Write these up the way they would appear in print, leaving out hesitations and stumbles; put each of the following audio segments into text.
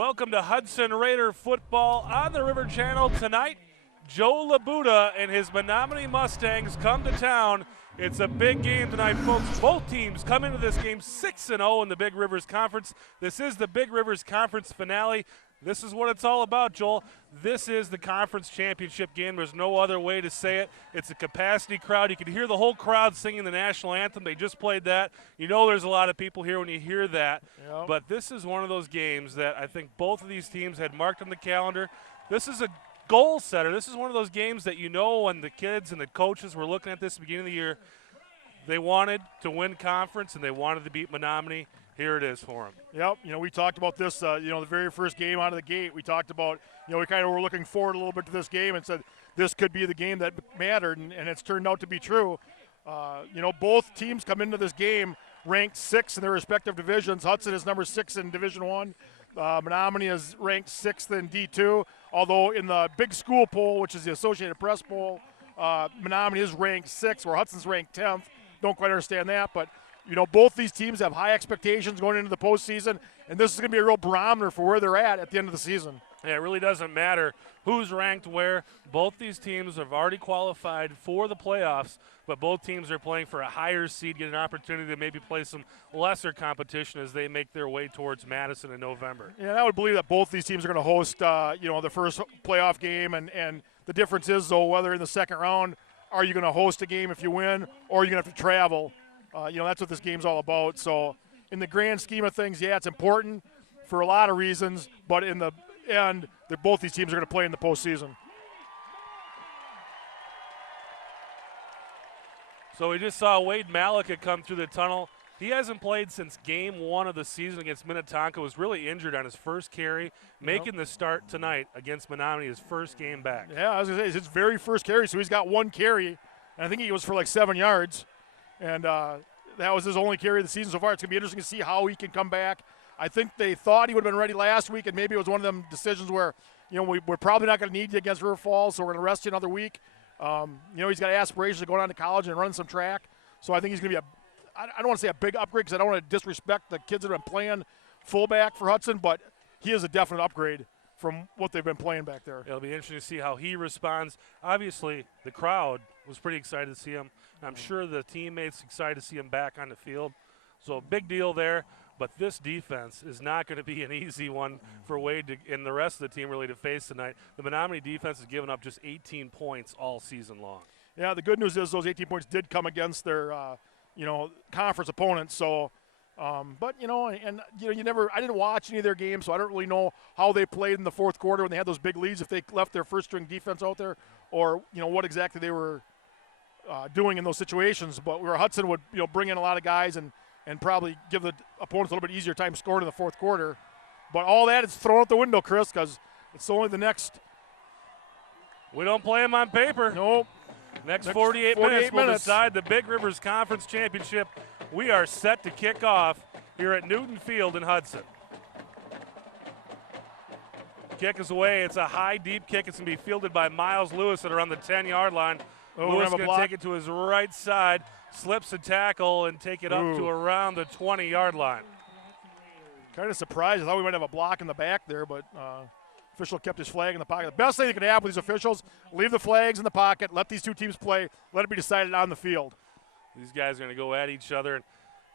Welcome to Hudson Raider football on the River Channel tonight. Joe Labuda and his Menomonie Mustangs come to town. It's a big game tonight, folks. Both teams come into this game 6-0 in the Big Rivers Conference. This is the Big Rivers Conference finale. This is what it's all about, Joel. This is the conference championship game. There's no other way to say it. It's a capacity crowd. You can hear the whole crowd singing the national anthem. They just played that. You know there's a lot of people here when you hear that. Yep. But this is one of those games that I think both of these teams had marked on the calendar. This is a goal setter. This is one of those games that you know when the kids and the coaches were looking at this at the beginning of the year, they wanted to win conference and they wanted to beat Menomonie. Here it is for them. Yep. We talked about this, the very first game out of the gate. We talked about, we kind of were looking forward a little bit to this game and said this could be the game that mattered, and it's turned out to be true. Both teams come into this game ranked 6th in their respective divisions. Hudson is number 6 in Division 1. Menomonie is ranked 6th in D2, although in the big school poll, which is the Associated Press poll, Menomonie is ranked 6th, where Hudson's ranked 10th. Don't quite understand that, but both these teams have high expectations going into the postseason, and this is going to be a real barometer for where they're at the end of the season. Yeah, it really doesn't matter who's ranked where. Both these teams have already qualified for the playoffs, but both teams are playing for a higher seed, get an opportunity to maybe play some lesser competition as they make their way towards Madison in November. Yeah, I would believe that both these teams are going to host, the first playoff game, and the difference is, though, whether in the second round, are you going to host a game if you win, or are you going to have to travel? That's what this game's all about. So in the grand scheme of things, yeah, it's important for a lot of reasons, but in the end, both these teams are going to play in the postseason. So we just saw Wade Malika come through the tunnel. He hasn't played since game 1 of the season against Minnetonka, was really injured on his first carry, making the start tonight against Menomonie, his first game back. Yeah, I was going to say, it's his very first carry, so he's got one carry, and I think he was for like 7 yards. And that was his only carry of the season so far. It's going to be interesting to see how he can come back. I think they thought he would have been ready last week, and maybe it was one of them decisions where, we're probably not going to need you against River Falls, so we're going to rest you another week. He's got aspirations of going on to college and running some track. So I think he's going to be I don't want to say a big upgrade because I don't want to disrespect the kids that have been playing fullback for Hudson, but he is a definite upgrade from what they've been playing back there. It'll be interesting to see how he responds. Obviously, the crowd was pretty excited to see him. I'm sure the teammates excited to see him back on the field. So a big deal there. But this defense is not going to be an easy one for Wade and the rest of the team really to face tonight. The Menomonie defense has given up just 18 points all season long. Yeah, the good news is those 18 points did come against their, conference opponents. So, I didn't watch any of their games, so I don't really know how they played in the fourth quarter when they had those big leads, if they left their first-string defense out there or, what exactly they were doing in those situations. But where Hudson would, bring in a lot of guys and probably give the opponents a little bit easier time scoring in the fourth quarter. But all that is thrown out the window, Chris, because it's only the next. We don't play them on paper. Nope. Next 48 minutes will decide the Big Rivers Conference Championship. We are set to kick off here at Newton Field in Hudson. Kick is away. It's a high, deep kick. It's going to be fielded by Miles Lewis at around the 10-yard line. Lewis is going to take it to his right side, slips a tackle, and take it up to around the 20-yard line. Kind of surprised. I thought we might have a block in the back there, but official kept his flag in the pocket. The best thing that could happen with these officials, leave the flags in the pocket, let these two teams play, let it be decided on the field. These guys are going to go at each other. And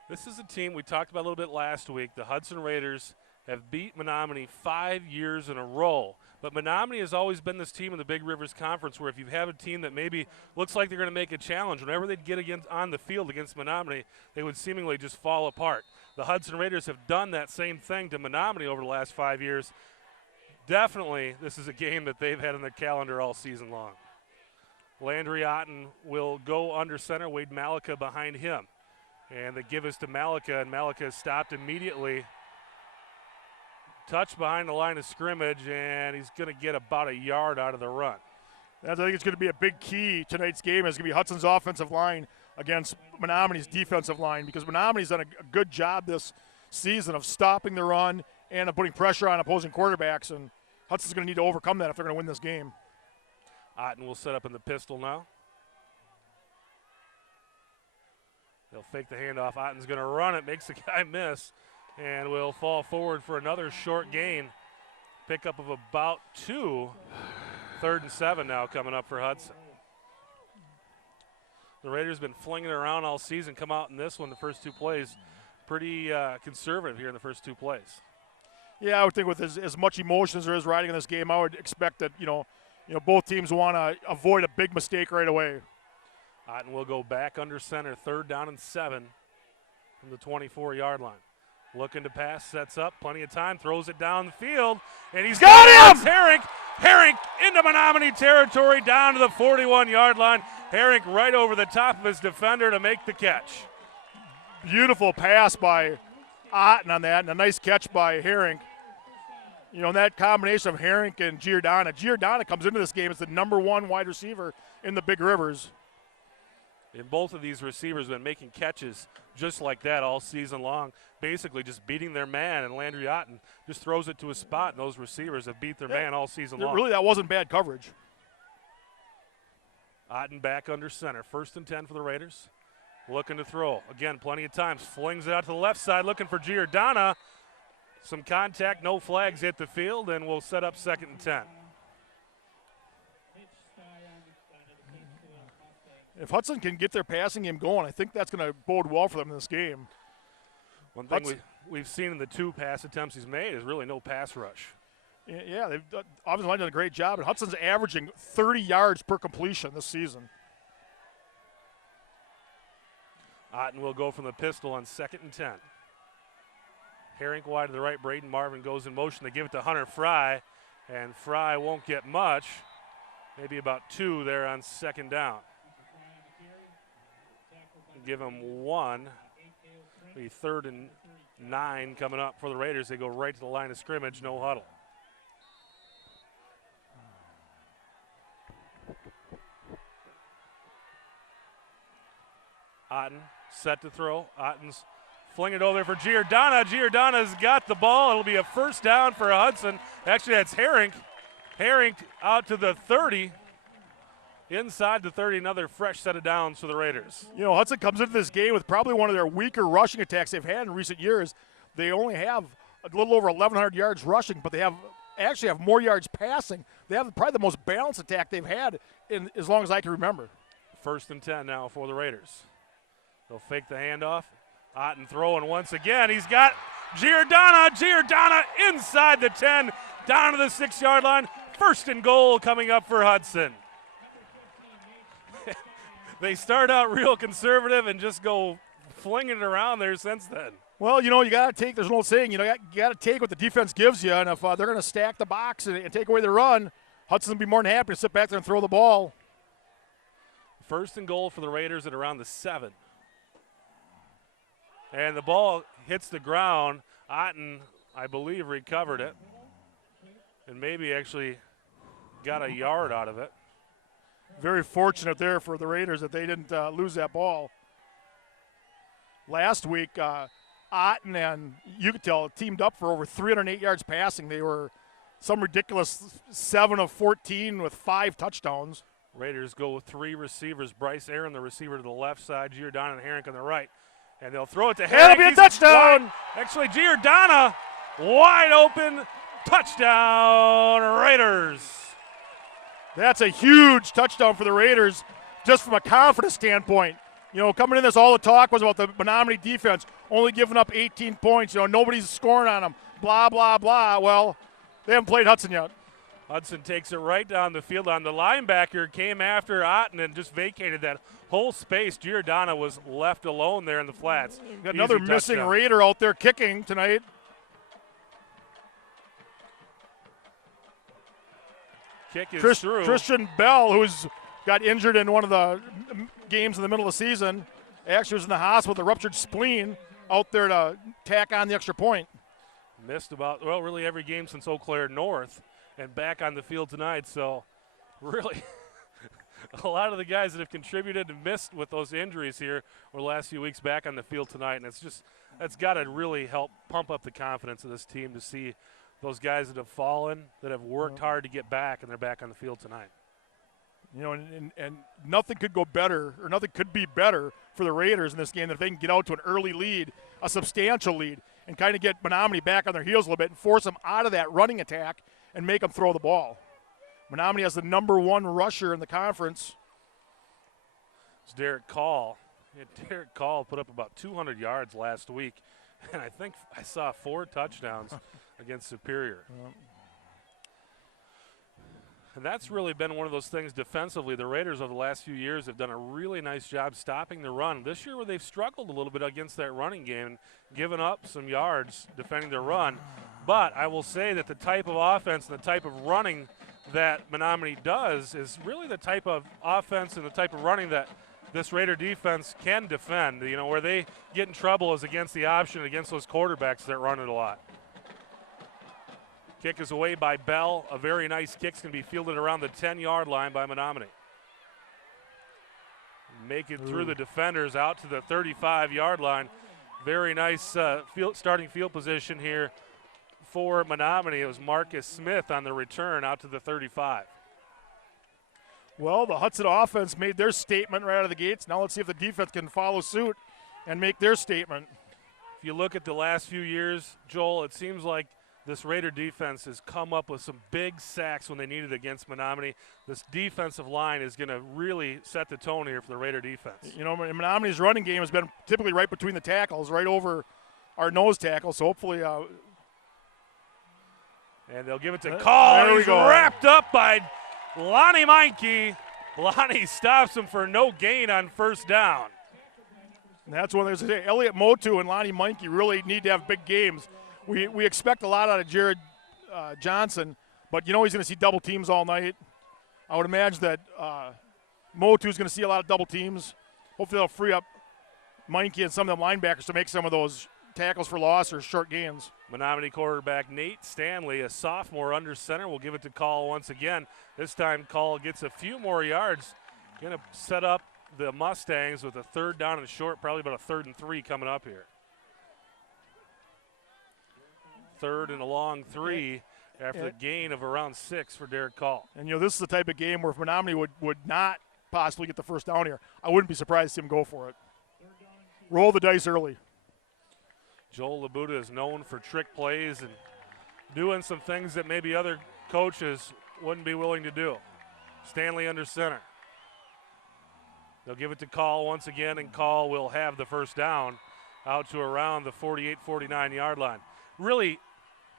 this is a team we talked about a little bit last week. The Hudson Raiders have beat Menomonie 5 years in a row. But Menomonie has always been this team in the Big Rivers Conference where if you have a team that maybe looks like they're going to make a challenge, whenever they'd get on the field against Menomonie, they would seemingly just fall apart. The Hudson Raiders have done that same thing to Menomonie over the last 5 years. Definitely, this is a game that they've had on their calendar all season long. Landry Otten will go under center, Wade Malika behind him. And they give us to Malika, and Malika is stopped immediately. Touch behind the line of scrimmage, and he's going to get about a yard out of the run. I think it's going to be a big key tonight's game. It's going to be Hudson's offensive line against Menomonie's defensive line, because Menomonie's done a good job this season of stopping the run and of putting pressure on opposing quarterbacks, and Hudson's going to need to overcome that if they're going to win this game. Otten will set up in the pistol now. They'll fake the handoff. Otten's going to run it, makes the guy miss, and will fall forward for another short gain. Pickup of about 2. 3rd and 7 now coming up for Hudson. The Raiders been flinging it around all season. Come out in this one, the first 2 plays, pretty conservative here in the first 2 plays. Yeah, I would think with as much emotion as there is riding in this game, I would expect that both teams want to avoid a big mistake right away. Otten will go back under center, 3rd down and 7 from the 24-yard line. Looking to pass, sets up, plenty of time, throws it down the field, and he's got him! Herink into Menomonie territory, down to the 41-yard line. Herink right over the top of his defender to make the catch. Beautiful pass by Otten on that, and a nice catch by Herink. That combination of Herink and Giordana. Giordana comes into this game as the #1 wide receiver in the Big Rivers. And both of these receivers have been making catches just like that all season long, basically just beating their man, and Landry Otten just throws it to a spot, and those receivers have beat their man all season long. Really, that wasn't bad coverage. Otten back under center, 1st and 10 for the Raiders. Looking to throw. Again, plenty of times. Flings it out to the left side, looking for Giordana. Some contact, no flags hit the field, and we'll set up 2nd and 10. If Hudson can get their passing game going, I think that's going to bode well for them in this game. One thing we've seen in the 2 pass attempts he's made is really no pass rush. Yeah, they've obviously done a great job, and Hudson's averaging 30 yards per completion this season. Otten will go from the pistol on 2nd and 10. Herink wide to the right. Braden Marvin goes in motion. They give it to Hunter Fry, and Fry won't get much. Maybe about 2 there on 2nd down. Give him 1. Be 3rd and 9 coming up for the Raiders. They go right to the line of scrimmage, no huddle. Otten set to throw. Otten's flinging it over there for Giordana. Giordana's got the ball. It'll be a 1st down for Hudson. Actually, that's Herink. Herink out to the 30. Inside the 30, another fresh set of downs for the Raiders. Hudson comes into this game with probably one of their weaker rushing attacks they've had in recent years. They only have a little over 1,100 yards rushing, but they actually have more yards passing. They have probably the most balanced attack they've had in as long as I can remember. 1st and 10 now for the Raiders. They'll fake the handoff. Otten throwing once again. He's got Giordana. Giordana inside the 10, down to the 6-yard line. 1st and goal coming up for Hudson. They start out real conservative and just go flinging it around there since then. Well, you got to take, there's an old saying, you got to take what the defense gives you, and if they're going to stack the box and take away the run, Hudson will be more than happy to sit back there and throw the ball. 1st and goal for the Raiders at around the 7. And the ball hits the ground. Otten, I believe, recovered it and maybe actually got a yard out of it. Very fortunate there for the Raiders that they didn't lose that ball. Last week, Otten and Ucatel teamed up for over 308 yards passing. They were some ridiculous 7 of 14 with 5 touchdowns. Raiders go with 3 receivers. Bryce Aaron, the receiver to the left side, Giordana and Herink on the right. And they'll throw it to Herink. It'll be a touchdown! Actually, Giordana wide open. Touchdown, Raiders. That's a huge touchdown for the Raiders just from a confidence standpoint. Coming in this, all the talk was about the Menomonie defense only giving up 18 points. Nobody's scoring on them, blah, blah, blah. Well, they haven't played Hudson yet. Hudson takes it right down the field on the linebacker, came after Otten and just vacated that whole space. Giordana was left alone there in the flats. Got another missing Raider out there kicking tonight. Kick is through. Christian Bell, who's got injured in one of the games in the middle of the season, actually was in the hospital with a ruptured spleen, out there to tack on the extra point. Missed really every game since Eau Claire North and back on the field tonight. So really a lot of the guys that have contributed and missed with those injuries here over the last few weeks back on the field tonight. And that's got to really help pump up the confidence of this team to see those guys that have fallen, that have worked hard to get back, and they're back on the field tonight. And nothing could go better, or nothing could be better for the Raiders in this game than if they can get out to an early lead, a substantial lead, and kind of get Menomonie back on their heels a little bit and force them out of that running attack and make them throw the ball. Menomonie has the #1 rusher in the conference. It's Derek Call. Derek Call put up about 200 yards last week, and I think I saw 4 touchdowns against Superior. And that's really been one of those things defensively. The Raiders over the last few years have done a really nice job stopping the run. This year where they've struggled a little bit against that running game and given up some yards defending their run. But I will say that the type of offense and the type of running that Menomonie does is really the type of offense and the type of running that this Raider defense can defend. You know, where they get in trouble is against the option, against those quarterbacks that run it a lot. Kick is away by Bell. A very nice kick's going to be fielded around the 10-yard line by Menomonie. Make it through the defenders out to the 35-yard line. Very nice starting field position here for Menomonie. It was Marcus Smith on the return out to the 35. Well, the Hudson offense made their statement right out of the gates. Now let's see if the defense can follow suit and make their statement. If you look at the last few years, Joel, it seems like this Raider defense has come up with some big sacks when they need it against Menomonie. This defensive line is going to really set the tone here for the Raider defense. You know, Menomonie's running game has been typically right between the tackles, right over our nose tackle, so hopefully and they'll give it to Call. He's wrapped up by Lonnie Meinke. Lonnie stops him for no gain on first down. And that's when there's Elliot Motu and Lonnie Meinke really need to have big games. We expect a lot out of Jared Johnson, but you know he's going to see double teams all night. I would imagine that Motu's going to see a lot of double teams. Hopefully they'll free up Meinke and some of the linebackers to make some of those tackles for loss or short gains. Menomonie quarterback Nate Stanley, a sophomore under center, will give it to Call once again. This time Call gets a few more yards. Going to set up the Mustangs with a 3rd down and short, probably about a 3rd and 3 coming up here. 3rd and a long 3 after the gain of around 6 for Derek Call. And, you know, this is the type of game where if Menomonie would not possibly get the first down here, I wouldn't be surprised to see him go for it. Roll the dice early. Joel Labuda is known for trick plays and doing some things that maybe other coaches wouldn't be willing to do. Stanley under center. They'll give it to Call once again, and Call will have the first down out to around the 48, 49-yard line. Really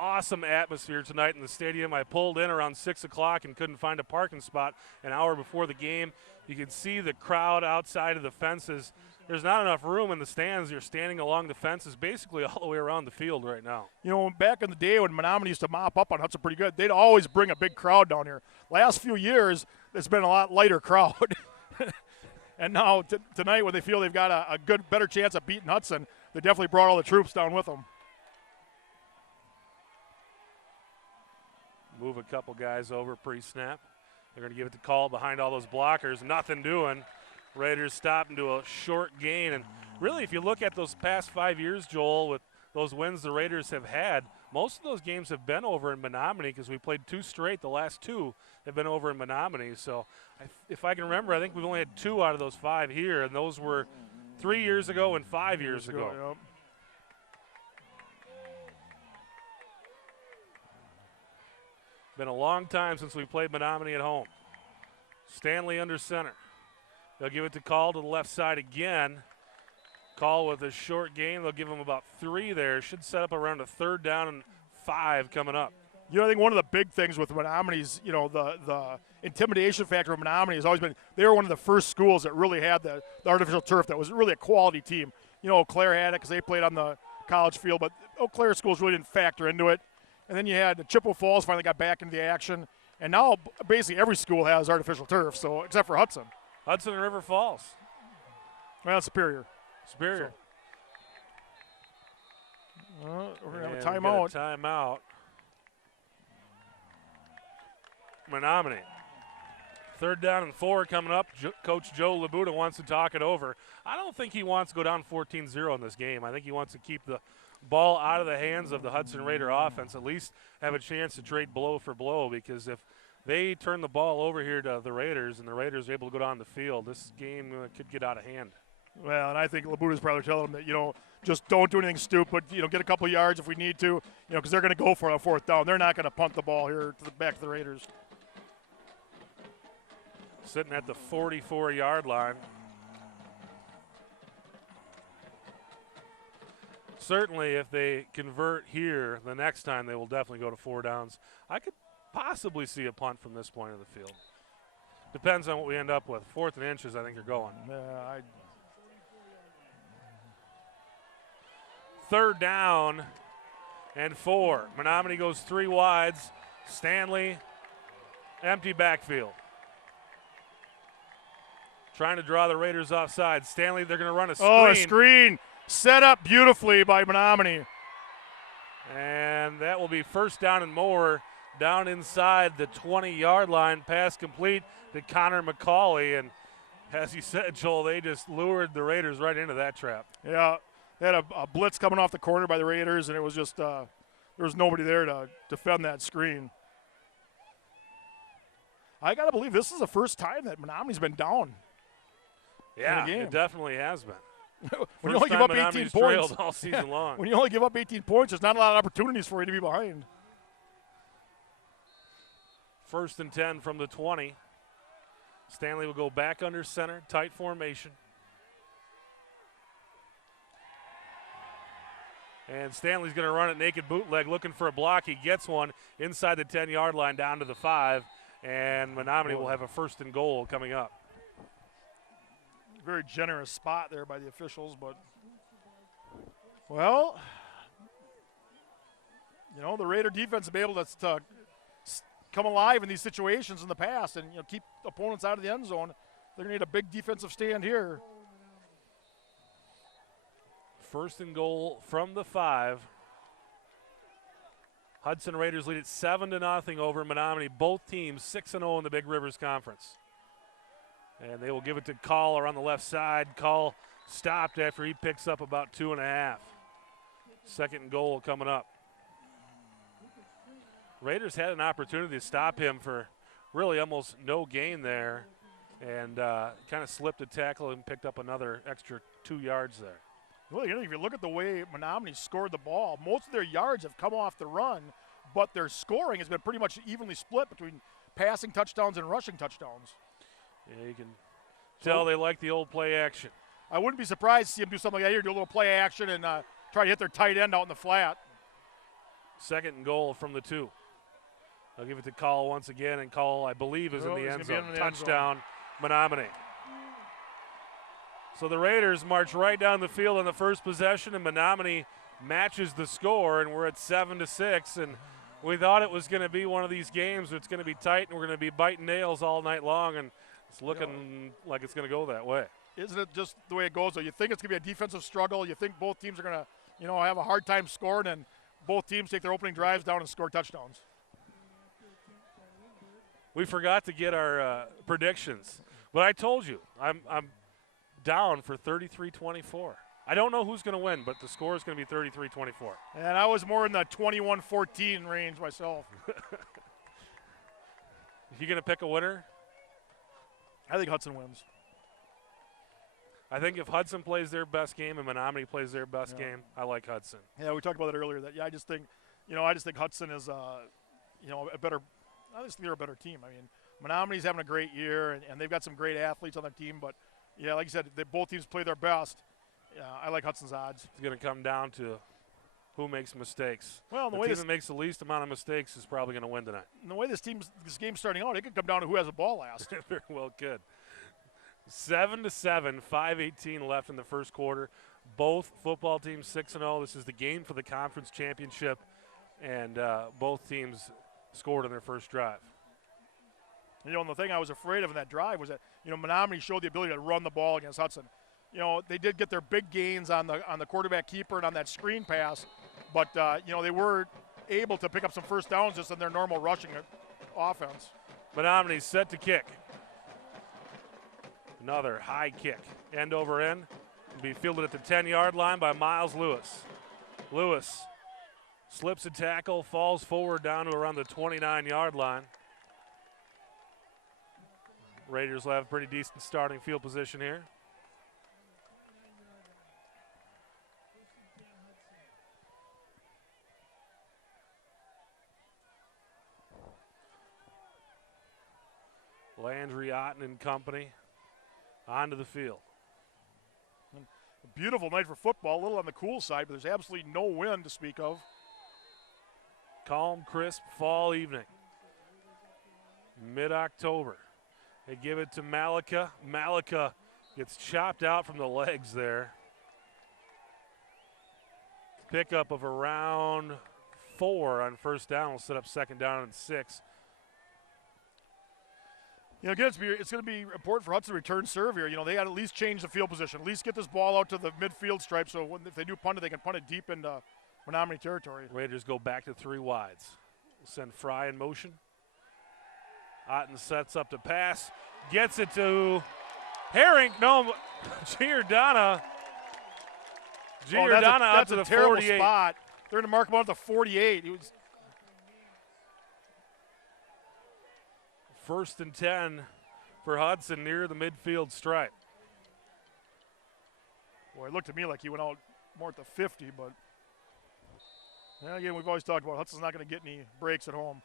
awesome atmosphere tonight in the stadium. I pulled in around 6 o'clock and couldn't find a parking spot an hour before the game. You can see the crowd outside of the fences. There's not enough room in the stands. You're standing along the fences basically all the way around the field right now. You know, back in the day when Menomonie used to mop up on Hudson pretty good, they'd always bring a big crowd down here. Last few years, it's been a lot lighter crowd. And now tonight when they feel they've got a better chance of beating Hudson, they definitely brought all the troops down with them. Move a couple guys over pre-snap. They're going to give it to Call behind all those blockers. Nothing doing. Raiders stop into a short gain. And really, if you look at those past 5 years, Joel, with those wins the Raiders have had, most of those games have been over in Menomonie because we played 2 straight. The last 2 have been over in Menomonie. So if I can remember, I think we've only had 2 out of those 5 here, and those were 3 years ago and 5 years ago. Yep. Been a long time since we played Menomonie at home. Stanley under center. They'll give it to Call to the left side again. Call with a short gain. They'll give him about 3 there. Should set up around a 3rd down and 5 coming up. You know, I think one of the big things with Menomonie's, you know, the intimidation factor of Menomonie has always been they were one of the first schools that really had the artificial turf that was really a quality team. You know, Eau Claire had it because they played on the college field, but Eau Claire schools really didn't factor into it. And then you had the Chippewa Falls finally got back into the action. And now basically every school has artificial turf, so except for Hudson. Hudson and River Falls. Well, Superior. Superior. So, we're going to have a timeout. Timeout. Menomonie. 3rd down and 4 coming up. Coach Joe Labuda wants to talk it over. I don't think he wants to go down 14-0 in this game. I think he wants to keep the ball out of the hands of the Hudson Raider offense, at least have a chance to trade blow for blow, because if they turn the ball over here to the Raiders and the Raiders are able to go down the field, this game could get out of hand. Well, and I think Labuda's probably telling them that, you know, just don't do anything stupid. Get a couple yards if we need to. Because they're going to go for it on fourth down. They're not going to punt the ball here to the back to the Raiders. Sitting at the 44-yard line. Certainly, if they convert here, the next time they will definitely go to 4 downs. I could possibly see a punt from this point of the field. Depends on what we end up with. 4th and inches, I think you're going. 3rd down and 4. Menomonie goes 3 wides. Stanley, empty backfield. Trying to draw the Raiders offside. Stanley, they're going to run a screen. Oh, a screen. Set up beautifully by Menomonie. And that will be 1st down and more down inside the 20-yard line. Pass complete to Connor McCauley. And as you said, Joel, they just lured the Raiders right into that trap. Yeah, they had a blitz coming off the corner by the Raiders, and it was just there was nobody there to defend that screen. I got to believe this is the first time that Menomonie's been down. Yeah, it definitely has been. When you only give up 18 points all season long. When you only give up 18 points, there's not a lot of opportunities for you to be behind. 1st and 10 from the 20. Stanley will go back under center, tight formation. And Stanley's going to run it naked bootleg, looking for a block. He gets one inside the 10-yard line down to the 5, and Menomonie will have a 1st and goal coming up. Very generous spot there by the officials, but, well, the Raider defense has been able to come alive in these situations in the past and, keep opponents out of the end zone. They're going to need a big defensive stand here. 1st and goal from the 5. Hudson Raiders lead it 7-0 over Menomonie. Both teams 6-0 in the Big Rivers Conference. And they will give it to Call on the left side. Call stopped after he picks up about 2.5. 2nd and goal coming up. Raiders had an opportunity to stop him for really almost no gain there, and kind of slipped a tackle and picked up another extra 2 yards there. Well, if you look at the way Menomonie scored the ball, most of their yards have come off the run, but their scoring has been pretty much evenly split between passing touchdowns and rushing touchdowns. Yeah, you can tell they like the old play action. I wouldn't be surprised to see them do something like that here, do a little play action and try to hit their tight end out in the flat. 2nd and goal from the 2. They'll give it to Call once again, and Call, I believe, is in the end zone. Touchdown, Menomonie. So the Raiders march right down the field on the first possession, and Menomonie matches the score, and we're at 7-6. And we thought it was going to be one of these games where it's going to be tight, and we're going to be biting nails all night long, and it's looking like it's going to go that way. Isn't it just the way it goes, though? You think it's going to be a defensive struggle. You think both teams are going to, have a hard time scoring, and both teams take their opening drives down and score touchdowns. We forgot to get our predictions, but I told you I'm down for 33-24. I don't know who's going to win, but the score is going to be 33-24. And I was more in the 21-14 range myself. You going to pick a winner? I think Hudson wins. I think if Hudson plays their best game and Menomonie plays their best game, I like Hudson. Yeah, we talked about it earlier. I just think Hudson is, a better. I just think they're a better team. I mean, Menomonie's having a great year, and they've got some great athletes on their team. But yeah, like you said, both teams play their best. Yeah, I like Hudson's odds. It's going to come down to who makes mistakes. Well, the team that makes the least amount of mistakes is probably going to win tonight. And the way this game's starting out, it could come down to who has the ball last. Very well could. 7-7, 5:18 left in the first quarter. Both football teams 6-0. This is the game for the conference championship, and both teams scored on their first drive. And the thing I was afraid of in that drive was that, Menomonie showed the ability to run the ball against Hudson. They did get their big gains on the quarterback keeper and on that screen pass, but, they were able to pick up some first downs just in their normal rushing offense. Menomonie set to kick. Another high kick, end over end. Will be fielded at the 10-yard line by Miles Lewis. Lewis slips a tackle, falls forward down to around the 29-yard line. Raiders will have a pretty decent starting field position here. Landry, Otten and company onto the field. A beautiful night for football, a little on the cool side, but there's absolutely no wind to speak of. Calm, crisp fall evening. Mid-October. They give it to Malika. Malika gets chopped out from the legs there. Pickup of around 4 on first down. We'll set up second down and 6. You know, again, it's going to be important for Hudson to return serve here. You know, they got to at least change the field position, at least get this ball out to the midfield stripe so if they do punt it, they can punt it deep into Menomonie territory. Raiders go back to 3 wides. We'll send Fry in motion. Otten sets up to pass. Gets it to Herring. No, Giordana. Giordana out to the 48. That's a terrible spot. They're going to mark him out at the 48. He was first and 10 for Hudson near the midfield stripe. Boy, it looked to me like he went out more at the 50, but again, we've always talked about Hudson's not going to get any breaks at home.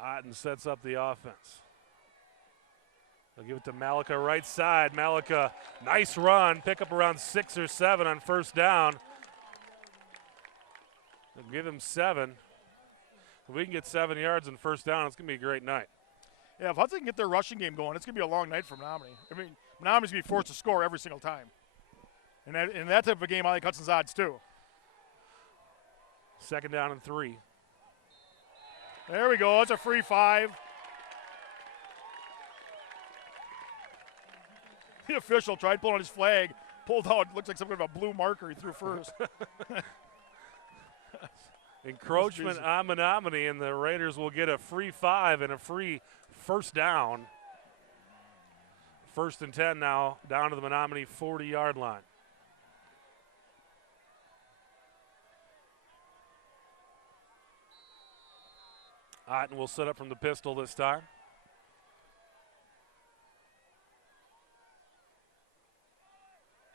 Otten sets up the offense. They'll give it to Malika right side. Malika, nice run. Pick up around 6 or 7 on first down. They'll give him 7. If we can get 7 yards and first down, it's going to be a great night. Yeah, if Hudson can get their rushing game going, it's going to be a long night for Menomonie. I mean, Menomonie's going to be forced to score every single time. And in that type of a game, I like Hudson's odds too. Second down and 3. There we go. It's a free 5. The official tried pulling his flag, pulled out. Looks like some kind of a blue marker he threw first. Encroachment on Menomonie, and the Raiders will get a free 5 and a free first down. First and 10 now, down to the Menomonie 40-yard line. Otten will set up from the pistol this time.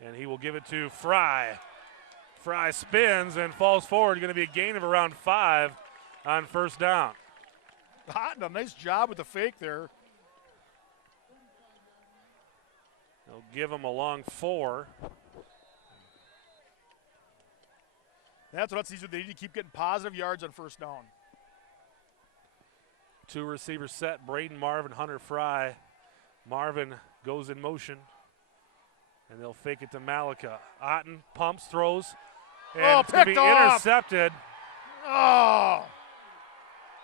And he will give it to Fry. Fry spins and falls forward. Going to be a gain of around 5 on first down. Otten, a nice job with the fake there. They'll give him a long 4. That's what Hudson needs. They need to keep getting positive yards on first down. 2 receivers set, Braden Marvin, Hunter Fry. Marvin goes in motion, and they'll fake it to Malika. Otten pumps, throws, and it's going to be intercepted. Oh!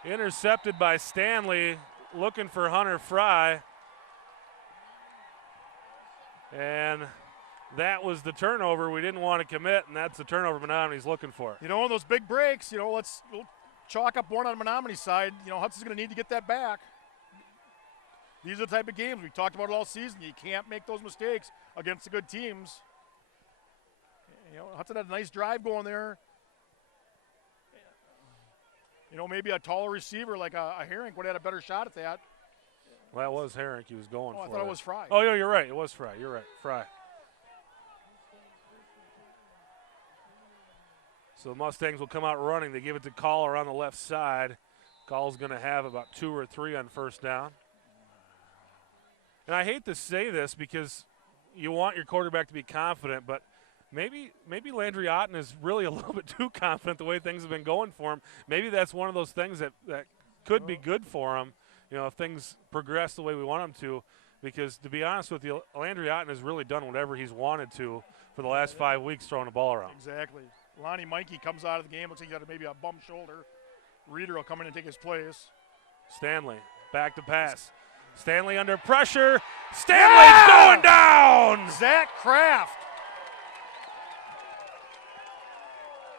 Intercepted by Stanley, looking for Hunter Fry. And that was the turnover we didn't want to commit, and that's the turnover Menomonie's looking for. You know, those big breaks, we'll chalk up one on Menomonie's side. Hudson's going to need to get that back. These are the type of games we've talked about it all season. You can't make those mistakes against the good teams. Hudson had a nice drive going there. Maybe a taller receiver like a Herring would have had a better shot at that. Well, that was Herring he was going for. I thought it was Fry. Oh, yeah, you're right. It was Fry. You're right. Fry. So the Mustangs will come out running. They give it to Caller on the left side. Call's going to have about 2 or 3 on first down. And I hate to say this because you want your quarterback to be confident, but maybe Landry Otten is really a little bit too confident the way things have been going for him. Maybe that's one of those things that could be good for him, if things progress the way we want them to. Because to be honest with you, Landry Otten has really done whatever he's wanted to for the last 5 weeks throwing the ball around. Exactly. Lonnie Mikey comes out of the game. Looks like he got maybe a bum shoulder. Reeder will come in and take his place. Stanley, back to pass. Stanley under pressure. Stanley's going down! Zach Kraft.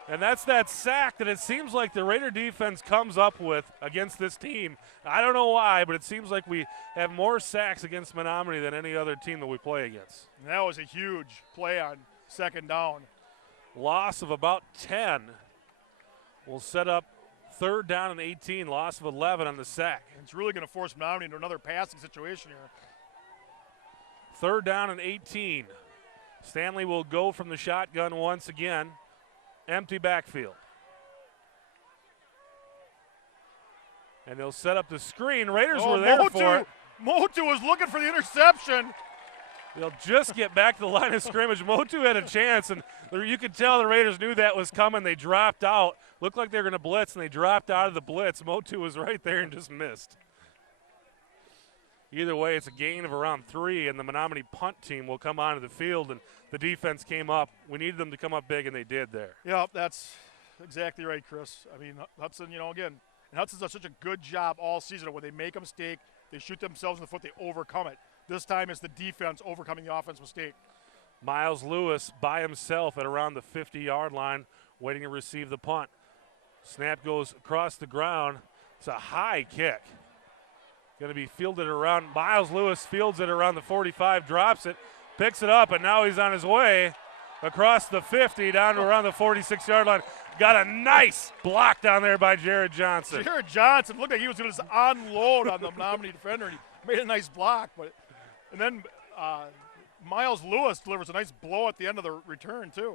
And that's that sack that it seems like the Raider defense comes up with against this team. I don't know why, but it seems like we have more sacks against Menomonie than any other team that we play against. And that was a huge play on second down. Loss of about 10. We'll set up third down and 18. Loss of 11 on the sack. And it's really going to force Menomonie into another passing situation here. Third down and 18. Stanley will go from the shotgun once again. Empty backfield. And they'll set up the screen. Raiders Oh, were there for it. Motu was looking for the interception. They'll just get back to the line of scrimmage. Motu had a chance, and you could tell the Raiders knew that was coming. They dropped out. Looked like they were going to blitz, and they dropped out of the blitz. Motu was right there and just missed. Either way, it's a gain of around 3, and the Menomonie punt team will come onto the field, and the defense came up. We needed them to come up big, and they did there. Yeah, that's exactly right, Chris. I mean, Hudson, again, and Hudson's done such a good job all season. When they make a mistake, they shoot themselves in the foot, they overcome it. This time it's the defense overcoming the offense mistake. Miles Lewis by himself at around the 50-yard line, waiting to receive the punt. Snap goes across the ground. It's a high kick. Going to be fielded around. Miles Lewis fields it around the 45, drops it, picks it up, and now he's on his way across the 50 down to around the 46-yard line. Got a nice block down there by Jared Johnson. Jared Johnson looked like he was going to unload on the Menomonie defender, and he made a nice block. And then Miles Lewis delivers a nice blow at the end of the return, too.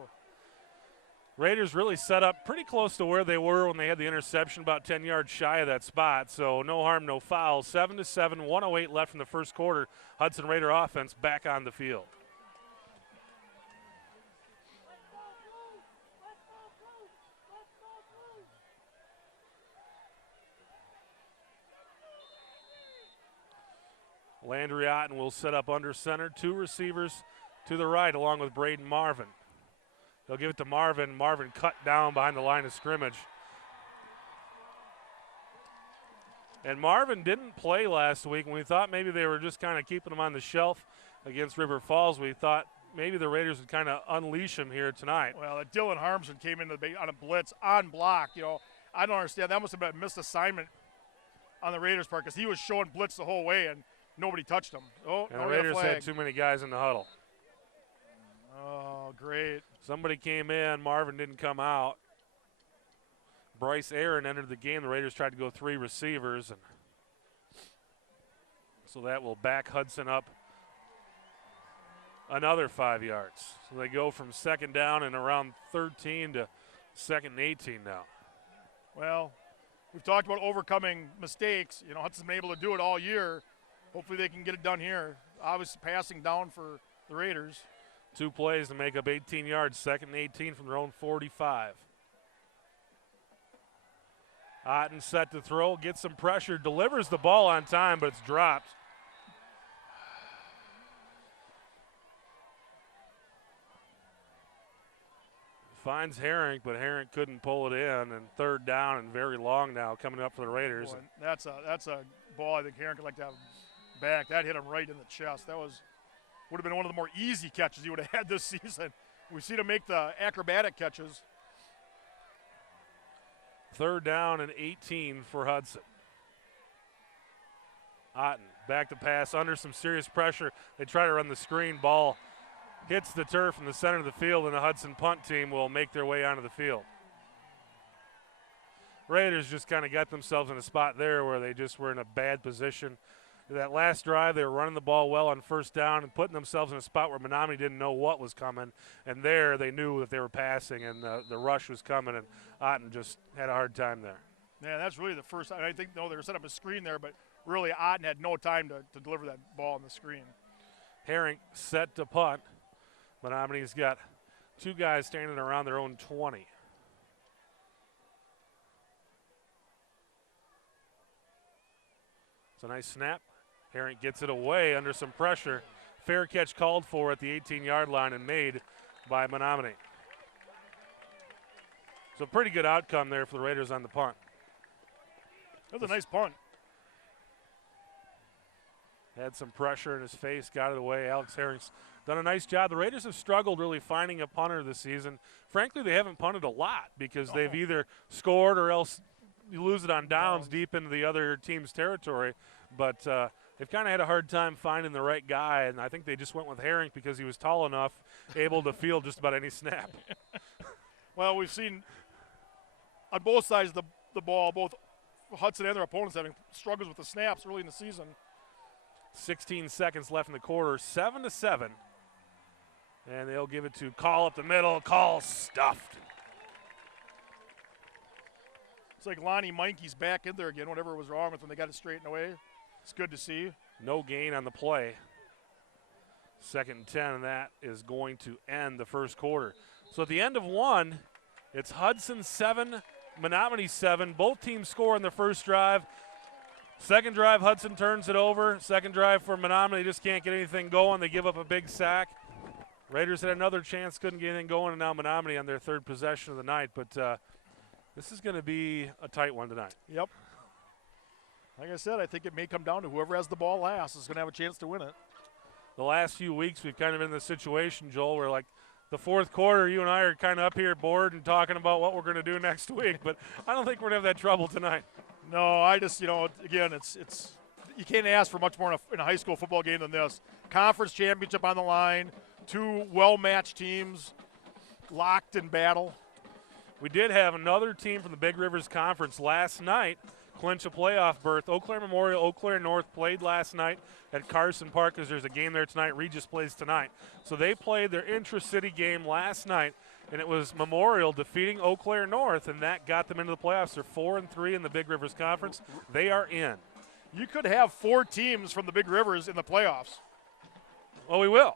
Raiders really set up pretty close to where they were when they had the interception, about 10 yards shy of that spot. So no harm, no foul. 7-7, 1:08 left in the first quarter. Hudson Raider offense back on the field. Landry Otten will set up under center. 2 receivers to the right along with Braden Marvin. They'll give it to Marvin. Marvin cut down behind the line of scrimmage. And Marvin didn't play last week, and we thought maybe they were just kind of keeping him on the shelf against River Falls. We thought maybe the Raiders would kind of unleash him here tonight. Well, Dylan Harmson came into the on a blitz on block. I don't understand. That must have been a missed assignment on the Raiders' part because he was showing blitz the whole way, and nobody touched him. And the Raiders had too many guys in the huddle. Oh, great. Somebody came in. Marvin didn't come out. Bryce Aaron entered the game. The Raiders tried to go 3 receivers. And so that will back Hudson up another 5 yards. So they go from second down and around 13 to second and 18 now. Well, we've talked about overcoming mistakes. Hudson's been able to do it all year. Hopefully they can get it done here. Obviously passing down for the Raiders. 2 plays to make up 18 yards, second and 18 from their own 45. Otten set to throw, gets some pressure, delivers the ball on time, but it's dropped. Finds Herring, but Herring couldn't pull it in, and third down and very long now coming up for the Raiders. Boy, that's a ball I think Herring could like to have back. That hit him right in the chest. That would have been one of the more easy catches he would have had this season. We've seen him make the acrobatic catches. Third down and 18 for Hudson. Otten back to pass under some serious pressure. They try to run the screen. Ball hits the turf in the center of the field, and the Hudson punt team will make their way onto the field. Raiders just kind of got themselves in a spot there where they just were in a bad position. That last drive, they were running the ball well on first down and putting themselves in a spot where Menomonie didn't know what was coming. And there they knew that they were passing and the rush was coming, and Otten just had a hard time there. Yeah, that's really the first time. I think, they were set up a screen there, but really Otten had no time to deliver that ball on the screen. Herring set to punt. Menomonie's got 2 guys standing around their own 20. It's a nice snap. Herring gets it away under some pressure. Fair catch called for at the 18-yard line and made by Menomonie. So a pretty good outcome there for the Raiders on the punt. That was a nice punt. Had some pressure in his face, got it away. Alex Herring's done a nice job. The Raiders have struggled really finding a punter this season. Frankly, they haven't punted a lot because they've either scored or else you lose it on downs deep into the other team's territory. But they've kind of had a hard time finding the right guy, and I think they just went with Herring because he was tall enough, able to field just about any snap. Well, we've seen on both sides of the ball, both Hudson and their opponents having struggles with the snaps early in the season. 16 seconds left in the quarter, 7-7. And they'll give it to Call up the middle. Call stuffed. It's like Lonnie Meincke's back in there again, whatever was wrong with when they got it straightened away. It's good to see. No gain on the play. 2nd and 10, and that is going to end the first quarter. So at the end of one, it's Hudson 7, Menomonie 7. Both teams score in the first drive. Second drive, Hudson turns it over. Second drive for Menomonie, just can't get anything going. They give up a big sack. Raiders had another chance, couldn't get anything going, and now Menomonie on their 3rd possession of the night. But this is going to be a tight one tonight. Yep. Like I said, I think it may come down to whoever has the ball last is going to have a chance to win it. The last few weeks we've kind of been in this situation, Joel, where like the 4th quarter, you and I are kind of up here bored and talking about what we're going to do next week. But I don't think we're going to have that trouble tonight. No, I just, again, it's you can't ask for much more in a high school football game than this. Conference championship on the line, 2 well-matched teams locked in battle. We did have another team from the Big Rivers Conference last night clinch a playoff berth. Eau Claire Memorial, Eau Claire North played last night at Carson Park because there's a game there tonight. Regis plays tonight. So they played their intra-city game last night, and it was Memorial defeating Eau Claire North, and that got them into the playoffs. They're 4-3 in the Big Rivers Conference. They are in. You could have 4 teams from the Big Rivers in the playoffs. Well, we will.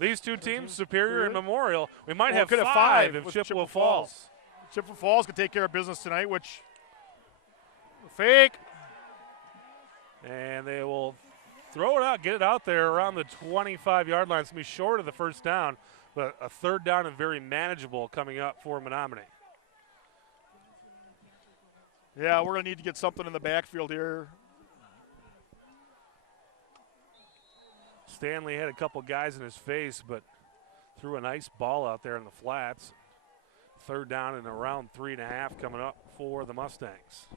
These 2 teams, Superior and Memorial, we might have could 5 have if Chippewa falls. Chippewa Falls could take care of business tonight, which fake. And they will throw it out, get it out there around the 25-yard line. It's going to be short of the first down, but a 3rd down and very manageable coming up for Menomonie. Yeah, we're going to need to get something in the backfield here. Stanley had a couple guys in his face, but threw a nice ball out there in the flats. 3rd down and around 3.5 coming up for the Mustangs.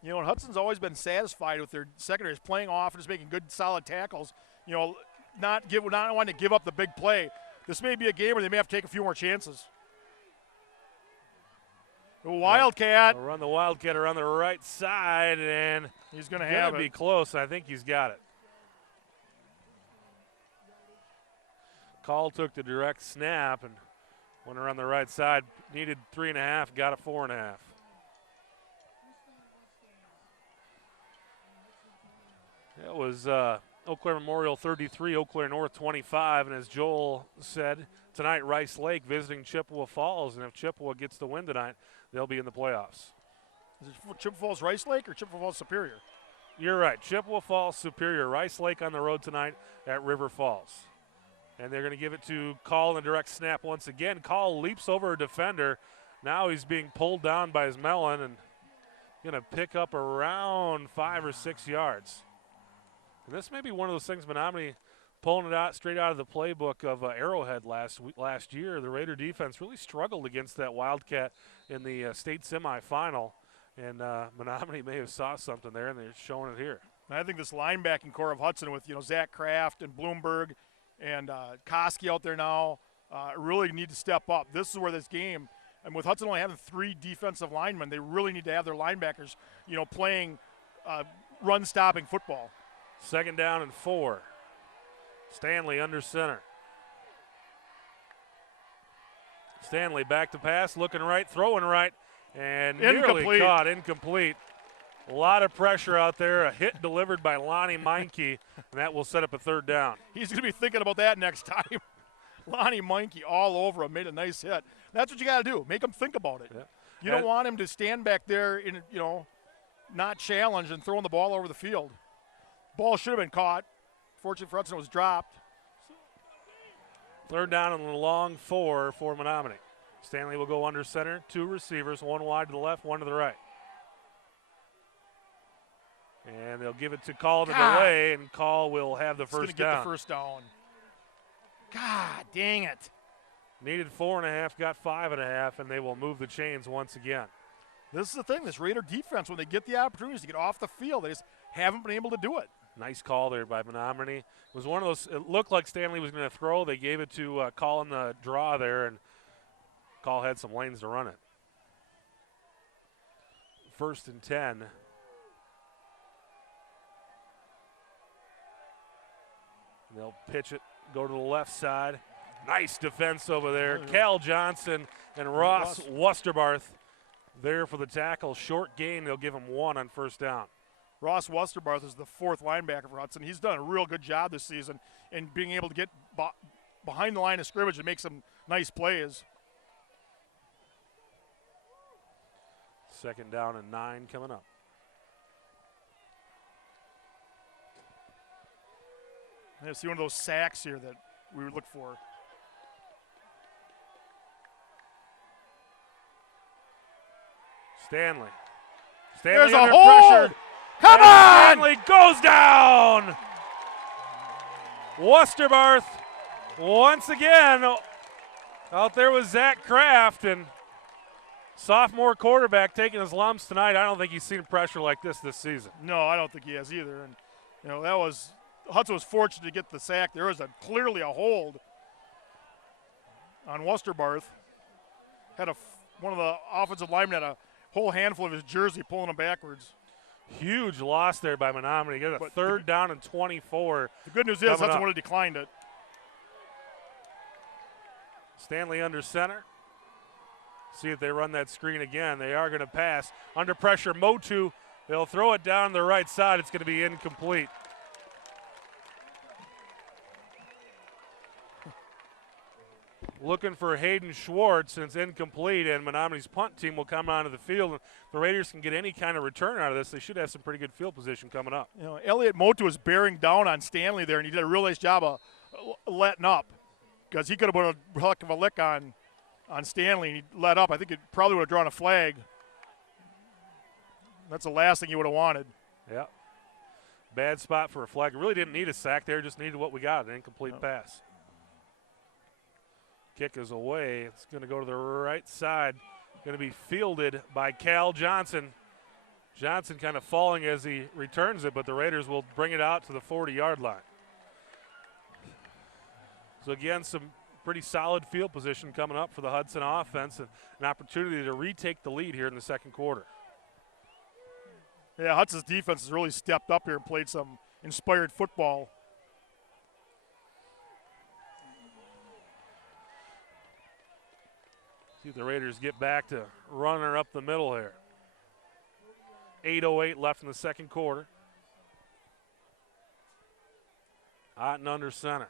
You know, and Hudson's always been satisfied with their secondaries, playing off and just making good, solid tackles. You know, not wanting to give up the big play. This may be a game where they may have to take a few more chances. The Wildcat. They'll run the Wildcat around the right side, and he's going to have it. Be close. I think he's got it. Call took the direct snap and went around the right side. Needed 3.5, got a 4.5. That was Eau Claire Memorial 33, Eau Claire North 25. And as Joel said, tonight Rice Lake visiting Chippewa Falls. And if Chippewa gets the win tonight, they'll be in the playoffs. Is it Chippewa Falls Rice Lake or Chippewa Falls Superior? You're right. Chippewa Falls Superior. Rice Lake on the road tonight at River Falls. And they're going to give it to Call in the direct snap once again. Call leaps over a defender. Now he's being pulled down by his melon and going to pick up around 5 or 6 yards. And this may be one of those things, Menomonie pulling it out straight out of the playbook of Arrowhead last year. The Raider defense really struggled against that Wildcat in the state semifinal. And Menomonie may have saw something there, and they're showing it here. And I think this linebacking core of Hudson with, Zach Kraft and Bloomberg and Koski out there now really need to step up. This is where this game, and with Hudson only having 3 defensive linemen, they really need to have their linebackers, playing run-stopping football. 2nd down and 4. Stanley under center. Stanley back to pass, looking right, throwing right, and nearly caught, incomplete. A lot of pressure out there. A hit delivered by Lonnie Meincke, and that will set up a 3rd down. He's going to be thinking about that next time. Lonnie Meincke all over him, made a nice hit. That's what you got to do. Make him think about it. Yeah. You don't want him to stand back there and, not challenged and throwing the ball over the field. Ball should have been caught. Fortunately for Hudson, it was dropped. 3rd down and a long 4 for Menomonie. Stanley will go under center. 2 receivers, 1 wide to the left, 1 to the right. And they'll give it to Call to delay, and Call will have the first down. Get the first down. God dang it. Needed 4.5, got 5.5, and they will move the chains once again. This is the thing, this Raider defense, when they get the opportunities to get off the field, they just haven't been able to do it. Nice call there by Menomonie. It was one of those, it looked like Stanley was going to throw. They gave it to Call in the draw there, and Call had some lanes to run it. 1st and 10. They'll pitch it, go to the left side. Nice defense over there. Cal Johnson and Ross Wusterbarth there for the tackle. Short gain, they'll give him 1 on first down. Ross Westerbarth is the 4th linebacker for Hudson. He's done a real good job this season in being able to get behind the line of scrimmage and make some nice plays. 2nd down and 9 coming up. I see one of those sacks here that we would look for. Stanley There's a under hold! pressure. Come And on! Stanley goes down. Westerbarth once again out there with Zach Kraft, and sophomore quarterback taking his lumps tonight. I don't think he's seen pressure like this season. No, I don't think he has either. And that was Hudson was fortunate to get the sack. There was clearly a hold on Westerbarth. Had one of the offensive linemen had a whole handful of his jersey pulling him backwards. Huge loss there by Menomonie. Get a 3rd down and 24. The good news is Hudson would have declined it. Stanley under center. See if they run that screen again. They are going to pass. Under pressure, Motu. They'll throw it down the right side. It's going to be incomplete. Looking for Hayden Schwartz, and it's incomplete, and Menomonie's punt team will come onto the field. If the Raiders can get any kind of return out of this, they should have some pretty good field position coming up. Elliot Motu was bearing down on Stanley there, and he did a real nice job of letting up, because he could have put a heck of a lick on Stanley, and he let up. I think it probably would have drawn a flag. That's the last thing he would have wanted. Yeah. Bad spot for a flag. Really didn't need a sack there, just needed what we got, an incomplete pass. Kick is away. It's going to go to the right side. Going to be fielded by Cal Johnson. Johnson kind of falling as he returns it, but the Raiders will bring it out to the 40-yard line. So again, some pretty solid field position coming up for the Hudson offense, and an opportunity to retake the lead here in the 2nd quarter. Yeah, Hudson's defense has really stepped up here and played some inspired football. See if the Raiders get back to running her up the middle here. 8:08 left in the 2nd quarter. Otten under center.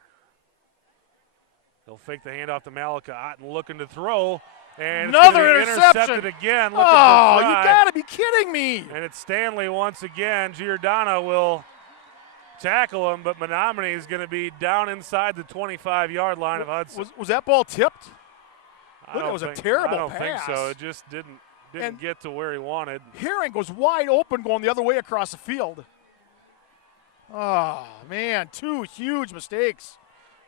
They'll fake the handoff to Malika. Otten looking to throw. And another it's interception again. Oh, you got to be kidding me. And it's Stanley once again. Giordano will tackle him, but Menomonie is going to be down inside the 25-yard line of Hudson. Was that ball tipped? It was a terrible I don't pass. think so. It just didn't get to where he wanted. Herring was wide open going the other way across the field. Oh, man, 2 huge mistakes.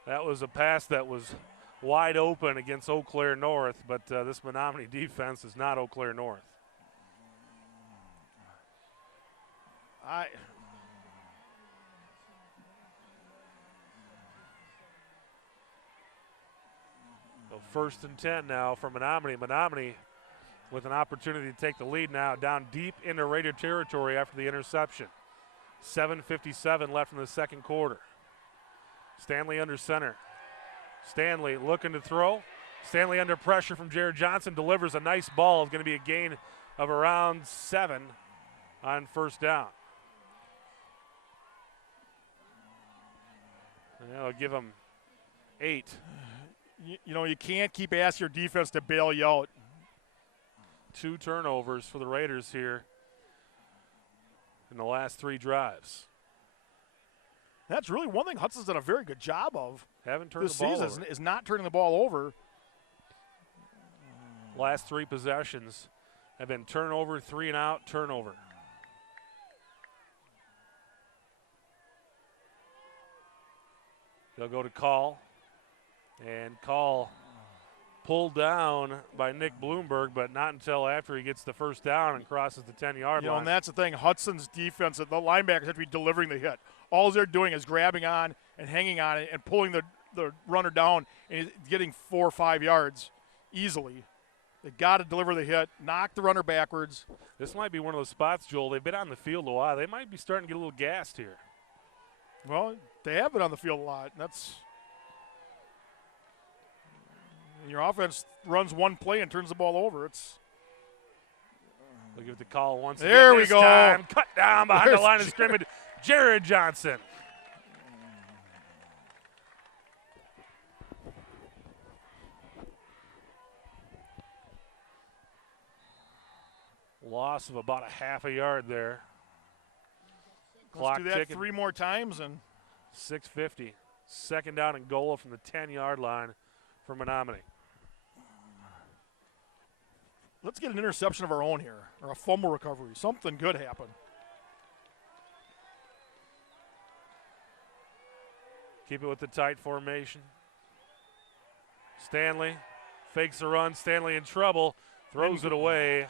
That was a pass that was wide open against Eau Claire North, but this Menomonie defense is not Eau Claire North. So 1st and 10 now for Menomonie. Menomonie with an opportunity to take the lead now, down deep into Raider territory after the interception. 7:57 left in the 2nd quarter. Stanley under center. Stanley looking to throw. Stanley under pressure from Jared Johnson, delivers a nice ball. It's going to be a gain of around 7 on 1st down. And that'll give him 8. You can't keep asking your defense to bail you out. 2 turnovers for the Raiders here in the last 3 drives. That's really one thing Hudson's done a very good job of. Haven't turned this the ball season over. Is not turning the ball over. Last 3 possessions have been turnover, 3 and out, turnover. They'll go to Call, and Call pulled down by Nick Bloomberg, but not until after he gets the 1st down and crosses the 10-yard line. And that's the thing. Hudson's defense, the linebackers have to be delivering the hit. All they're doing is grabbing on and hanging on it and pulling the runner down and getting 4 or 5 yards easily. They got to deliver the hit, knock the runner backwards. This might be one of those spots, Joel. They've been on the field a while. They might be starting to get a little gassed here. Well, they have been on the field a lot. Your offense runs one play and turns the ball over. They'll give it the call once again. There we this go. Time. Cut down behind There's the line of scrimmage. Jared Johnson. Loss of about a half a yard there. Clock Let's do that ticking. 3 more times and 6:50. Second down and goal from the 10-yard line for Menomonie. let's get an interception of our own here, or a fumble recovery. Something good happen. Keep it with the tight formation. Stanley fakes a run. Stanley in trouble. Throws it away.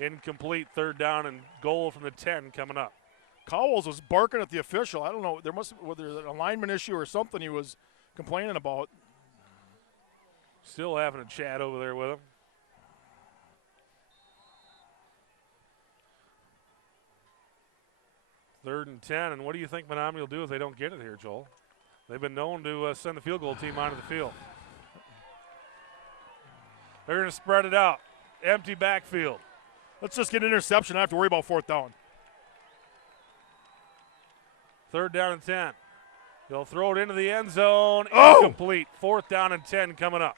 Incomplete. Third down and goal from the 10 coming up. Cowles was barking at the official. I don't know. There must whether an alignment issue or something he was complaining about. Still having a chat over there with him. Third and 10. And what do you think Menomonie will do if they don't get it here, Joel? They've been known to send the field goal team onto the field. They're going to spread it out. Empty backfield. Let's just get an interception. I have to worry about fourth down. Third down and 10. They'll throw it into the end zone. Oh! Incomplete. Fourth down and 10 coming up.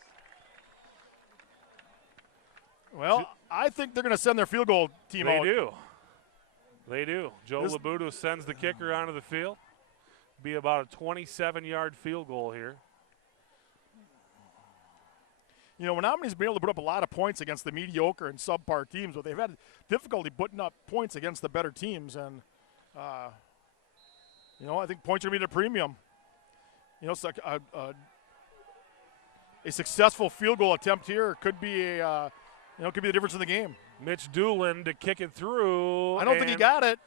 Well, I think they're going to send their field goal team They out. do. They do. Joe Labuto sends the kicker onto the field. Be about a 27-yard field goal here. You know, Menomoni's been able to put up a lot of points against the mediocre and subpar teams, but they've had difficulty putting up points against the better teams. And, you know, I think points are going to be at a premium. You know, it's like a successful field goal attempt here could be could be the difference in the game. Mitch Doolin to kick it through. I don't think he got it.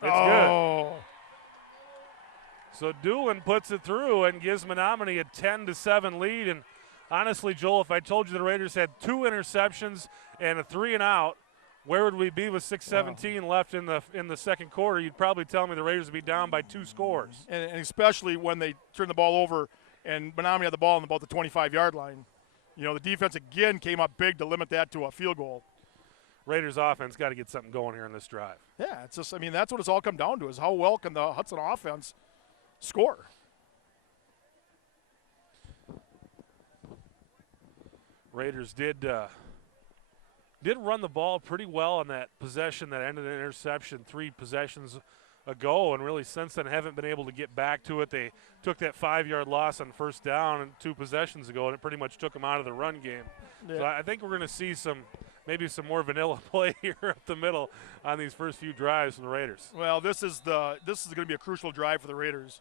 It's good. So Doolin puts it through and gives Menomonie a 10-7 lead. And honestly, Joel, if I told you the Raiders had 2 interceptions and a 3 and out, where would we be with 6:17 left in the second quarter? You'd probably tell me the Raiders would be down by 2 scores. And especially when they turn the ball over and Menomonie had the ball on about the 25-yard line. You know, the defense again came up big to limit that to a field goal. Raiders offense got to get something going here in this drive. Yeah, it's just, I mean, that's what it's all come down to is how well can the Hudson offense score. Raiders did run the ball pretty well on that possession that ended in an interception 3 possessions ago, and really since then haven't been able to get back to it. They took that 5-yard loss on first down and 2 possessions ago, and it pretty much took them out of the run game. Yeah. So I think we're going to see maybe some more vanilla play here up the middle on these first few drives from the Raiders. Well, this is going to be a crucial drive for the Raiders.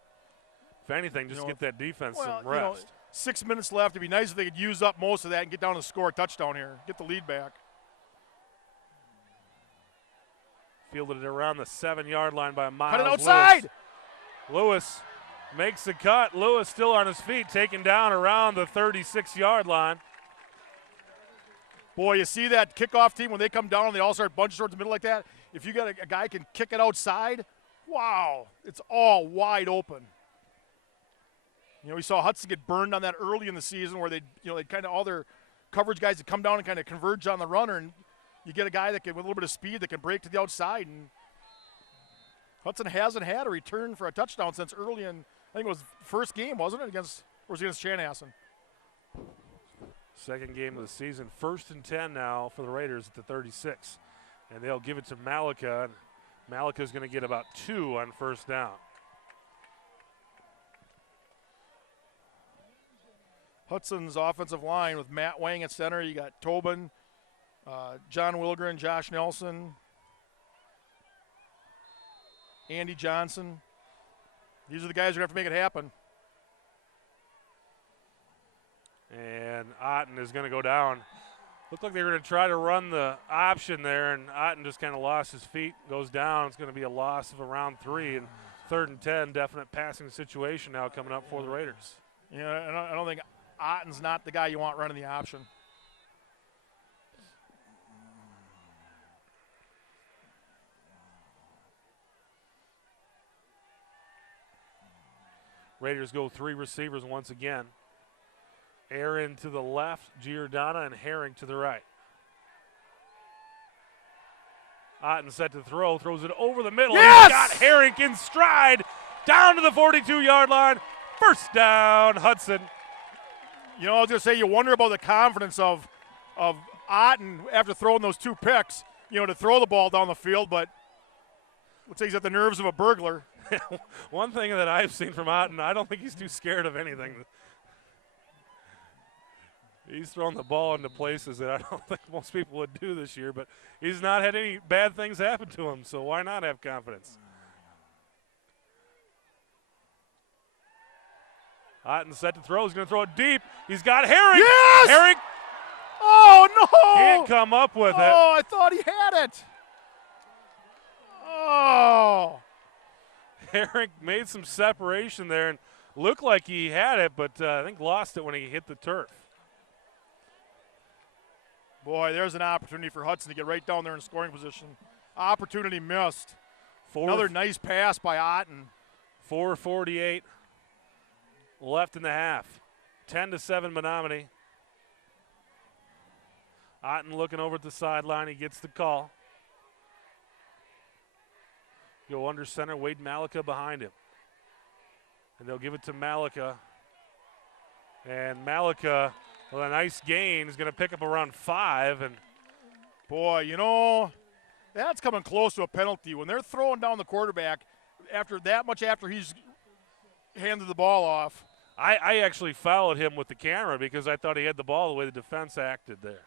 If anything, just get that defense some rest. You know, 6 minutes left. It'd be nice if they could use up most of that and get down and score a touchdown here, get the lead back. Fielded it around the 7-yard line by Miles. Cut it outside. Lewis makes the cut. Lewis still on his feet, taken down around the 36-yard line. Boy, you see that kickoff team when they come down and they all start bunching towards the middle like that? If you got a guy who can kick it outside, wow, it's all wide open. You know, we saw Hudson get burned on that early in the season where they kind of all their coverage guys that come down and kind of converge on the runner, and you get a guy that can, with a little bit of speed, that can break to the outside. And Hudson hasn't had a return for a touchdown since early in, I think it was first game, wasn't it? Or was it against Chanhassen? Second game of the season. 1st and 10 now for the Raiders at the 36. And they'll give it to Malika. And Malika's going to get about 2 on first down. Hudson's offensive line with Matt Wang at center. You got Tobin, John Wilgren, Josh Nelson, Andy Johnson. These are the guys who have to make it happen. And Otten is going to go down. Looked like they were going to try to run the option there, and Otten just kind of lost his feet, goes down. It's going to be a loss of around 3, and 3rd and 10, definite passing situation now coming up for the Raiders. Yeah, I don't think Otten's not the guy you want running the option. Raiders go 3 receivers once again. Aaron to the left, Giordana, and Herring to the right. Otten set to throw, throws it over the middle. Yes! He's got Herrick in stride, down to the 42-yard line. First down, Hudson. You know, I was going to say, you wonder about the confidence of Otten after throwing those 2 picks, you know, to throw the ball down the field, but looks like he's got the nerves of a burglar. One thing that I've seen from Otten, I don't think he's too scared of anything. He's thrown the ball into places that I don't think most people would do this year, but he's not had any bad things happen to him, so why not have confidence? Otten set to throw. He's going to throw it deep. He's got Herrick. Yes! Herrick Oh, no! can't come up with it. Oh, I thought he had it. Oh. Herrick made some separation there and looked like he had it, but I think lost it when he hit the turf. Boy, there's an opportunity for Hudson to get right down there in scoring position. Opportunity missed. Another nice pass by Otten. 4:48 left in the half. 10-7 Menomonie. Otten looking over at the sideline. He gets the call. Go under center. Wade Malika behind him. And they'll give it to Malika. And Malika, with a nice gain, is going to pick up around 5. And boy, you know, that's coming close to a penalty. When they're throwing down the quarterback after he's handed the ball off. I actually followed him with the camera because I thought he had the ball the way the defense acted there.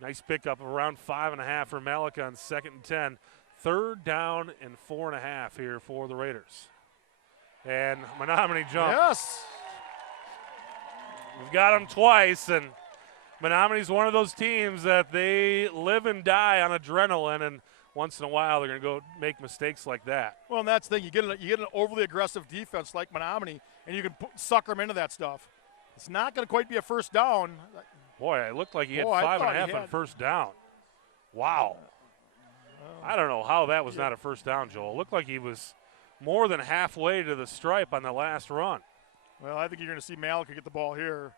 Nice pickup around 5.5 for Malika on 2nd and 10. 3rd down and 4.5 here for the Raiders. And Menomonie jump. Yes. We've got them twice, and Menominee's one of those teams that they live and die on adrenaline, and once in a while they're going to go make mistakes like that. Well, and that's the thing. You get an overly aggressive defense like Menomonie, and you can sucker them into that stuff. It's not going to quite be a first down. Boy, it looked like he had 5.5 on first down. Wow. I don't know how that was not a first down, Joel. It looked like he was more than halfway to the stripe on the last run. Well, I think you're going to see Malika get the ball here.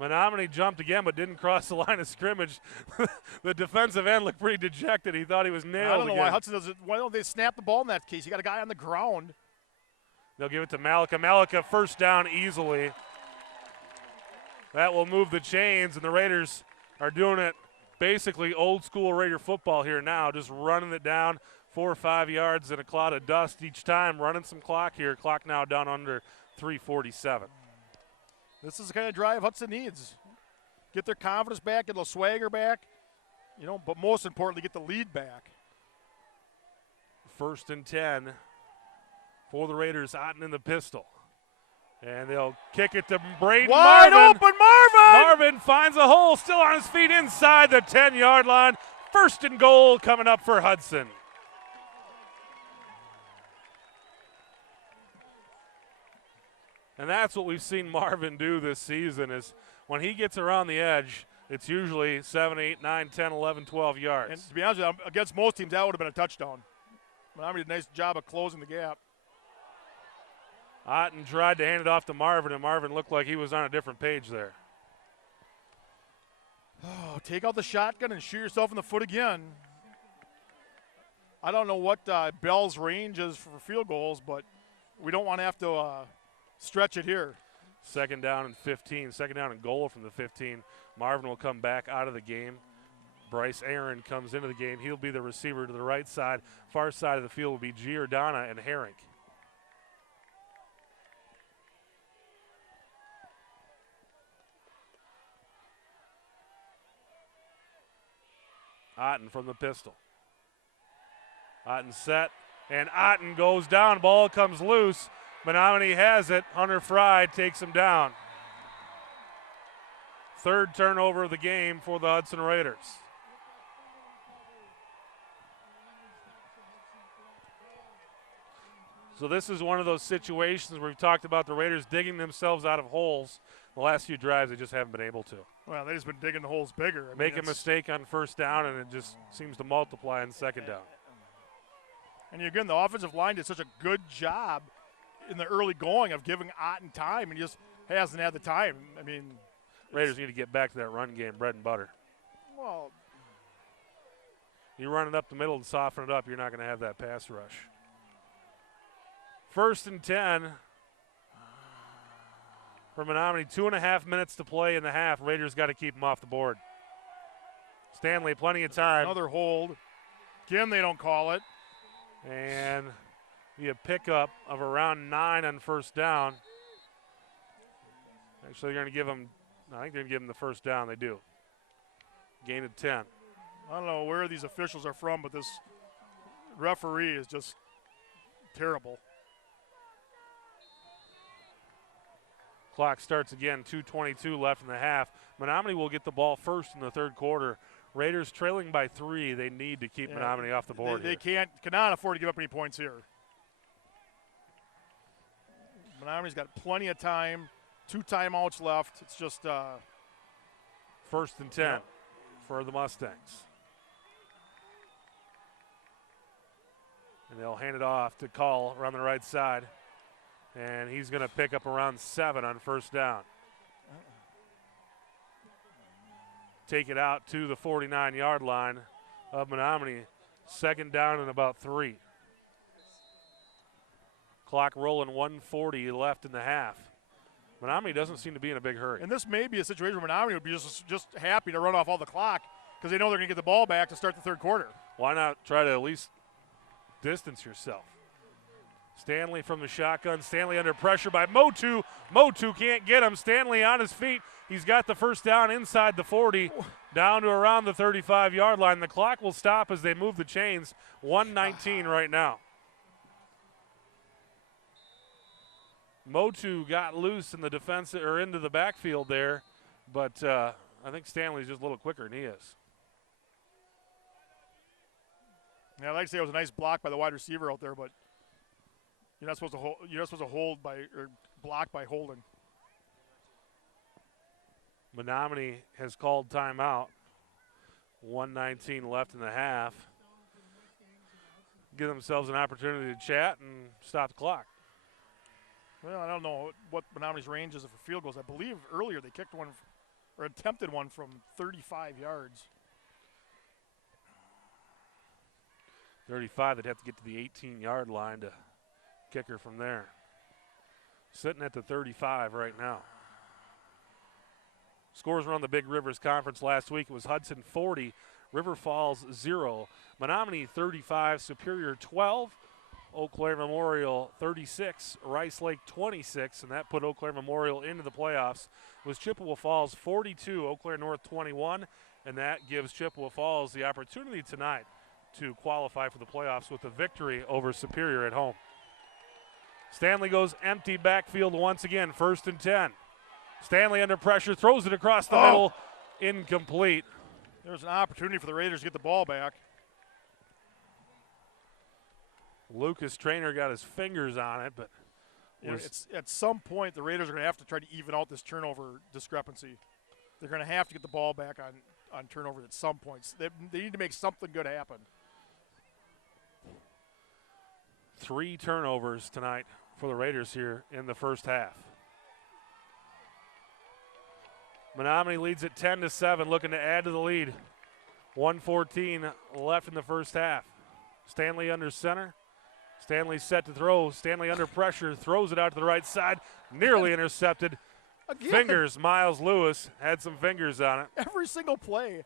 Menomonie jumped again but didn't cross the line of scrimmage. The defensive end looked pretty dejected. He thought he was nailed. I don't know again. why Hudson doesn't. Why don't they snap the ball in that case? You got a guy on the ground. They'll give it to Malika. Malika first down easily. That will move the chains, and the Raiders are doing it basically old school Raider football here now, just running it down 4 or 5 yards in a cloud of dust each time, running some clock here. Clock now down under 3:47. This is the kind of drive Hudson needs. Get their confidence back, get a little swagger back, you know, but most importantly, get the lead back. 1st and 10 for the Raiders. Otten in the pistol. And they'll kick it to Braden Wide Marvin. open, Marvin! Marvin finds a hole, still on his feet inside the 10-yard line. 1st and goal coming up for Hudson. And that's what we've seen Marvin do this season is when he gets around the edge, it's usually 7, 8, 9, 10, 11, 12 yards. And to be honest with you, against most teams, that would have been a touchdown. Menomonie did a nice job of closing the gap. Otten tried to hand it off to Marvin, and Marvin looked like he was on a different page there. Oh, take out the shotgun and shoot yourself in the foot again. I don't know what Bell's range is for field goals, but we don't want to have to stretch it here. 2nd down and 15. 2nd down and goal from the 15. Marvin will come back out of the game. Bryce Aaron comes into the game. He'll be the receiver to the right side. Far side of the field will be Giordana and Herrick. Otten from the pistol. Otten set, and Otten goes down. Ball comes loose. Menomonie has it. Hunter Fry takes him down. 3rd turnover of the game for the Hudson Raiders. So this is one of those situations where we've talked about the Raiders digging themselves out of holes. The last few drives, they just haven't been able to. Well, they've just been digging the holes bigger. Make a mistake on 1st down, and it just seems to multiply on 2nd down. And again, the offensive line did such a good job in the early going of giving Otten time, and he just hasn't had the time. I mean, Raiders need to get back to that run game, bread and butter. Well, you run it up the middle and soften it up, you're not going to have that pass rush. 1st and 10 for Menomonie. 2.5 minutes to play in the half. Raiders got to keep them off the board. Stanley, plenty of time. Another hold. Again, they don't call it. And a pickup of around 9 on 1st down. Actually, they're going to give them, I think they're going to give them the 1st down. They do. Gain of 10. I don't know where these officials are from, but this referee is just terrible. Clock starts again, 2:22 left in the half. Menomonie will get the ball first in the 3rd quarter. Raiders trailing by 3. They need to keep Menomonie off the board. They cannot afford to give up any points here. Menomonie's got plenty of time. 2 timeouts left. It's just 1st and 10 for the Mustangs. And they'll hand it off to Call around the right side. And he's going to pick up around 7 on 1st down. Take it out to the 49-yard line of Menomonie. 2nd down and about 3. Clock rolling, 1:40 left in the half. Menomonie doesn't seem to be in a big hurry. And this may be a situation where Menomonie would be just happy to run off all the clock because they know they're going to get the ball back to start the 3rd quarter. Why not try to at least distance yourself? Stanley from the shotgun. Stanley under pressure by Motu. Motu can't get him. Stanley on his feet. He's got the 1st down inside the 40, down to around the 35-yard line. The clock will stop as they move the chains. 1:19 right now. Motu got loose in the defense or into the backfield there, but I think Stanley's just a little quicker than he is. Yeah, I'd like to say it was a nice block by the wide receiver out there, but you're not supposed to hold. You're not supposed to hold by or block by holding. Menomonie has called timeout. 1:19 left in the half. Give themselves an opportunity to chat and stop the clock. Well, I don't know what Menomonie's range is for field goals. I believe earlier they kicked one or attempted one from 35 yards. 35, they'd have to get to the 18-yard line to kicker from there. Sitting at the 35 right now. Scores were on the Big Rivers Conference last week. It was Hudson 40, River Falls 0. Menomonie 35, Superior 12. Eau Claire Memorial 36, Rice Lake 26, and that put Eau Claire Memorial into the playoffs. It was Chippewa Falls 42, Eau Claire North 21, and that gives Chippewa Falls the opportunity tonight to qualify for the playoffs with a victory over Superior at home. Stanley goes empty backfield once again, 1st and 10. Stanley under pressure, throws it across the middle, incomplete. There's an opportunity for the Raiders to get the ball back. Lucas Traynor got his fingers on it, but it's at some point the Raiders are going to have to try to even out this turnover discrepancy. They're going to have to get the ball back on turnovers at some points. They need to make something good happen. 3 turnovers tonight for the Raiders here in the 1st half. Menomonie leads at 10-7, looking to add to the lead. 1:14 left in the 1st half. Stanley under center. Stanley set to throw. Stanley under pressure, throws it out to the right side, nearly intercepted. Again. Fingers, Miles Lewis had some fingers on it. Every single play,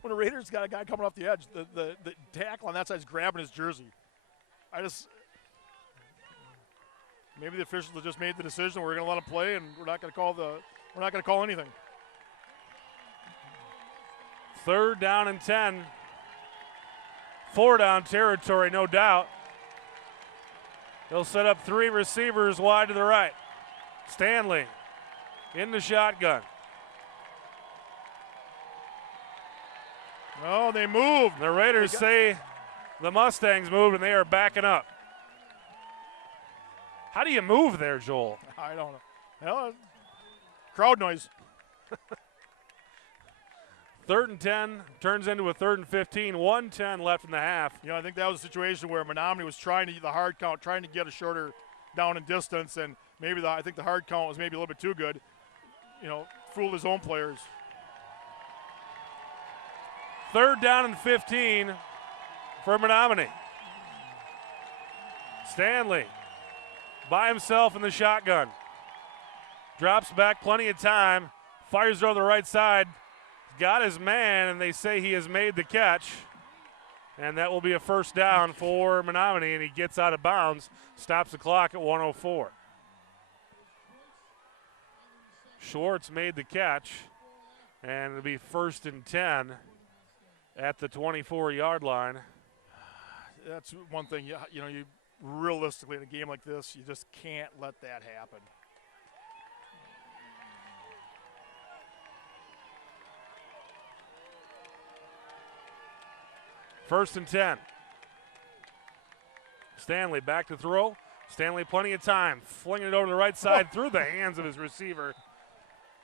when the Raiders got a guy coming off the edge, the tackle on that side is grabbing his jersey. Maybe the officials have just made the decision we're going to let him play and we're not going to call anything. 3rd down and 10. 4-down territory, no doubt. They'll set up 3 receivers wide to the right. Stanley in the shotgun. Oh, they moved. The Raiders say the Mustangs moved and they are backing up. How do you move there, Joel? I don't know. Well, crowd noise. 3rd and 10 turns into a 3rd and 15. 1:10 left in the half. I think that was a situation where Menomonie was trying to get the hard count, trying to get a shorter down in distance, and maybe I think the hard count was maybe a little bit too good. Fooled his own players. Third down and 15 for Menomonie. Stanley by himself in the shotgun. Drops back, plenty of time. Fires over the right side. Got his man, and they say he has made the catch. And that will be a first down for Menomonie, and he gets out of bounds. Stops the clock at 1:04. Schwartz made the catch, and it'll be 1st and 10 at the 24-yard line. That's one thing, you know, you realistically in a game like this, you just can't let that happen. First and 10. Stanley back to throw. Stanley plenty of time, flinging it over to the right side through the hands of his receiver.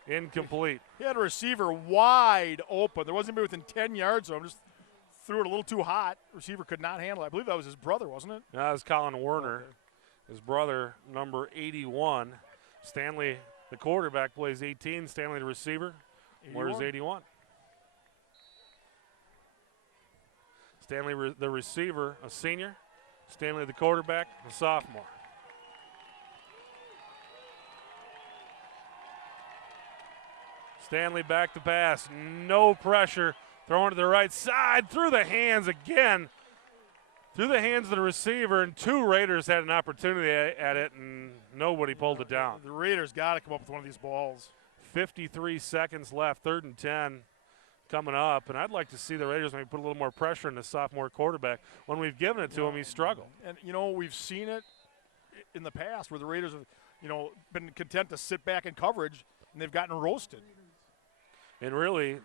Incomplete. He had a receiver wide open. There wasn't anybody within 10 yards of him. Just threw it a little too hot. Receiver could not handle it. I believe that was his brother, wasn't it? That was Colin Werner. Okay. His brother, number 81. Stanley, the quarterback, plays 18. Stanley, the receiver, wears 81. Stanley, the receiver, a senior. Stanley, the quarterback, a sophomore. Stanley back to pass. No pressure. Throwing to the right side. Through the hands again. Through the hands of the receiver, and two Raiders had an opportunity at it, and nobody pulled it down. The Raiders got to come up with one of these balls. 53 seconds left, 3rd and 10 coming up, and I'd like to see the Raiders maybe put a little more pressure on the sophomore quarterback. When we've given it to him, he's struggled. And, you know, we've seen it in the past where the Raiders have, you know, been content to sit back in coverage, and they've gotten roasted. And really,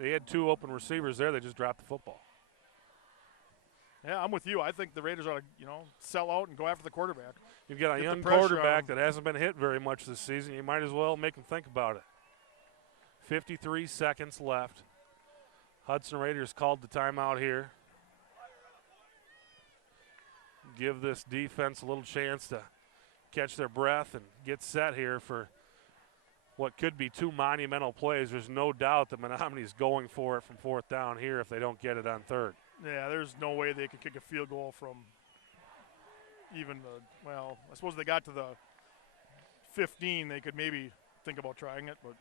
they had two open receivers there. They just dropped the football. Yeah, I'm with you. I think the Raiders ought to, you know, sell out and go after the quarterback. You've got a young quarterback that hasn't been hit very much this season. You might as well make him think about it. 53 seconds left. Hudson Raiders called the timeout here. Give this defense a little chance to catch their breath and get set here for what could be two monumental plays. There's no doubt that Menomonie is going for it from 4th down here if they don't get it on 3rd. Yeah, there's no way they could kick a field goal from even the, well, I suppose they got to the 15. They could maybe think about trying it, but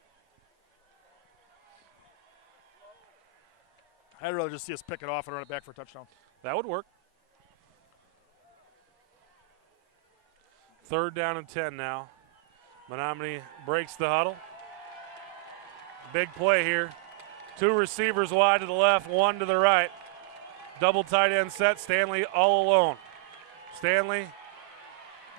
I'd rather just see us pick it off and run it back for a touchdown. That would work. 3rd down and 10 now. Menomonie breaks the huddle. Big play here. Two receivers wide to the left, one to the right. Double tight end set. Stanley all alone. Stanley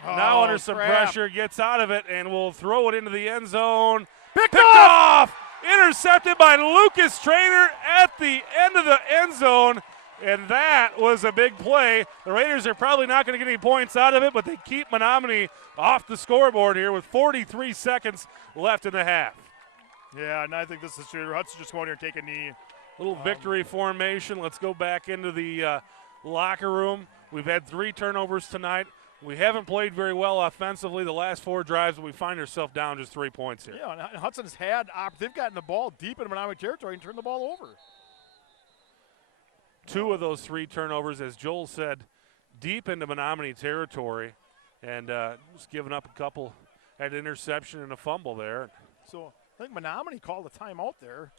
now under some pressure, gets out of it, and will throw it into the end zone. Picked off! Intercepted by Lucas Trainer at the end of the end zone, and that was a big play. The Raiders are probably not going to get any points out of it, but they keep Menomonie off the scoreboard here with 43 seconds left in the half. Yeah, and I think this is true. Hudson just going here and take a knee. Little victory formation. Let's go back into the locker room. We've had 3 turnovers tonight. We haven't played very well offensively the last 4 drives, but we find ourselves down just 3 points here. Yeah, and Hudson's had they've gotten the ball deep in Menomonie territory and turned the ball over. 2 of those 3 turnovers, as Joel said, deep into Menomonie territory, and just giving up a couple. Had an interception and a fumble there. So I think Menomonie called a timeout there.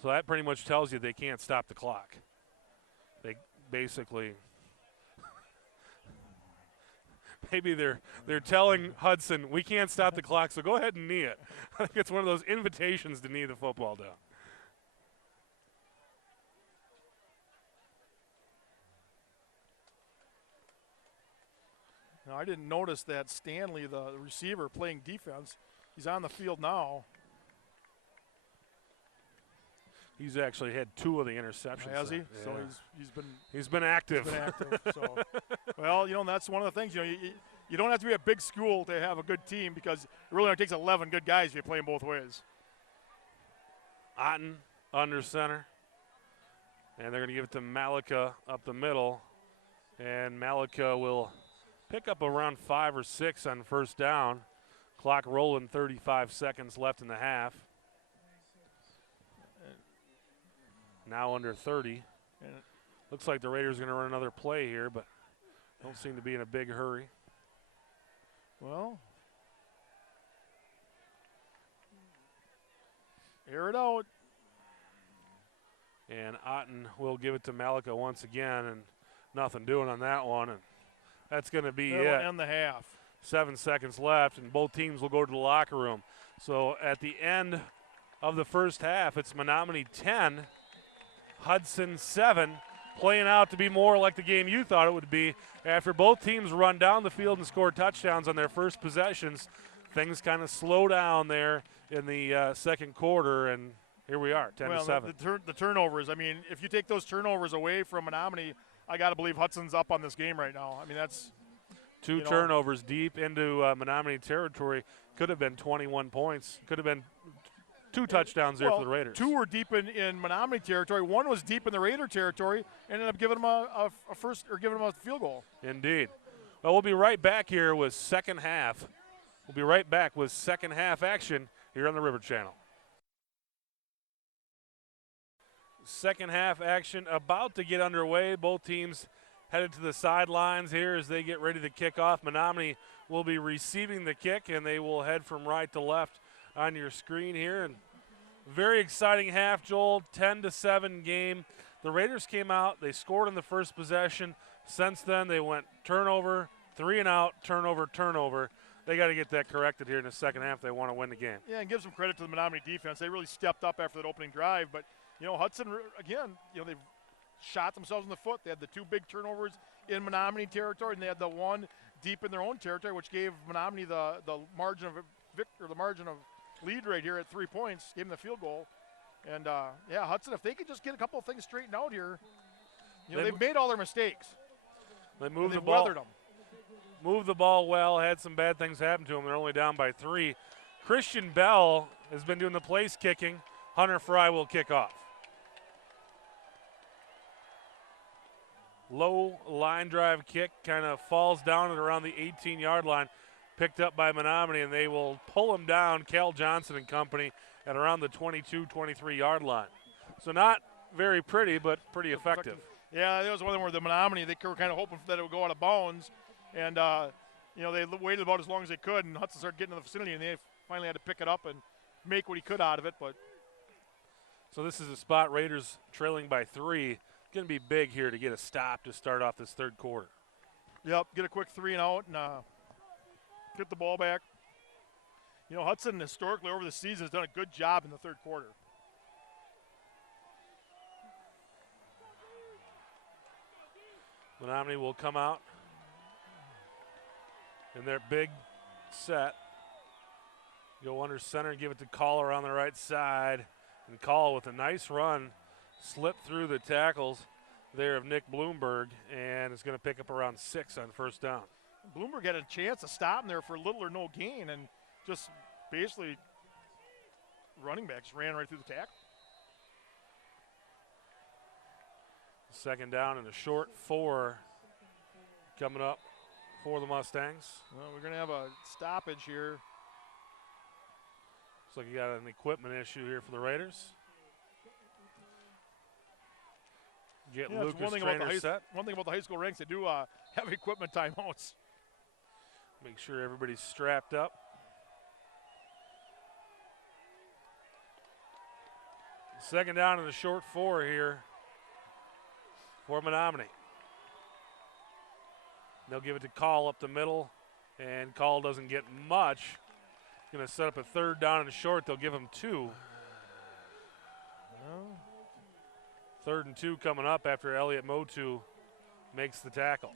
So that pretty much tells you they can't stop the clock. They basically maybe they're telling Hudson, we can't stop the clock, so go ahead and knee it. I think it's one of those invitations to knee the football down. Now, I didn't notice that Stanley, the receiver, playing defense. He's on the field now. He's actually had 2 of the interceptions. Has he? Yeah. So he's been active. He's been active. So, well, you know, that's one of the things. You know, you don't have to be a big school to have a good team because it really only takes 11 good guys if you play them both ways. Otten under center, and they're going to give it to Malika up the middle, and Malika will pick up around 5 or 6 on 1st down. Clock rolling, 35 seconds left in the half. now under 30. And Looks like the Raiders are going to run another play here, but don't seem to be in a big hurry. well, air it out. And Otten will give it to Malika once again, and nothing doing on that one. And that's going to be That'll it. end the half. 7 seconds left, and both teams will go to the locker room. So at the end of the first half, it's Menomonie 10, Hudson 7, playing out to be more like the game you thought it would be. After both teams run down the field and score touchdowns on their first possessions, things kind of slow down there in the second quarter, and here we are, 10-7. The turnovers, I mean, if you take those turnovers away from Menomonie, I got to believe Hudson's up on this game right now. I mean, that's two turnovers deep into Menomonie territory. Could have been 21 points. Could have been 2 touchdowns there for the Raiders. 2 were deep in Menomonie territory. 1 was deep in the Raider territory, and ended up giving them a field goal. Indeed. Well, we'll be right back here with second half. We'll be right back with second half action here on the River Channel. Second half action about to get underway. Both teams headed to the sidelines here as they get ready to kick off. Menomonie will be receiving the kick, and they will head from right to left on your screen here. And very exciting half, Joel. 10-7 game. The Raiders came out. They scored in the first possession. Since then, they went turnover, 3 and out, turnover, turnover. They got to get that corrected here in the second half if they want to win the game. Yeah, and give some credit to the Menomonie defense. They really stepped up after that opening drive. But, Hudson, again, they shot themselves in the foot. They had the 2 big turnovers in Menomonie territory, and they had the 1 deep in their own territory, which gave Menomonie the margin of lead right here at 3 points, gave them the field goal. And, Hudson, if they could just get a couple of things straightened out here, they've made all their mistakes. They moved the they've ball. weathered them. Moved the ball well, had some bad things happen to them. They're only down by 3. Christian Bell has been doing the place kicking. Hunter Fry will kick off. Low line drive kick, kind of falls down at around the 18-yard line, picked up by Menomonie, and they will pull him down, Cal Johnson and company, at around the 22, 23-yard line. So not very pretty, but pretty effective. Yeah, that was one of them where the Menomonie, they were kind of hoping that it would go out of bounds, and they waited about as long as they could, and Hudson started getting to the vicinity, and they finally had to pick it up and make what he could out of it. But so this is a spot Raiders trailing by 3. Going to be big here to get a stop to start off this third quarter. Yep, get a quick 3 and out and get the ball back. Hudson historically over the season has done a good job in the third quarter. Menomonie will come out in their big set. Go under center and give it to Caller on the right side. And Call with a nice run. Slipped through the tackles there of Nick Bloomberg, and is going to pick up around 6 on first down. Bloomberg had a chance to stop him there for little or no gain, and just basically running back just ran right through the tackle. Second down and a short 4 coming up for the Mustangs. Well, we're going to have a stoppage here. Looks like you got an equipment issue here for the Raiders. Get Lucas Trainer set. One thing about the high school ranks, they do have equipment timeouts. Make sure everybody's strapped up. Second down and a short 4 here for Menomonie. They'll give it to Call up the middle, and Call doesn't get much. Going to set up a third down and a short. They'll give him 2. Well, 3rd and 2 coming up after Elliott Motu makes the tackle.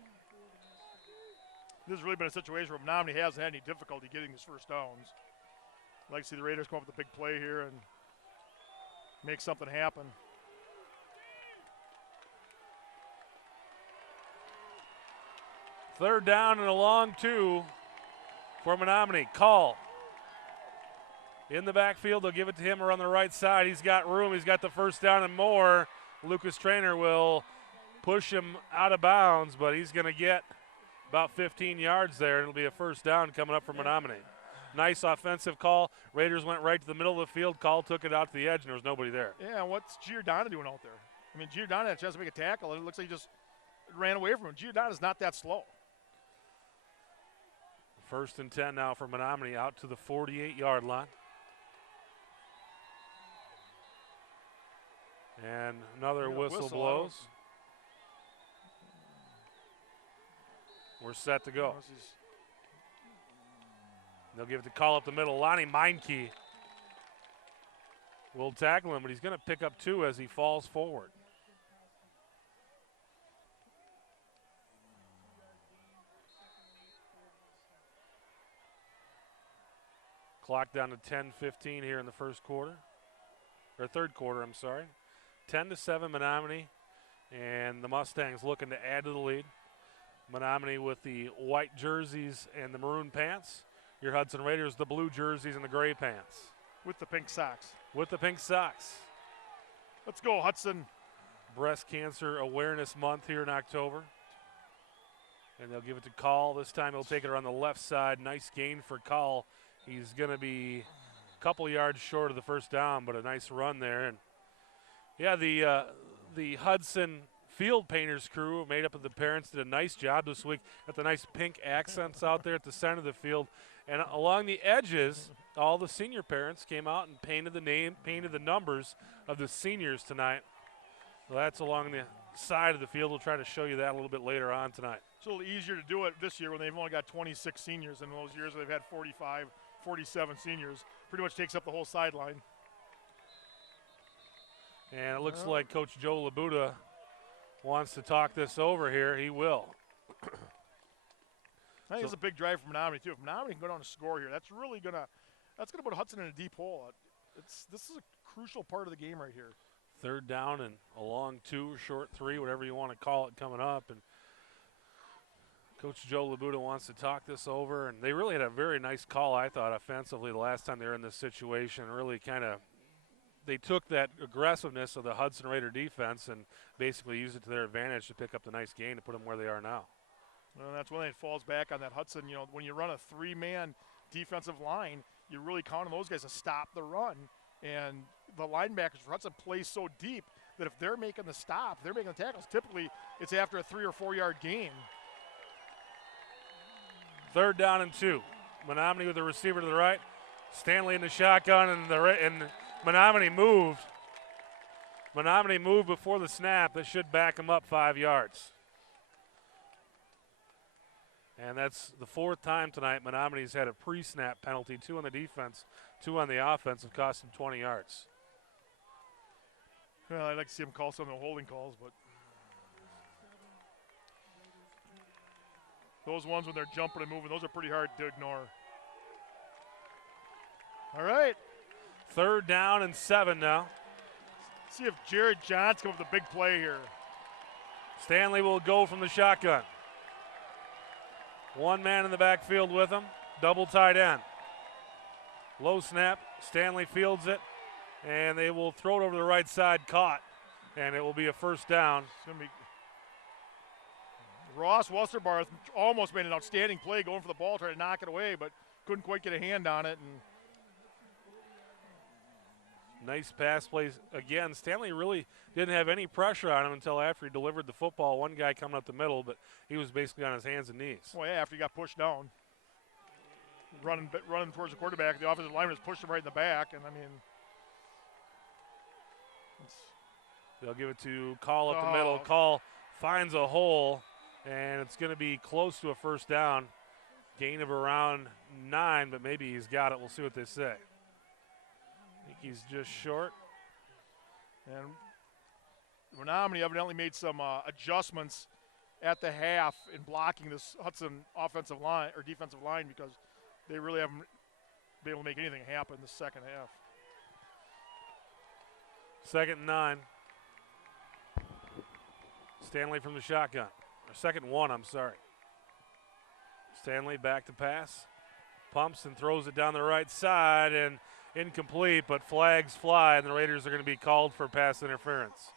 This has really been a situation where Menomonie hasn't had any difficulty getting his first downs. I'd like to see the Raiders come up with a big play here and make something happen. Third down and a long 2 for Menomonie. Call in the backfield. They'll give it to him around the right side. He's got room. He's got the first down and more. Lucas Trainer will push him out of bounds, but he's going to get about 15 yards there. It'll be a first down coming up for Menomonie. Nice offensive call. Raiders went right to the middle of the field. Call took it out to the edge, and there was nobody there. Yeah, what's Giordano doing out there? I mean, Giordano had a chance to make a tackle, and it looks like he just ran away from him. Giordano's not that slow. 1st and 10 now for Menomonie out to the 48-yard line. And another whistle blows. We're set to go. They'll give it to Call up the middle. Lonnie Meinke will tackle him, but he's going to pick up 2 as he falls forward. Clock down to 10:15 here in the first quarter, or third quarter, I'm sorry. 10-7 Menomonie, and the Mustangs looking to add to the lead. Menomonie with the white jerseys and the maroon pants. Your Hudson Raiders, the blue jerseys and the gray pants. With the pink socks. With the pink socks. Let's go, Hudson. Breast Cancer Awareness Month here in October. And they'll give it to Call. This time he'll take it around the left side. Nice gain for Call. He's going to be a couple yards short of the first down, but a nice run there. And yeah, the Hudson field painters crew made up of the parents did a nice job this week. Got the nice pink accents out there at the center of the field. And along the edges, all the senior parents came out and painted the numbers of the seniors tonight. So that's along the side of the field. We'll try to show you that a little bit later on tonight. It's a little easier to do it this year when they've only got 26 seniors. In those years they've had 45, 47 seniors. Pretty much takes up the whole sideline. And it looks like Coach Joe Labuda wants to talk this over here. He will. I think it's a big drive from Menomonie too. If Menomonie can go down and score here, that's gonna put Hudson in a deep hole. This is a crucial part of the game right here. 3rd down and a long 2, short 3, whatever you want to call it, coming up. And Coach Joe Labuda wants to talk this over. And they really had a very nice call, I thought, offensively the last time they were in this situation. Really kind of, they took that aggressiveness of the Hudson Raider defense and basically used it to their advantage to pick up the nice gain to put them where they are now. Well, that's when it falls back on that Hudson. You know, when you run a 3-man defensive line, you really count on those guys to stop the run. And the linebackers for Hudson play so deep that if they're making the stop, they're making the tackles, typically it's after a 3 or 4 yard gain. 3rd down and 2. Menomonie with the receiver to the right. Stanley in the shotgun, and Menomonie moved. Menomonie moved before the snap. That should back him up 5 yards. And that's the 4th time tonight Menominee's had a pre-snap penalty, 2 on the defense, 2 on the offense, have cost him 20 yards. Well, I'd like to see him call some of the holding calls, but those ones when they're jumping and moving, those are pretty hard to ignore. All right. 3rd down and 7 now. See if Jared Johns comes with a big play here. Stanley will go from the shotgun. 1 man in the backfield with him, double tight end. Low snap, Stanley fields it, and they will throw it over the right side, caught, and it will be a 1st down. It's going to be Ross Westerbarth almost made an outstanding play going for the ball, trying to knock it away, but couldn't quite get a hand on it. And nice pass plays. Again, Stanley really didn't have any pressure on him until after he delivered the football. One guy coming up the middle, but he was basically on his hands and knees. Well, yeah, after he got pushed down. Running towards the quarterback, the offensive lineman just pushed him right in the back, and I mean. They'll give it to Call up the middle. Call finds a hole, and it's going to be close to a 1st down. Gain of around 9, but maybe he's got it. We'll see what they say. I think he's just short. And Menomonie evidently made some adjustments at the half in blocking this Hudson offensive line or defensive line because they really haven't been able to make anything happen in the second half. 2nd and 9. Stanley from the shotgun. Or 2nd and 1, I'm sorry. Stanley back to pass. Pumps and throws it down the right side, and incomplete, but flags fly, and the Raiders are going to be called for pass interference.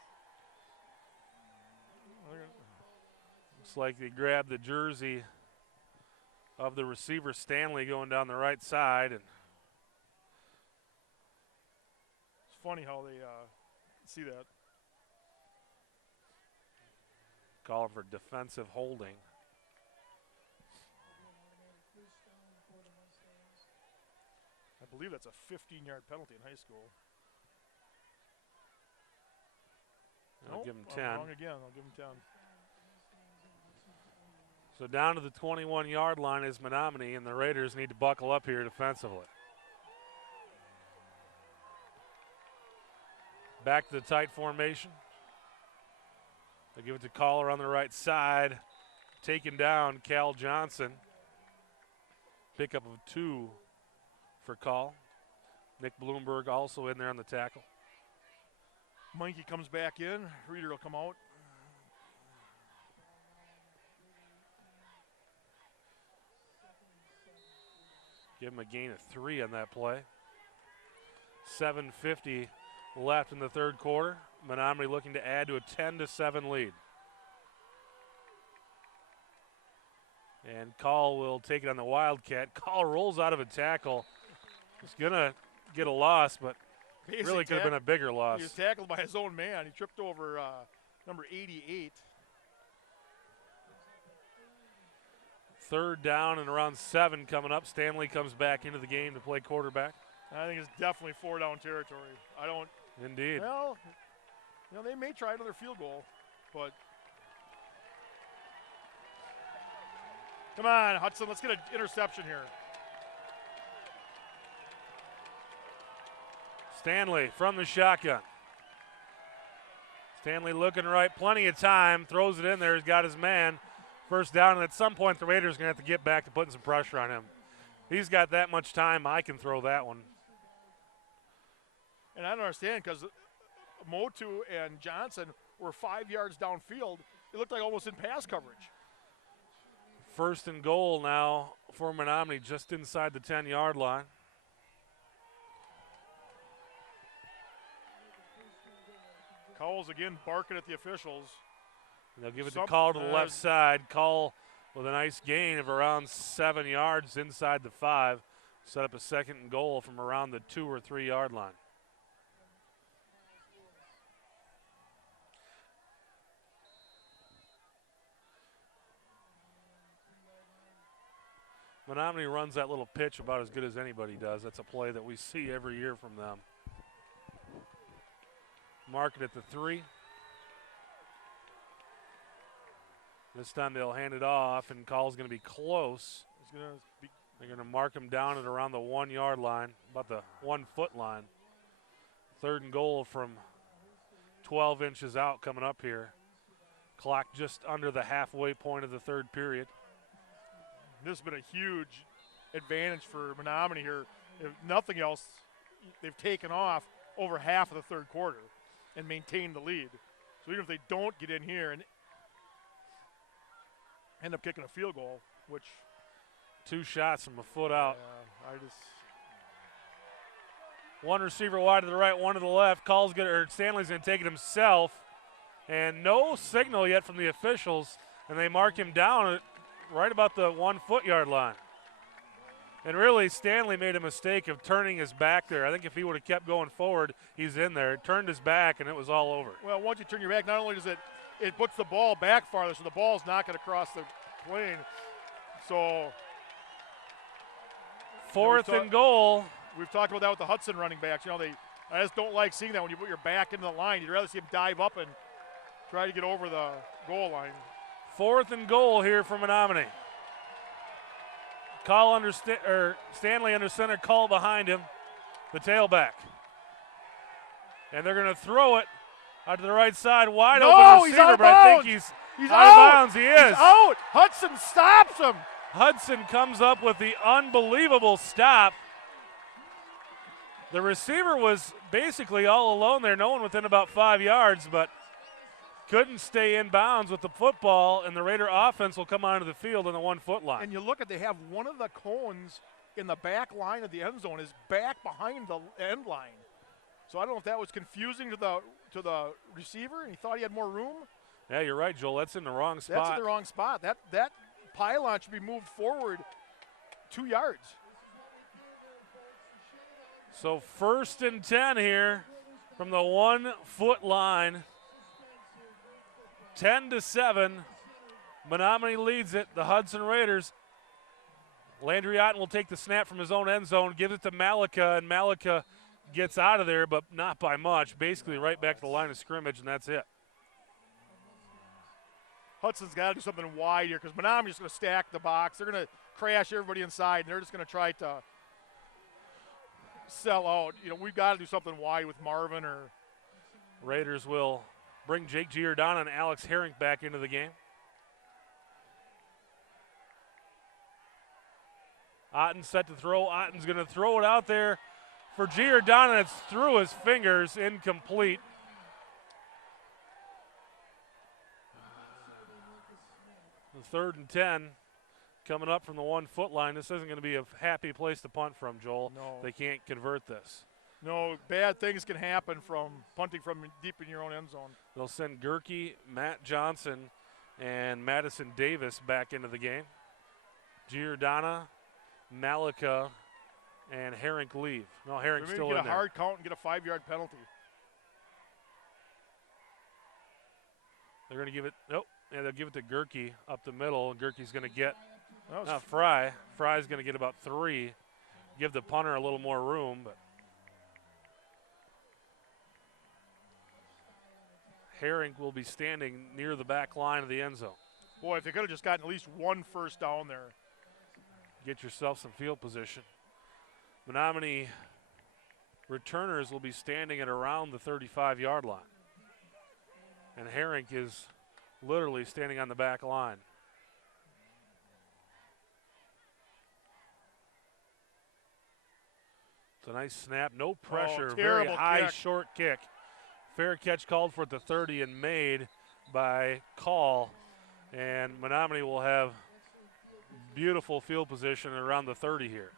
Looks like they grabbed the jersey of the receiver Stanley going down the right side. And it's funny how they see that. Calling for defensive holding. I believe that's a 15-yard penalty in high school. I'll give him 10. I'm wrong again. I'll give him 10. So down to the 21-yard line is Menomonie, and the Raiders need to buckle up here defensively. Back to the tight formation. They give it to Caller on the right side. Taken down, Cal Johnson. Pickup of 2 for Call. Nick Bloomberg also in there on the tackle. Monkey comes back in. Reeder will come out. Give him a gain of 3 on that play. 7:50 left in the third quarter. Menomonie looking to add to a 10-7 lead. And Call will take it on the Wildcat. Call rolls out of a tackle. He's going to get a loss, but really could have been a bigger loss. He was tackled by his own man. He tripped over number 88. Third down and around 7 coming up. Stanley comes back into the game to play quarterback. I think it's definitely 4-down territory. I don't. Indeed. Well, they may try another field goal, but come on, Hudson. Let's get an interception here. Stanley from the shotgun. Stanley looking right, plenty of time, throws it in there, he's got his man. First down, and at some point the Raiders are going to have to get back to putting some pressure on him. He's got that much time, I can throw that one. And I don't understand because Motu and Johnson were 5 yards downfield. It looked like almost in pass coverage. First and goal now for Menomonie, just inside the 10-yard line. Cowles again barking at the officials. And they'll give it to Call to the left side. Call with a nice gain of around 7 yards inside the 5. Set up a second and goal from around the 2 or 3 yard line. Menomonie runs that little pitch about as good as anybody does. That's a play that we see every year from them. Mark it at the 3. This time they'll hand it off, and Call's going to be close. They're going to mark him down at around the 1 yard line, about the 1 foot line. Third and goal from 12 inches out coming up here. Clock just under the halfway point of the third period. This has been a huge advantage for Menomonie here. If nothing else, they've taken off over half of the third quarter and maintained the lead. So even if they don't get in here and end up kicking a field goal, which 2 shots from a foot out. One receiver wide to the right, 1 to the left. Stanley's going to take it himself, and no signal yet from the officials, and they mark him down at right about the 1 foot yard line. And really, Stanley made a mistake of turning his back there. I think if he would have kept going forward, he's in there. Turned his back, and it was all over. Well, once you turn your back, not only does it puts the ball back farther, so the ball's not going to cross the plane. So fourth and goal. We've talked about that with the Hudson running backs. I just don't like seeing that when you put your back into the line. You'd rather see him dive up and try to get over the goal line. 4th and goal here for Menomonie. Stanley under center, Call behind him, the tailback. And they're going to throw it out to the right side, wide open receiver, but I think he's out of bounds. He is. He's out. Hudson stops him. Hudson comes up with the unbelievable stop. The receiver was basically all alone there, no one within about 5 yards, but couldn't stay in bounds with the football, and the Raider offense will come onto the field on the 1 foot line. And you look they have one of the cones in the back line of the end zone is back behind the end line. So I don't know if that was confusing to the receiver, and he thought he had more room. Yeah, you're right, Joel. That's in the wrong spot. That's in the wrong spot. That pylon should be moved forward 2 yards. So 1st and 10 here from the 1 foot line. 10-7. Menomonie leads it. The Hudson Raiders. Landry Otten will take the snap from his own end zone, gives it to Malika, and Malika gets out of there, but not by much. Basically right back to the line of scrimmage, and that's it. Hudson's got to do something wide here because Menomonie's going to stack the box. They're going to crash everybody inside, and they're just going to try to sell out. You know, we've got to do something wide with Marvin or. Raiders will bring Jake Giordano and Alex Herring back into the game. Otten set to throw. Otten's going to throw it out there for Giordano. It's through his fingers, incomplete. The 3rd and 10 coming up from the 1 foot line. This isn't going to be a happy place to punt from, Joel. No. They can't convert this. No, bad things can happen from punting from deep in your own end zone. They'll send Gerke, Matt Johnson, and Madison Davis back into the game. Giordano, Malika, and Herring leave. No, Herring's still in there. Get a hard count and get a 5-yard penalty. They're going to give it, nope. Yeah, they'll give it to Gerke up the middle, and Gerke's going to get, Fry. Fry's going to get about 3. Give the punter a little more room, but Herring will be standing near the back line of the end zone. Boy, if they could have just gotten at least 1 first down there. Get yourself some field position. Menomonie returners will be standing at around the 35-yard line. And Herring is literally standing on the back line. It's a nice snap, no pressure, very high kick. Short kick. Fair catch called for at the 30 and made by Call. And Menomonie will have beautiful field position around the 30 here.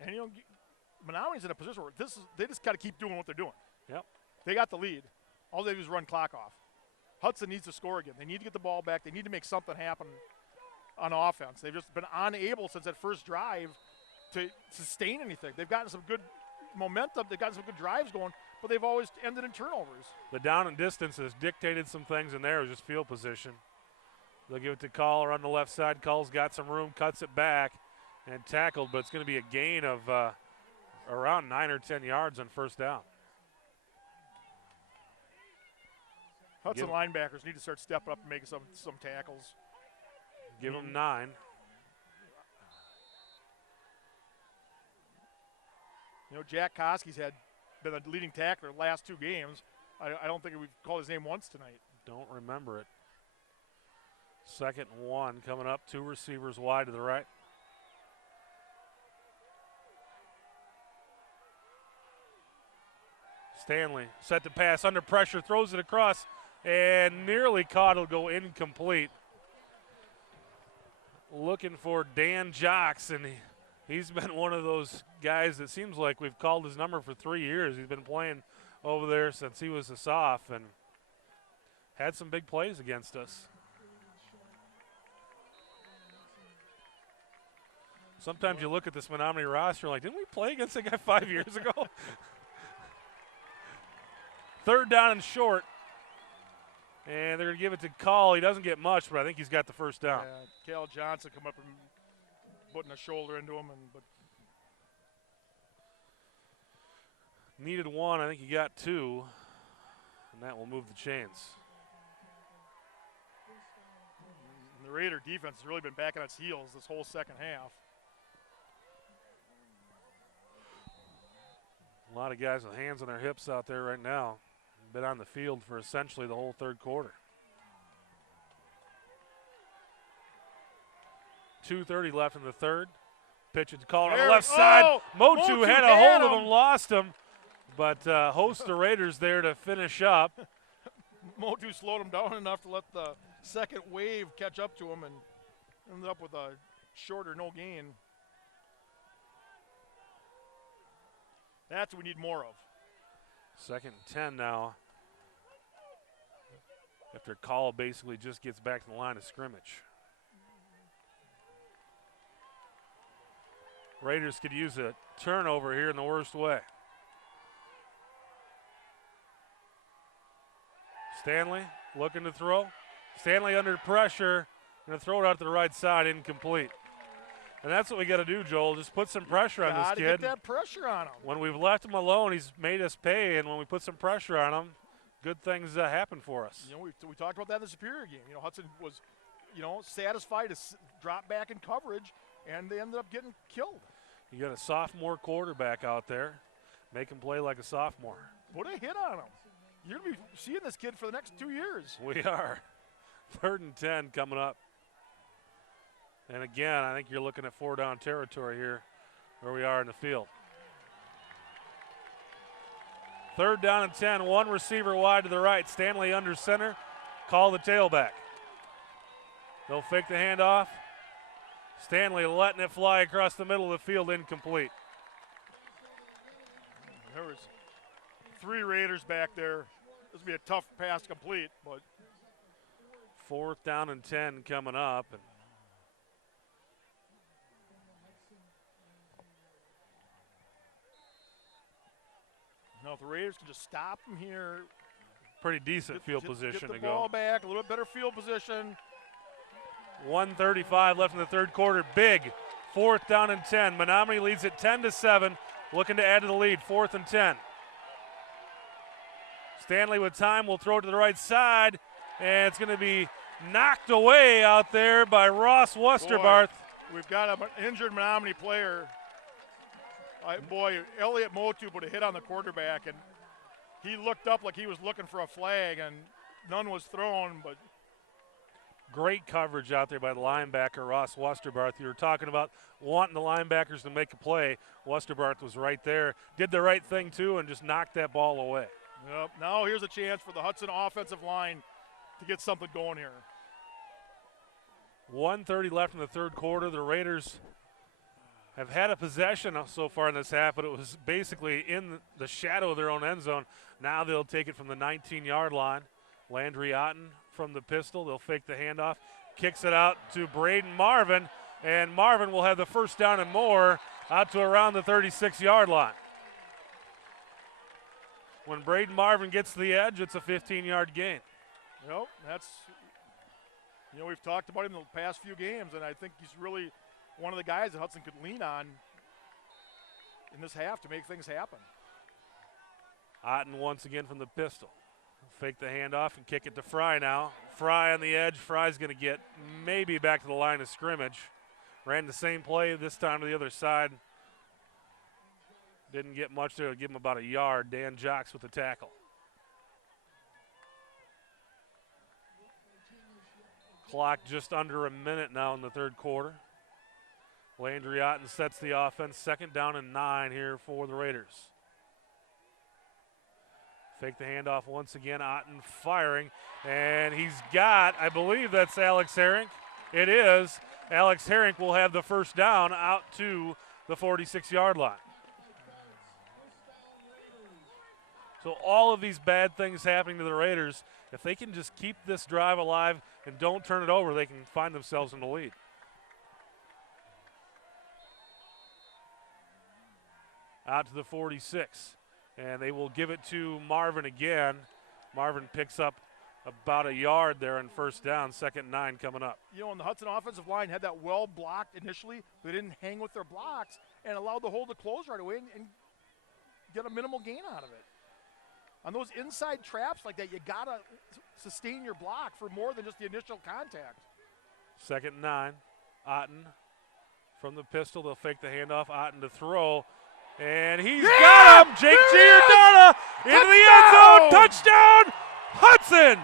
And you know, Menomonie's in a position where they just got to keep doing what they're doing. Yep. They got the lead. All they do is run clock off. Hudson needs to score again. They need to get the ball back. They need to make something happen on offense. They've just been unable since that first drive to sustain anything. They've gotten some good momentum. They've gotten some good drives going, but they've always ended in turnovers. The down and distance has dictated some things in there. It was just field position. They'll give it to Caller on the left side. Call's got some room, cuts it back, and tackled, but it's going to be a gain of around 9 or 10 yards on first down. Hudson linebackers need to start stepping up and making some tackles. Give them 9. You know, Jack Koski's been a leading tackler the last 2 games. I don't think we've called his name once tonight. Don't remember it. 2nd and 1 coming up. 2 receivers wide to the right. Stanley set to pass under pressure, throws it across, and nearly caught. It'll go incomplete. Looking for Dan Jocks, and he's been one of those guys that seems like we've called his number for 3 years. He's been playing over there since he was a soph and had some big plays against us. Sometimes you look at this Menomonie roster like, didn't we play against that guy 5 years ago? 3rd down and short. And they're going to give it to Call. He doesn't get much, but I think he's got the first down. Yeah, Cal Johnson come up and putting a shoulder into him. But needed 1. I think he got 2. And that will move the chains. And the Raider defense has really been back on its heels this whole second half. A lot of guys with hands on their hips out there right now. Been on the field for essentially the whole 3rd quarter. 2:30 left in the 3rd. Pitch it to Caller on the left side. Motu had a hold of him, lost him. But hosts the Raiders there to finish up. Motu slowed him down enough to let the second wave catch up to him and ended up with a shorter no gain. That's what we need more of. 2nd and 10 now. After Call basically just gets back to the line of scrimmage. Raiders could use a turnover here in the worst way. Stanley looking to throw. Stanley under pressure. Going to throw it out to the right side, incomplete. And that's what we got to do, Joel. Just put some pressure on this kid. Get that pressure on him. When we've left him alone, he's made us pay, and when we put some pressure on him, good things happen for us. You know, we talked about that in the Superior game. You know, Hudson was, you know, satisfied to drop back in coverage, and they ended up getting killed. You got a sophomore quarterback out there. Make him play like a sophomore. Put a hit on him. You're going to be seeing this kid for the next 2 years. We are. 3rd and 10 coming up. And again, I think you're looking at 4-down territory here where we are in the field. 3rd down and 10, one receiver wide to the right. Stanley under center. Call the tailback. They'll fake the handoff. Stanley letting it fly across the middle of the field, incomplete. There was 3 Raiders back there. This will be a tough pass complete, but 4th down and 10 coming up. And now, if the Raiders can just stop them here. Pretty decent field position to go. Get the ball back, a little bit better field position. 1:35 left in the 3rd quarter. Big 4th down and 10. Menomonie leads it 10-7, looking to add to the lead. 4th and 10. Stanley with time will throw it to the right side, and it's going to be knocked away out there by Ross Westerbarth. We've got an injured Menomonie player. Elliot Motu put a hit on the quarterback, and he looked up like he was looking for a flag, and none was thrown. But great coverage out there by the linebacker, Ross Westerbarth. You were talking about wanting the linebackers to make a play. Westerbarth was right there, did the right thing too, and just knocked that ball away. Yep. Now here's a chance for the Hudson offensive line to get something going here. 1:30 left in the 3rd quarter. The Raiders have had a possession so far in this half, but it was basically in the shadow of their own end zone. Now they'll take it from the 19-yard line. Landry Otten from the pistol. They'll fake the handoff. Kicks it out to Braden Marvin, and Marvin will have the 1st down and more out to around the 36-yard line. When Braden Marvin gets to the edge, it's a 15-yard gain. Yep, we've talked about him in the past few games, and I think he's really one of the guys that Hudson could lean on in this half to make things happen. Otten once again from the pistol. Fake the handoff and kick it to Fry now. Fry on the edge. Fry's going to get maybe back to the line of scrimmage. Ran the same play this time to the other side. Didn't get much there. Give him about a yard. Dan Jocks with the tackle. Clock just under a minute now in the 3rd quarter. Landry Otten sets the offense. 2nd down and 9 here for the Raiders. Fake the handoff once again. Otten firing. And he's got, I believe that's Alex Herink. It is. Alex Herink will have the 1st down out to the 46-yard line. So all of these bad things happening to the Raiders, if they can just keep this drive alive and don't turn it over, they can find themselves in the lead. Out to the 46, and they will give it to Marvin again. Marvin picks up about a yard there on 1st down. 2nd and 9 coming up. You know, and the Hudson offensive line had that well blocked initially. They didn't hang with their blocks and allowed the hold to close right away and get a minimal gain out of it. On those inside traps like that, you got to sustain your block for more than just the initial contact. 2nd and 9. Otten from the pistol. They'll fake the handoff. Otten to throw. And he's got him! Jake Giordano into the end zone! Touchdown, Hudson!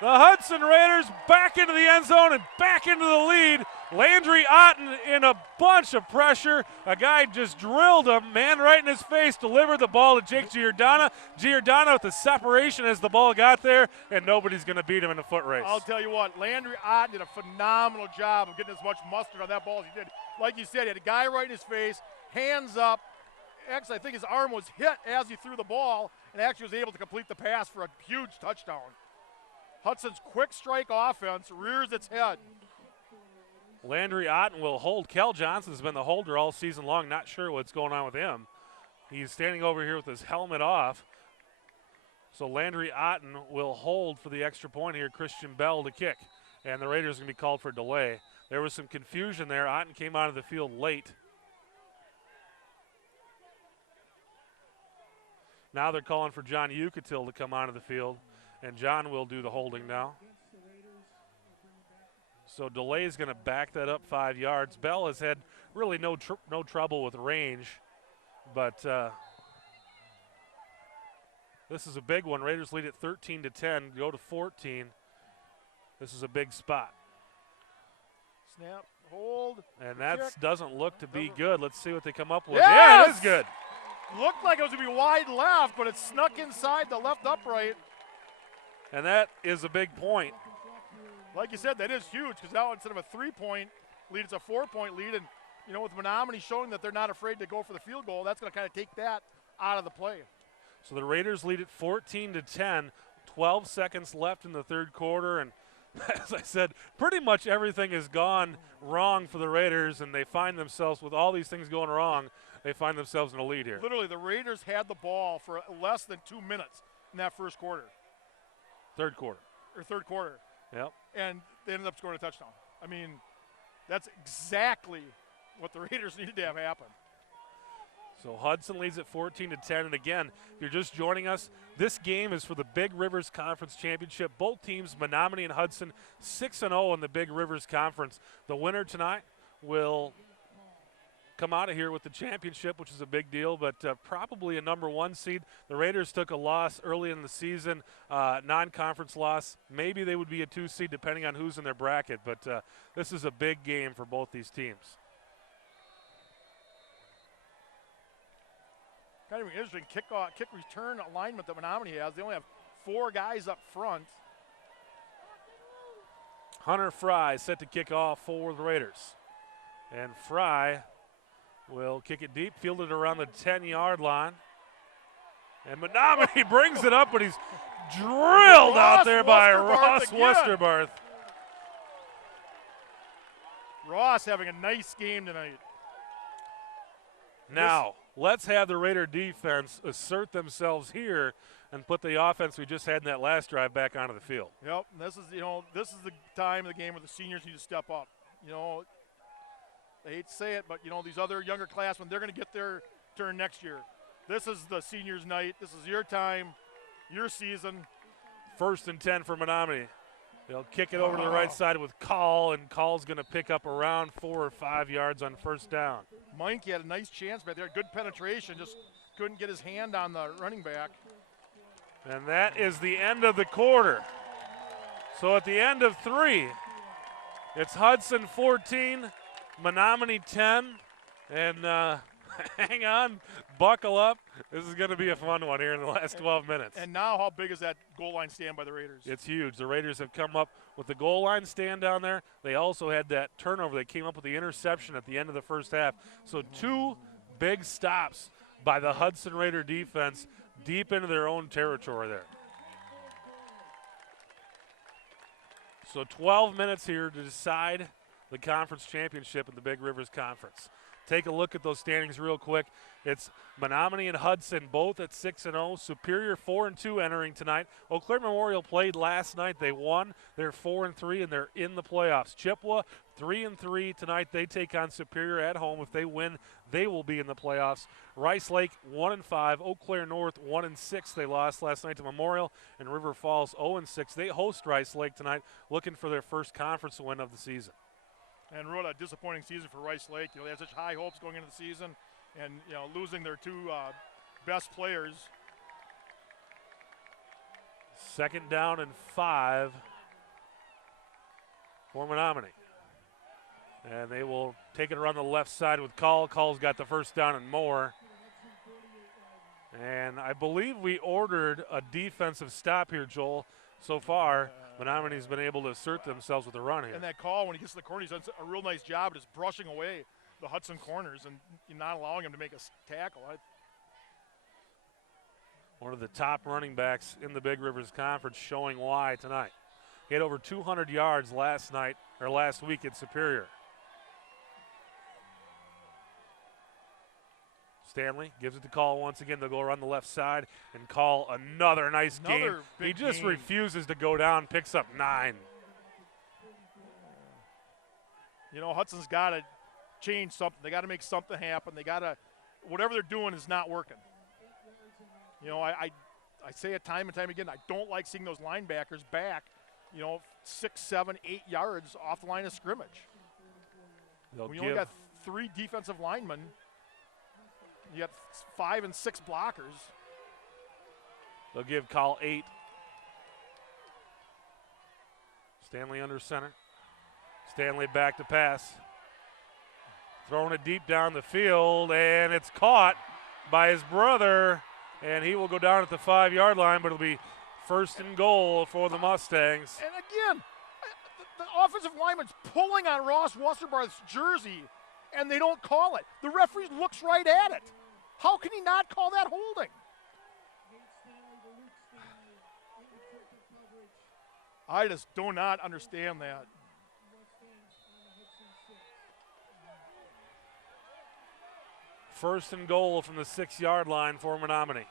The Hudson Raiders back into the end zone and back into the lead. Landry Otten in a bunch of pressure. A guy just drilled a man right in his face, delivered the ball to Jake Giordano. Giordano with the separation as the ball got there, and nobody's going to beat him in a foot race. I'll tell you what, Landry Otten did a phenomenal job of getting as much mustard on that ball as he did. Like you said, he had a guy right in his face, hands up. Actually, I think his arm was hit as he threw the ball and actually was able to complete the pass for a huge touchdown. Hudson's quick strike offense rears its head. Landry Otten will hold. Kel Johnson's been the holder all season long. Not sure what's going on with him. He's standing over here with his helmet off. So Landry Otten will hold for the extra point here. Christian Bell to kick. And the Raiders are going to be called for delay. There was some confusion there. Otten came out of the field late. Now they're calling for John Ucatil to come onto the field. And John will do the holding now. So delay is going to back that up 5 yards. Bell has had really no trouble with range. But this is a big one. Raiders lead at 13-10, go to 14. This is a big spot. Snap, hold. And that doesn't look to be good. Let's see what they come up with. Yes! Yeah, it is good. Looked like it was going to be wide left, but it snuck inside the left upright. And that is a big point. Like you said, that is huge because now instead of a 3-point lead, it's a 4-point lead. And, you know, with Menomonie showing that they're not afraid to go for the field goal, that's going to kind of take that out of the play. So the Raiders lead at 14-10, 12 seconds left in the third quarter. And as I said, pretty much everything has gone wrong for the Raiders, and they find themselves, with all these things going wrong, they find themselves in a lead here. Literally, the Raiders had the ball for less than 2 minutes in that first quarter. Third quarter. Yep. And they ended up scoring a touchdown. I mean, that's exactly what the Raiders needed to have happen. So Hudson leads at 14-10. And again, if you're just joining us, this game is for the Big Rivers Conference Championship. Both teams, Menomonie and Hudson, 6-0 in the Big Rivers Conference. The winner tonight will come out of here with the championship, which is a big deal, but probably a number 1 seed. The Raiders took a loss early in the season, non-conference loss. Maybe they would be a 2 seed depending on who's in their bracket, but this is a big game for both these teams. Kind of an interesting kick return alignment that Menomonie has. They only have 4 guys up front. Hunter Fry set to kick off for the Raiders. And Fry will kick it deep, fielded around the 10-yard line. And Menomonie brings it up, but he's drilled out there by Ross Westerbarth. Ross having a nice game tonight. Now, let's have the Raider defense assert themselves here and put the offense we just had in that last drive back onto the field. Yep, and this is the time of the game where the seniors need to step up. You know, I hate to say it, but, you know, these other younger classmen, they're going to get their turn next year. This is the seniors' night. This is your time, your season. 1st and 10 for Menomonie. They'll kick it over to the right side with Call, and Call's going to pick up around 4 or 5 yards on first down. Mike had a nice chance back there, good penetration, just couldn't get his hand on the running back. And that is the end of the quarter. So at the end of 3, it's Hudson 14, Menomonie 10, and hang on, buckle up. This is going to be a fun one here in the last 12 minutes. And now how big is that goal line stand by the Raiders? It's huge. The Raiders have come up with the goal line stand down there. They also had that turnover. They came up with the interception at the end of the first half. So 2 big stops by the Hudson Raider defense deep into their own territory there. So 12 minutes here to decide the conference championship in the Big Rivers Conference. Take a look at those standings real quick. It's Menomonie and Hudson both at 6-0. Superior 4-2 entering tonight. Eau Claire Memorial played last night. They won. They're 4-3 and they're in the playoffs. Chippewa 3-3 tonight. They take on Superior at home. If they win, they will be in the playoffs. Rice Lake 1-5. Eau Claire North 1-6. They lost last night to Memorial. And River Falls 0-6. They host Rice Lake tonight, looking for their first conference win of the season. And really a disappointing season for Rice Lake. You know, they had such high hopes going into the season, and, you know, losing their 2 best players. 2nd down and 5 for Menomonie. And they will take it around the left side with Call. Call's got the first down and more. And I believe we ordered a defensive stop here, Joel. So far, Menomoni's been able to assert themselves with the run here. And that Call, when he gets to the corner, he's done a real nice job just brushing away the Hudson corners and not allowing him to make a tackle. One of the top running backs in the Big Rivers Conference, showing why tonight. He had over 200 yards last week at Superior. Stanley gives it to Call once again. They'll go around the left side and call another nice game. He just refuses to go down, picks up 9. You know, Hudson's got to change something. They got to make something happen. They got to, whatever they're doing is not working. You know, I say it time and time again, I don't like seeing those linebackers back, 6, 7, 8 yards off the line of scrimmage. We only got 3 defensive linemen. You got 5 and 6 blockers. They'll give Call 8. Stanley under center. Stanley back to pass. Throwing it deep down the field, and it's caught by his brother, and he will go down at the 5-yard line, but it'll be 1st and goal for the Mustangs. And again, the offensive lineman's pulling on Ross Westerbarth's jersey, and they don't call it. The referee looks right at it. How can he not call that holding? I just do not understand that. First and goal from the 6-yard line for Menomonie.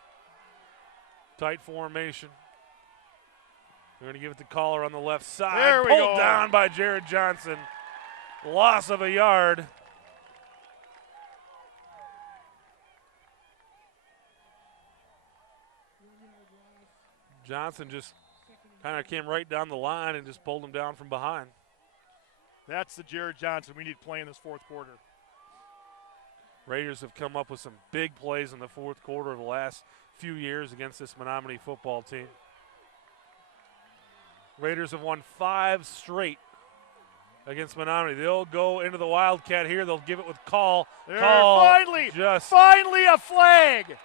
Tight formation. They're going to give it to Caller on the left side. There we Pulled go. down by Jared Johnson. Loss of a yard. Johnson just kind of came right down the line and just pulled him down from behind. That's the Jared Johnson we need to play in this 4th quarter. Raiders have come up with some big plays in the 4th quarter of the last few years against this Menomonie football team. Raiders have won 5 straight against Menomonie. They'll go into the Wildcat here. They'll give it with Call. There, Call finally a flag.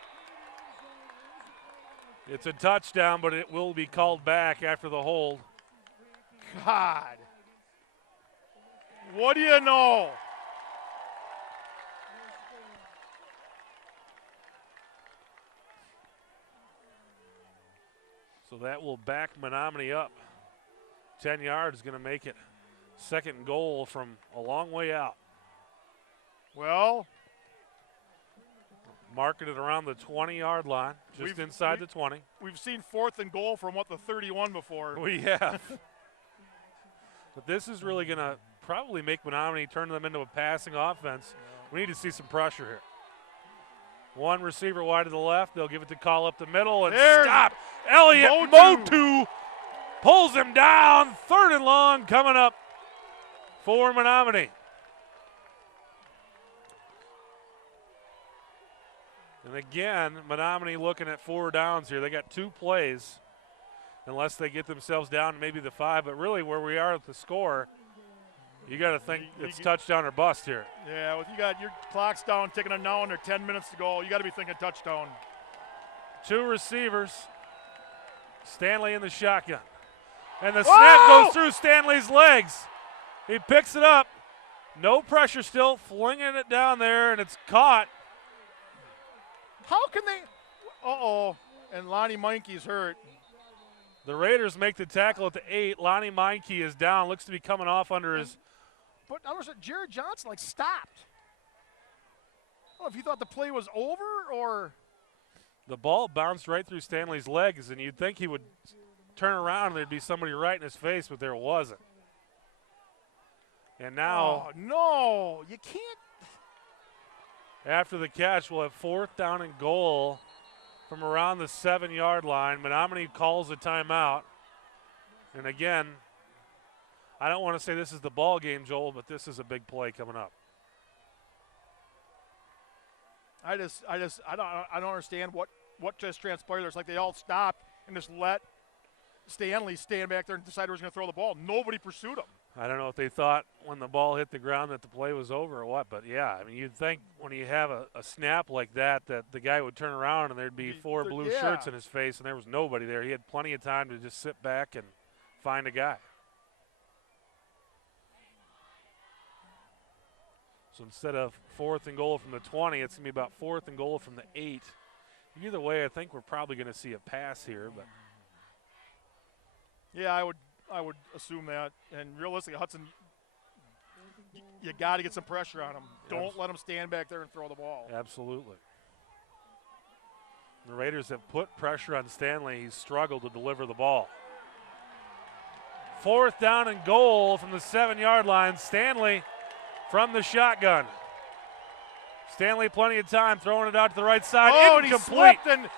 It's a touchdown, but it will be called back after the hold. God. What do you know? So that will back Menomonie up. 10 yards is going to make it 2nd and goal from a long way out. Well, marking it around the 20-yard line, just inside the 20. We've seen 4th and goal from the 31 before. We have. But this is really going to probably make Menomonie turn them into a passing offense. We need to see some pressure here. One receiver wide to the left. They'll give it to Call up the middle and stop. Elliott Motu pulls him down. 3rd and long coming up for Menomonie. And again, Menomonie looking at 4 downs here. They got 2 plays unless they get themselves down maybe the 5. But really where we are at the score, you got to think it's touchdown or bust here. Yeah, well, you got your clock's down, ticking it now, under 10 minutes to go. You got to be thinking touchdown. 2 receivers. Stanley in the shotgun. And the snap goes through Stanley's legs. He picks it up. No pressure still, flinging it down there, and it's caught. How can they? Uh-oh, and Lonnie Meinke's hurt. The Raiders make the tackle at the 8. Lonnie Meinke is down, looks to be coming off under his. But I was Jared Johnson stopped. I don't know if he thought the play was over or. The ball bounced right through Stanley's legs, and you'd think he would turn around and there'd be somebody right in his face, but there wasn't. And now. Oh, no, you can't. After the catch, we'll have 4th down and goal from around the 7-yard line. Menomonie calls a timeout. And again, I don't want to say this is the ball game, Joel, but this is a big play coming up. I don't understand what just transpired. It's like they all stopped and just let Stanley stand back there and decide who was going to throw the ball. Nobody pursued him. I don't know if they thought when the ball hit the ground that the play was over or what, but yeah, I mean, you'd think when you have a snap like that the guy would turn around and there'd be 4 blue shirts in his face, and there was nobody there. He had plenty of time to just sit back and find a guy. So instead of 4th and goal from the 20, it's going to be about 4th and goal from the 8. Either way, I think we're probably going to see a pass here, but yeah, I would assume that. And realistically, Hudson, you got to get some pressure on him. Don't let him stand back there and throw the ball. Absolutely. The Raiders have put pressure on Stanley. He's struggled to deliver the ball. 4th down and goal from the 7-yard line. Stanley from the shotgun. Stanley plenty of time throwing it out to the right side. Oh, and he incomplete. slipped and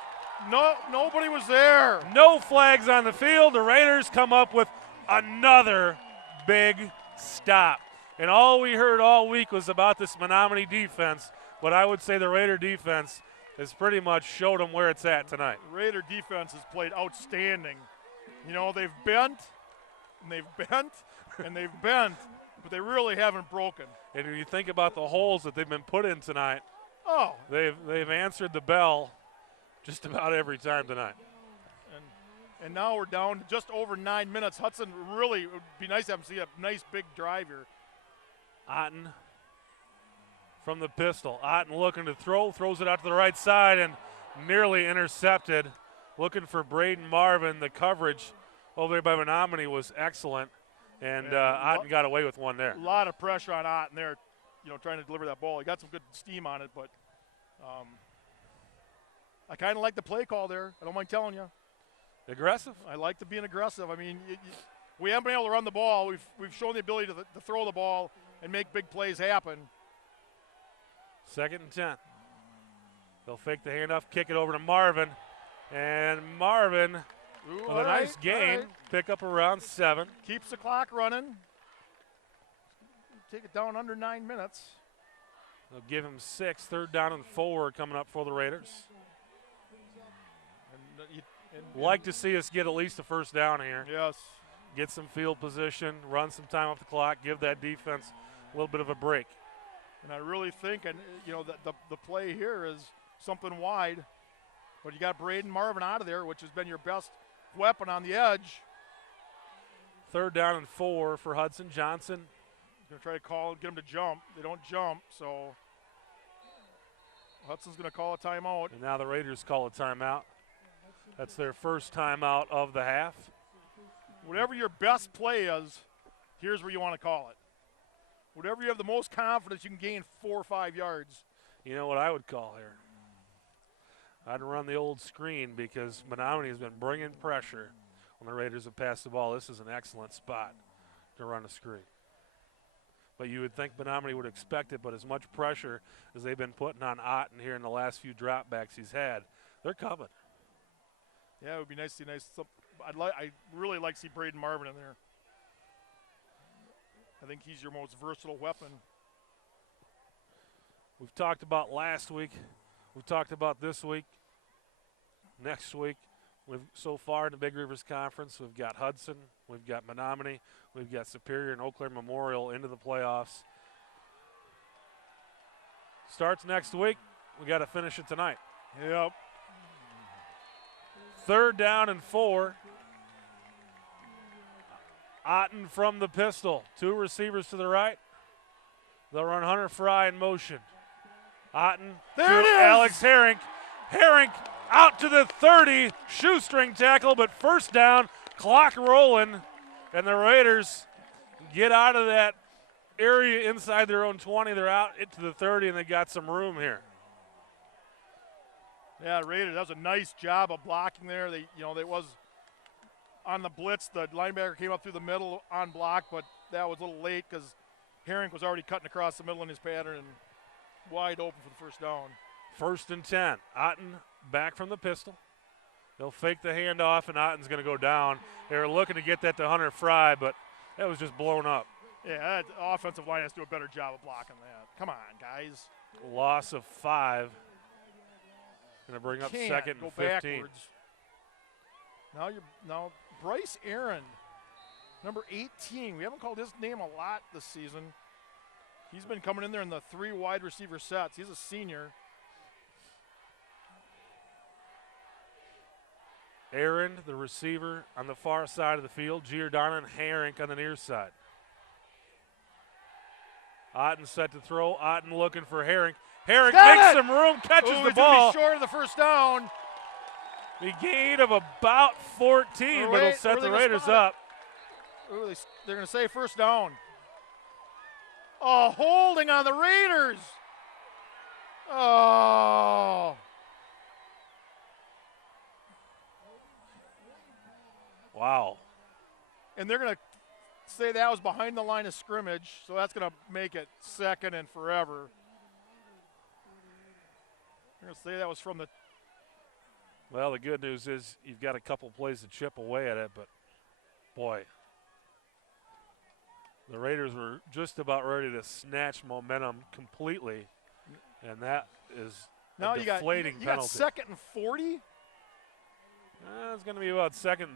nobody was there. No flags on the field. The Raiders come up with another big stop. And all we heard all week was about this Menomonie defense, but I would say the Raider defense has pretty much showed them where it's at tonight. Raider defense has played outstanding. You know, they've bent, and they've bent, and they've bent, but they really haven't broken. And when you think about the holes that they've been put in tonight, they've answered the bell just about every time tonight. And now we're down just over 9 minutes. Hudson, really, it would be nice to have him see a nice big drive here. Otten from the pistol. Otten looking to throws it out to the right side and nearly intercepted. Looking for Braden Marvin. The coverage over there by Menomonie was excellent, and Otten got away with one there. A lot of pressure on Otten there, you know, trying to deliver that ball. He got some good steam on it, but I kind of like the play call there. I don't mind telling you. Aggressive? I like to being aggressive. I mean, we haven't been able to run the ball. We've shown the ability to throw the ball and make big plays happen. 2nd and 10. They'll fake the handoff, kick it over to Marvin. And Marvin, with a nice gain, pick up around 7. Keeps the clock running. Take it down under 9 minutes. They'll give him 6. 3rd down and 4 coming up for the Raiders. Like to see us get at least a 1st down here. Yes. Get some field position, run some time off the clock, give that defense a little bit of a break. And I really think, and you know, the play here is something wide, but you got Braden Marvin out of there, which has been your best weapon on the edge. 3rd down and 4 for Hudson. Johnson going to try to get them to jump. They don't jump, so Hudson's going to call a timeout. And now the Raiders call a timeout. That's their first timeout of the half. Whatever your best play is, here's where you want to call it. Whatever you have the most confidence, you can gain 4 or 5 yards. You know what I would call here? I'd run the old screen because Menomonie has been bringing pressure when the Raiders have passed the ball. This is an excellent spot to run a screen. But you would think Menomonie would expect it, but as much pressure as they've been putting on Otten here in the last few dropbacks he's had, they're coming. Yeah, it would be nice to see I really like to see Braden Marvin in there. I think he's your most versatile weapon. We've talked about last week. We've talked about this week. Next week, so far in the Big Rivers Conference, we've got Hudson, we've got Menomonie, we've got Superior and Eau Claire Memorial into the playoffs. Starts next week. We got to finish it tonight. Yep. 3rd down and 4. Otten from the pistol. 2 receivers to the right. They'll run Hunter Fry in motion. Otten there to it is. Alex Herink. Herink out to the 30. Shoestring tackle, but 1st down. Clock rolling. And the Raiders get out of that area inside their own 20. They're out into the 30, and they got some room here. Yeah, Raiders, that was a nice job of blocking there. They was on the blitz. The linebacker came up through the middle on block, but that was a little late because Herink was already cutting across the middle in his pattern and wide open for the 1st down. 1st and 10. Otten back from the pistol. They'll fake the handoff, and Otten's going to go down. They were looking to get that to Hunter Fry, but that was just blown up. Yeah, that offensive line has to do a better job of blocking that. Come on, guys. Loss of 5. Going to bring up 2nd and 15. Backwards. Now Bryce Aaron, number 18. We haven't called his name a lot this season. He's been coming in there in the 3 wide receiver sets. He's a senior. Aaron, the receiver, on the far side of the field. Giordano and Herink on the near side. Otten set to throw. Otten looking for Herink. Herink makes some room, catches the ball. Short of the 1st down. The gain of about 14, but it'll set the Raiders up. They're going to say 1st down. Oh, holding on the Raiders. Oh. and they're going to say that was behind the line of scrimmage, so that's going to make it second and forever. They're going to say that was from the. Well, the good news is you've got a couple plays to chip away at it, but boy, the Raiders were just about ready to snatch momentum completely, and that is now a you deflating got penalty. second and 40. It's going to be about second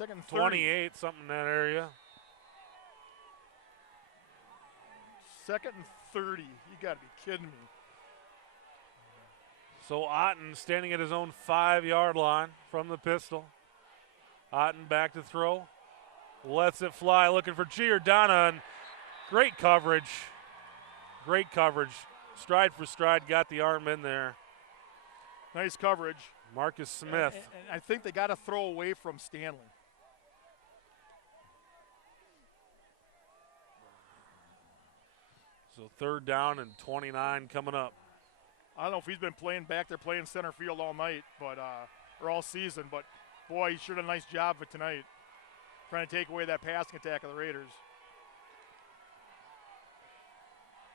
and 28, something in that area. Second and 30. You got to be kidding me. So Otten standing at his own 5-yard line from the pistol. Otten back to throw. Lets it fly, looking for Giordana, and great coverage. Great coverage. Stride for stride, got the arm in there. Nice coverage. Marcus Smith. And I think they got to throw away from Stanley. So 3rd down and 29 coming up. I don't know if he's been playing back there, playing center field all night, but or all season. But boy, he sure did a nice job of it tonight, trying to take away that passing attack of the Raiders.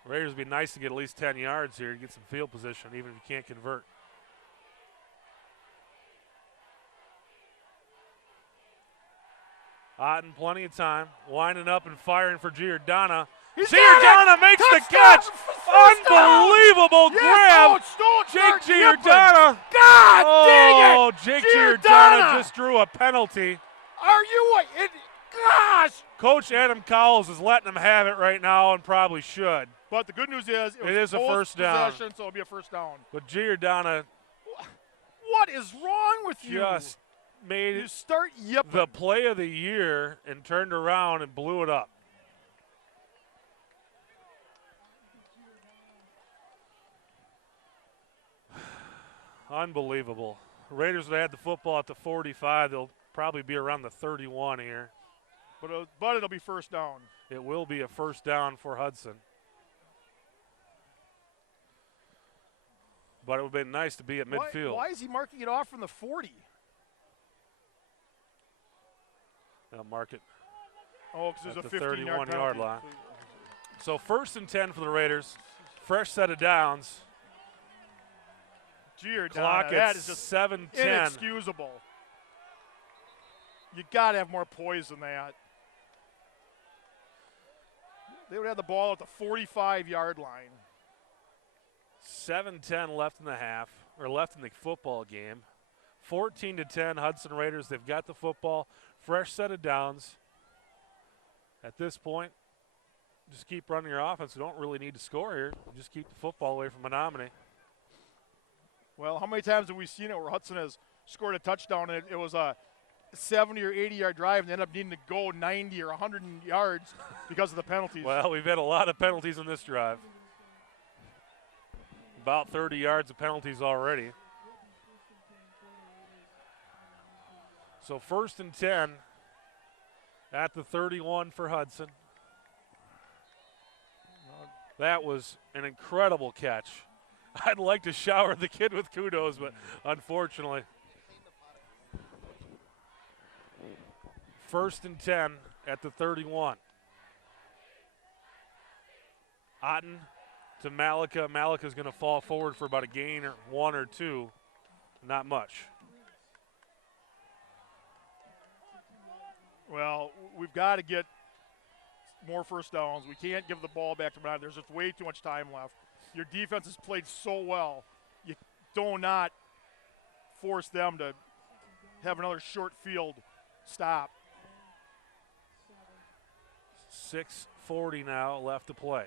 Raiders would be nice to get at least 10 yards here to get some field position, even if you can't convert. Otten, plenty of time, winding up and firing for Giordana. Giordana makes the catch. Unbelievable grab. Jake Giordana. God dang it. Jake Giordana just drew a penalty. Are you gosh. Coach Adam Cowles is letting him have it right now and probably should. But the good news is it is a first down. So it'll be a first down. But Giordana. What is wrong with you? Just made you start yipping. The play of the year and turned around and blew it up. Unbelievable. Raiders would have had the football at the 45. They'll probably be around the 31 here. But it'll be first down. It will be a first down for Hudson. But it would have been nice to be at midfield. Why is he marking it off from the 40? They'll mark it. Oh, because there's a 31-yard line. So 1st and 10 for the Raiders. Fresh set of downs. Clock at 7:10. Inexcusable. You got to have more poise than that. They would have the ball at the 45-yard line. 7:10 left in the half, or left in the football game. 14-10 Hudson Raiders. They've got the football. Fresh set of downs. At this point, just keep running your offense. You don't really need to score here. Just keep the football away from Menomonie. Well, how many times have we seen it where Hudson has scored a touchdown and it was a 70 or 80-yard drive and they end up needing to go 90 or 100 yards because of the penalties? Well, we've had a lot of penalties in this drive. About 30 yards of penalties already. So 1st and 10 at the 31 for Hudson. That was an incredible catch. I'd like to shower the kid with kudos, but unfortunately. 1st and 10 at the 31. Otten to Malika. Malika's going to fall forward for about a gain or 1 or 2. Not much. Well, we've got to get more first downs. We can't give the ball back to Menomonie. There's just way too much time left. Your defense has played so well. You do not force them to have another short field stop. 6:40 now left to play.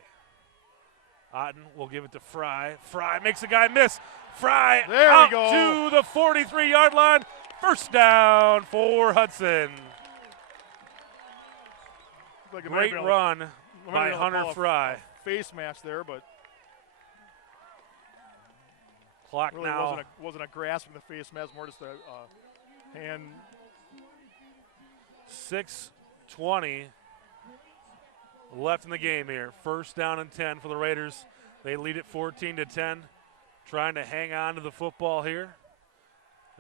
Otten will give it to Fry. Fry makes a guy miss. Fry there out we go. To the 43-yard line. First down for Hudson. Like great run by Hunter Fry. Face mask there, but clock really now wasn't a grasping the face mask, more just a hand. 6:20 left in the game here. First down and 10 for the Raiders. They lead it 14-10, trying to hang on to the football here.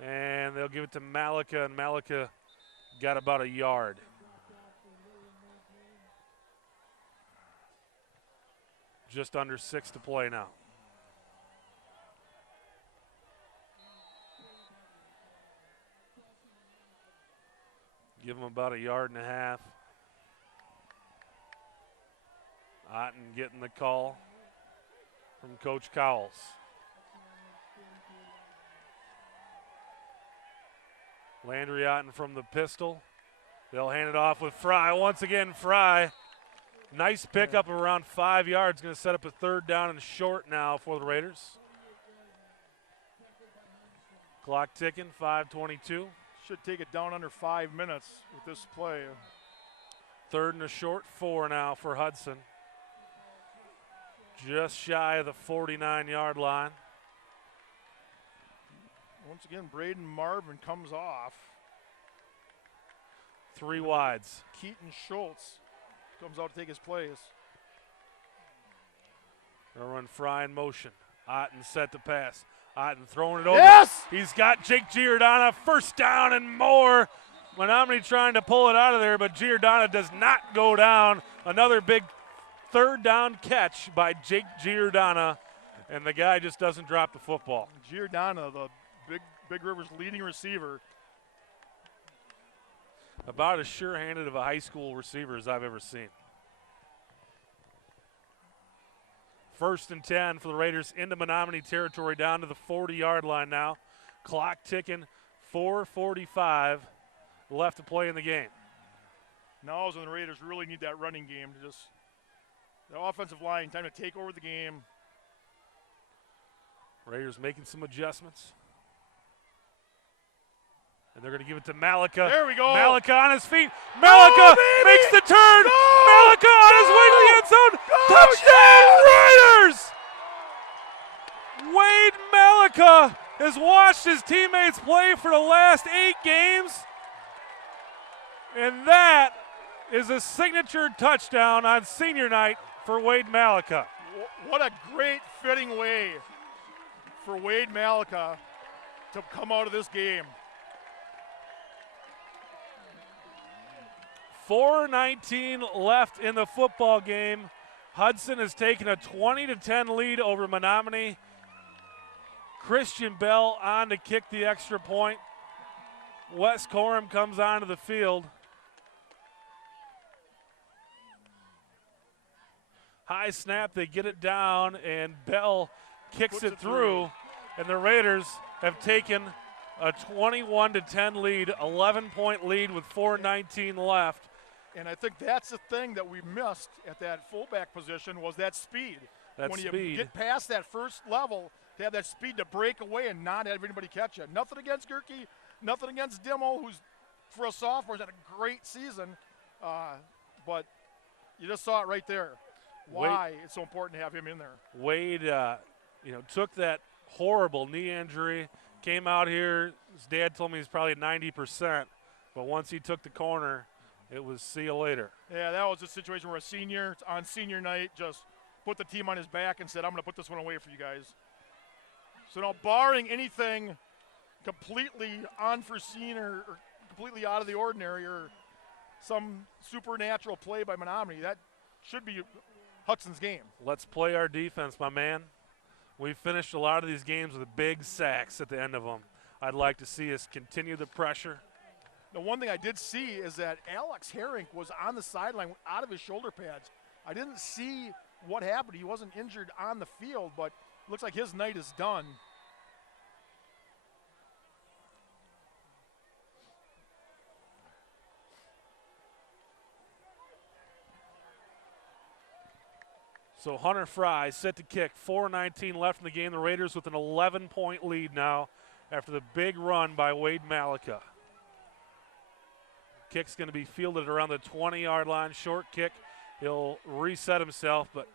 And they'll give it to Malika, and Malika got about a yard. Just under 6 to play now. Give them about 1.5 yards. Otten getting the call from Coach Cowles. Landry Otten from the pistol. They'll hand it off with Fry. Once again, Fry. Nice pickup of around 5 yards. Going to set up a 3rd down and short now for the Raiders. Clock ticking, 5:22. Should take it down under 5 minutes with this play. 3rd and a short, 4 now for Hudson. Just shy of the 49-yard line. Once again, Braden Marvin comes off. 3 wides. Keaton Schultz comes out to take his place. They'll run Fry in motion. Otten set to pass. Otten throwing it over. Yes! He's got Jake Giordano. 1st down and more. Menomonie trying to pull it out of there, but Giordano does not go down. Another big 3rd down catch by Jake Giordano, and the guy just doesn't drop the football. Giordano, the Big River's leading receiver. About as sure-handed of a high school receiver as I've ever seen. 1st and 10 for the Raiders into Menomonie territory, down to the 40-yard line now. Clock ticking, 4:45 left to play in the game. Now is when the Raiders really need that running game to just, the offensive line, time to take over the game. Raiders making some adjustments. And they're going to give it to Malika. There we go. Malika on his feet. Malika makes the turn. Go! Malika on his way to the end zone. Go! Touchdown Raiders! Wade Malika has watched his teammates play for the last 8 games. And that is a signature touchdown on senior night for Wade Malika. What a great fitting way for Wade Malika to come out of this game. 4:19 left in the football game. Hudson has taken a 20-10 lead over Menomonie. Christian Bell on to kick the extra point. Wes Coram comes onto the field. High snap, they get it down, and Bell kicks it through. And the Raiders have taken a 21-10 lead, 11-point lead with 4:19 left. And I think that's the thing that we missed at that fullback position was that speed. When you get past that first level, to have that speed to break away and not have anybody catch you. Nothing against Gerke, nothing against Dimmel, who's, for a sophomore, has had a great season. But you just saw it right there. Why it's so important to have him in there. Wade, took that horrible knee injury, came out here. His dad told me he's probably 90%, but once he took the corner, it was see you later. Yeah, that was a situation where a senior on senior night just put the team on his back and said, I'm going to put this one away for you guys. So now, barring anything completely unforeseen or completely out of the ordinary or some supernatural play by Menomonie, that should be Hudson's game. Let's play our defense, my man. We've finished a lot of these games with big sacks at the end of them. I'd like to see us continue the pressure. The one thing I did see is that Alex Herink was on the sideline out of his shoulder pads. I didn't see what happened. He wasn't injured on the field, but it looks like his night is done. So Hunter Fry set to kick. 4:19 left in the game. The Raiders with an 11-point lead now after the big run by Wade Malika. Kick's going to be fielded around the 20-yard line. Short kick. He'll reset himself, but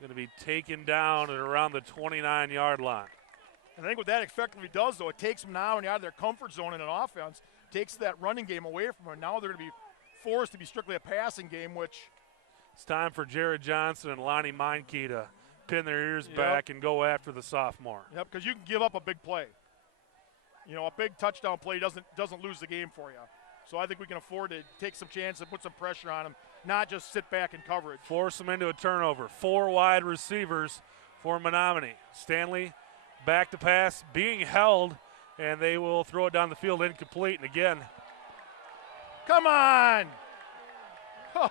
going to be taken down at around the 29-yard line. And I think what that effectively does, though, it takes them now out of their comfort zone in an offense, takes that running game away from them. Now they're going to be forced to be strictly a passing game, which it's time for Jared Johnson and Lonnie Meinke to pin their ears back and go after the sophomore. Yep, because you can give up a big play. A big touchdown play doesn't lose the game for you. So I think we can afford to take some chances and put some pressure on them, not just sit back in coverage. Force them into a turnover. 4 wide receivers for Menomonie. Stanley back to pass, being held, and they will throw it down the field incomplete. And again, come on! Oh.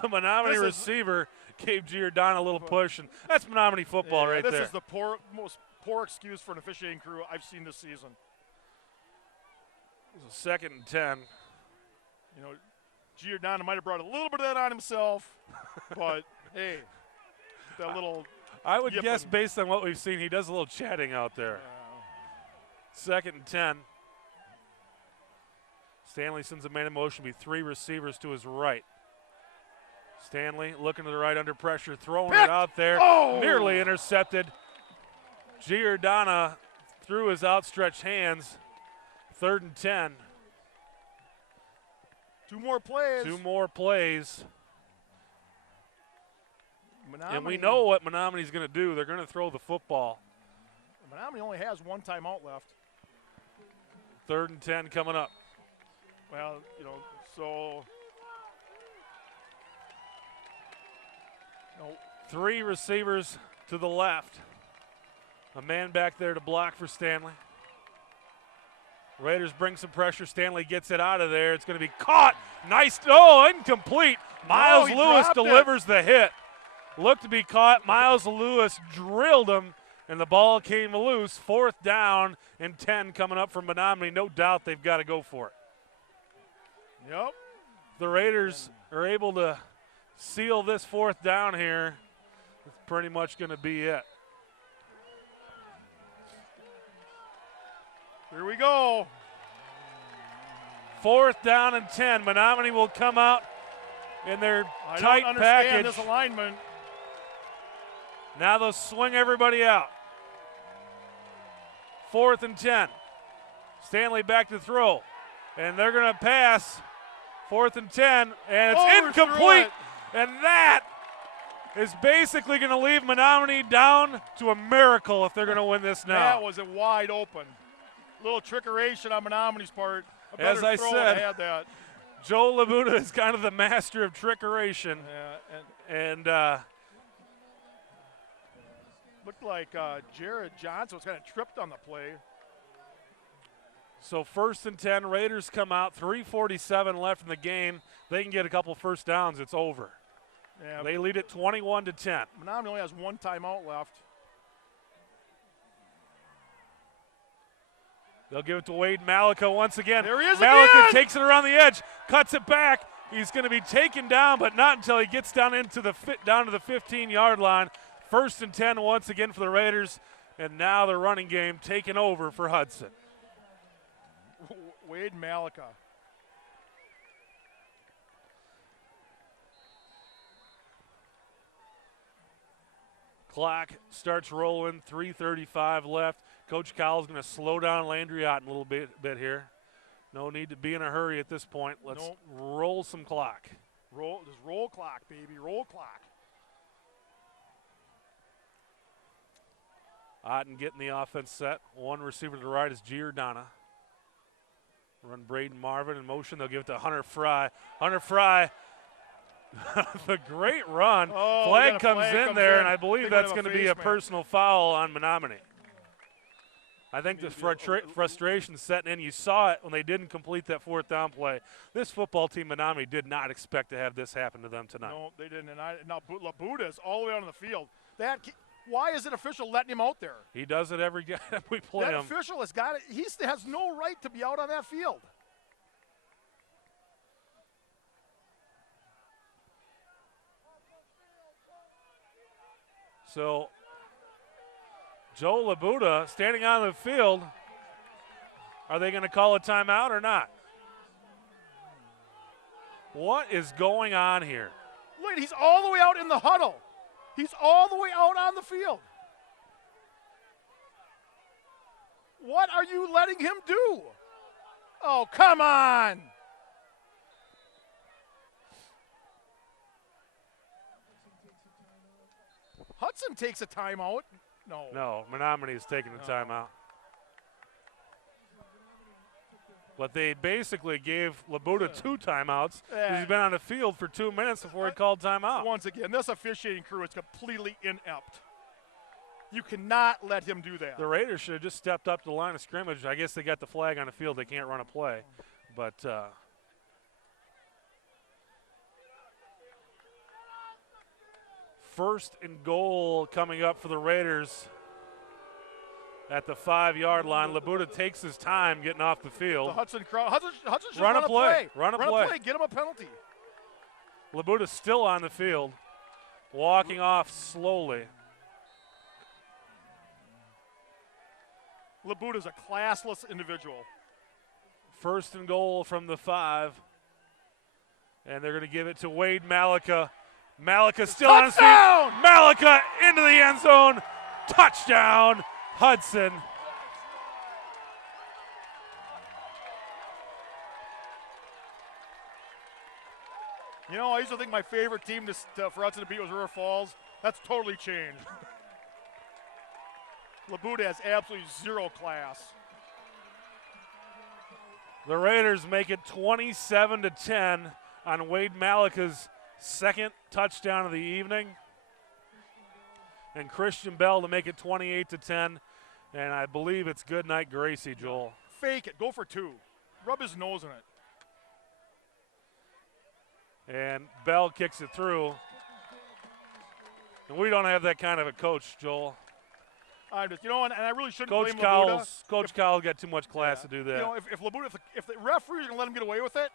The Menomonie receiver gave Giordano a little push, and that's Menomonie football right there. This is the most poor excuse for an officiating crew I've seen this season. It was a 2nd and 10. You know, Giordano might have brought a little bit of that on himself, but hey, that little. I would guess based on what we've seen, he does a little chatting out there. 2nd and 10. Stanley sends a man in motion, be 3 receivers to his right. Stanley looking to the right under pressure, throwing it out there, nearly intercepted. Giordano through his outstretched hands. 3rd and 10. 2 more plays. 2 more plays. Menomonie, and we know what Menomonie's going to do. They're going to throw the football. Menomonie only has 1 timeout left. 3rd and 10 coming up. Well, you know, so. No. 3 receivers to the left. A man back there to block for Stanley. Raiders bring some pressure. Stanley gets it out of there. It's going to be caught. Nice. Oh, incomplete. Miles Lewis delivers the hit. Looked to be caught. Miles Lewis drilled him, and the ball came loose. 4th down and 10 coming up from Menomonie. No doubt they've got to go for it. Yep. The Raiders are able to seal this 4th down here. That's pretty much going to be it. Here we go. 4th down and 10. Menomonie will come out in their tight I don't package. understand this alignment. Now they'll swing everybody out. 4th and 10. Stanley back to throw. And they're going to pass. 4th and 10. And it's incomplete. And that is basically going to leave Menomonie down to a miracle if they're going to win this now. That was a wide open. Little trickeration on Menomonie's part. As I said, Joe Labuda is kind of the master of trickeration. Yeah, and looked like Jared Johnson was kind of tripped on the play. So 1st and 10, Raiders come out, 3:47 left in the game. They can get a couple first downs, it's over. Yeah, they lead it 21-10. Menomonie only has 1 timeout left. They'll give it to Wade Malika once again. There he is Malika again! takes it around the edge, cuts it back. He's going to be taken down, but not until he gets down into down to the 15-yard line. 1st and 10 once again for the Raiders, and now the running game taking over for Hudson. Wade Malika. Clock starts rolling, 3:35 left. Coach Cowell's going to slow down Landry out a little bit here. No need to be in a hurry at this point. Let's roll some clock. Just roll clock, baby. Roll clock. Otten getting the offense set. 1 receiver to the right is Giordano. Run Braden Marvin in motion. They'll give it to Hunter Fry. Hunter Fry, the great run. Flag comes in there, and I believe that's going to be a personal foul on Menomonie. I think the frustration setting in. You saw it when they didn't complete that 4th down play. This football team, Menomonie, did not expect to have this happen to them tonight. No, they didn't. And now Labuda is all the way out on the field. Why is an official letting him out there? He does it every game we play him. That official has got it. He has no right to be out on that field. So Joe Labuda standing on the field. Are they going to call a timeout or not? What is going on here? Look, he's all the way out in the huddle. He's all the way out on the field. What are you letting him do? Oh, come on. Hudson takes a timeout. No. No, Menomonie is taking the timeout. But they basically gave Labuda 2 timeouts. Yeah. He's been on the field for 2 minutes before he called timeout. Once again, this officiating crew is completely inept. You cannot let him do that. The Raiders should have just stepped up to the line of scrimmage. I guess they got the flag on the field. They can't run a play. But first and goal coming up for the Raiders at the 5-yard line. Labuda takes his time getting off the field. The Hudson should Run a play. Run a play. Get him a penalty. Labuda's still on the field, walking off slowly. Labuda's a classless individual. First and goal from the 5. And they're going to give it to Wade Malika. Malika still on his feet. Malika into the end zone. Touchdown, Hudson. You know, I used to think my favorite team for Hudson to beat was River Falls. That's totally changed. Labuda has absolutely zero class. The Raiders make it 27-10 on Wade Malika's second touchdown of the evening. And Christian Bell to make it 28-10. And I believe it's Goodnight Gracie, Joel. Fake it. Go for 2. Rub his nose in it. And Bell kicks it through. And we don't have that kind of a coach, Joel. And I really shouldn't Coach blame Labuda. Coach Cowles got too much class to do that. You know, if Labuda, if the referee's gonna let him get away with it,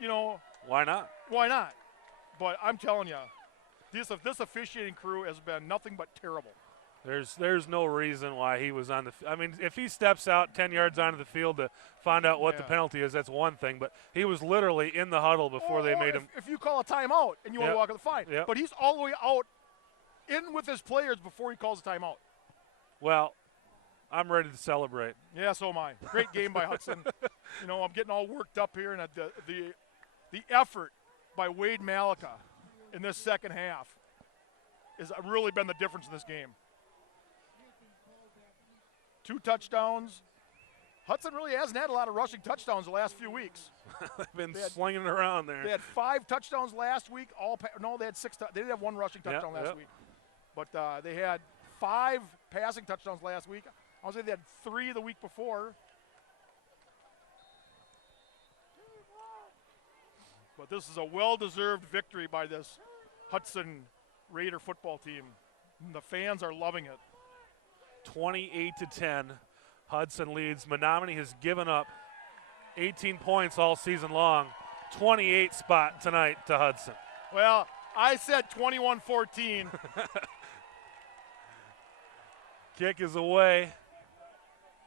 you know, why not? Why not? But I'm telling you, this officiating crew has been nothing but terrible. There's no reason why he was on the. I mean, if he steps out 10 yards onto the field to find out what the penalty is, that's one thing. But he was literally in the huddle before they made him. If you call a timeout and you want to walk on the fine, but he's all the way out, in with his players before he calls a timeout. Well, I'm ready to celebrate. Yeah, so am I. Great game by Hudson. You know, I'm getting all worked up here, and the effort by Wade Malika in this second half has really been the difference in this game. 2 touchdowns. Hudson really hasn't had a lot of rushing touchdowns the last few weeks. They've been slinging it around there. They had 5 touchdowns last week. They had 6. They did have 1 rushing touchdown last week, but they had 5 passing touchdowns last week. I was saying they had 3 the week before. But this is a well-deserved victory by this Hudson Raider football team. And the fans are loving it. 28-10, Hudson leads. Menomonie has given up 18 points all season long. 28 spot tonight to Hudson. Well, I said 21-14. Kick is away.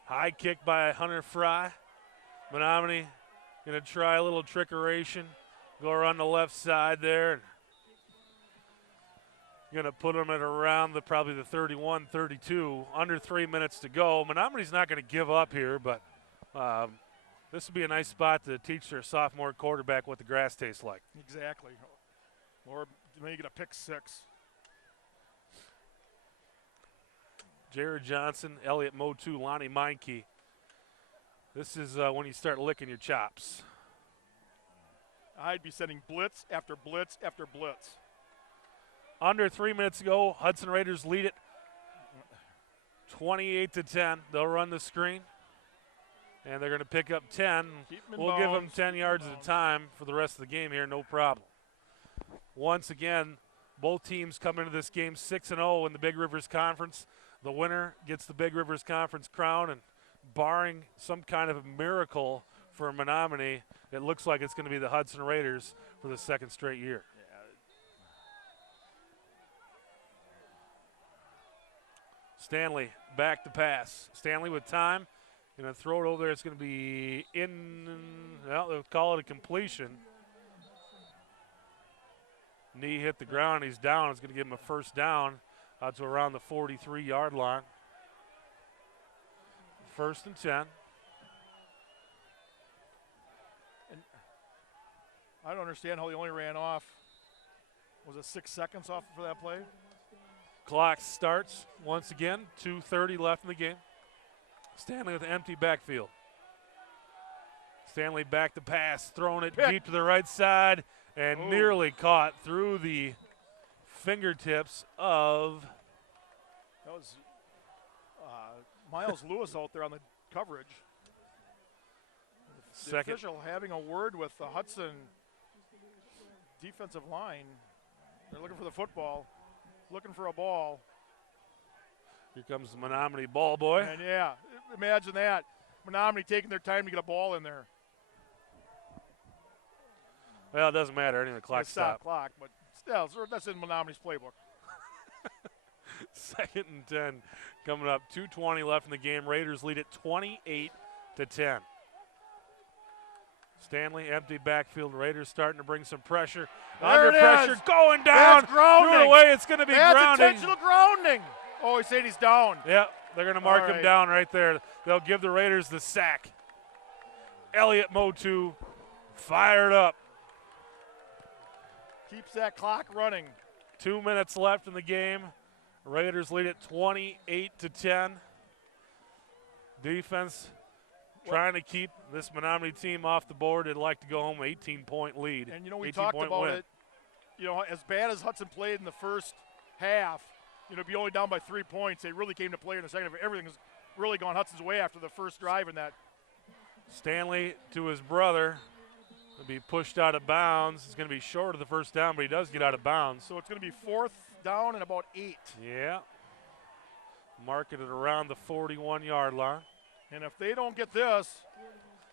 High kick by Hunter Fry. Menomonie going to try a little trickeration. Go around the left side there. Going to put him at around probably the 31-32. Under 3 minutes to go. Menomonie's not going to give up here, but this would be a nice spot to teach their sophomore quarterback what the grass tastes like. Exactly. Or maybe get a pick 6. Jared Johnson, Elliott Motu, Lonnie Meinke. This is when you start licking your chops. I'd be sending blitz after blitz after blitz. Under 3 minutes to go, Hudson Raiders lead it 28-10. They'll run the screen, and they're going to pick up 10. We'll give them 10 yards at a time for the rest of the game here, no problem. Once again, both teams come into this game 6-0 in the Big Rivers Conference. The winner gets the Big Rivers Conference crown, and barring some kind of a miracle for Menomonie, it looks like it's going to be the Hudson Raiders for the second straight year. Stanley back to pass. Stanley with time. Going to throw it over there. It's going to be well, they'll call it a completion. Knee hit the ground. He's down. It's going to give him a first down out to around the 43-yard line. 1st and 10. And I don't understand how he only ran off. Was it 6 seconds off for that play? Clock starts once again. 2:30 left in the game. Stanley with an empty backfield. Stanley back to pass, throwing it Pick. deep to the right side, and Ooh. nearly caught through the fingertips of That was Miles Lewis out there on the coverage. The second. official having a word with the Hudson defensive line. They're looking for the football, looking for a ball. Here comes the Menomonie ball boy. And yeah, imagine that. Menomonie taking their time to get a ball in there. Well, it doesn't matter. Anyway, the clock It's stop stopped. clock, but still, that's in Menomonie's playbook. 2nd and 10 coming up. 2:20 left in the game. Raiders lead it 28-10. Stanley, empty backfield. Raiders starting to bring some pressure. There Under it pressure, is. going down. That's grounding. Threw it away. It's going to be That's grounding. intentional grounding. Oh, he said he's down. Yep, they're going to mark All him right. down right there. They'll give the Raiders the sack. Elliott Motu fired up. Keeps that clock running. 2 minutes left in the game. Raiders lead it 28-10. Defense trying to keep this Menomonie team off the board. They'd like to go home 18-point lead. And, we talked about win. it. As bad as Hudson played in the first half, be only down by 3 points. They really came to play in the second half. Everything's really gone Hudson's way after the first drive in that. Stanley to his brother. Will be pushed out of bounds. It's going to be short of the first down, but he does get out of bounds. So it's going to be 4th down and about 8. Yeah. Marking it around the 41-yard line. And if they don't get this,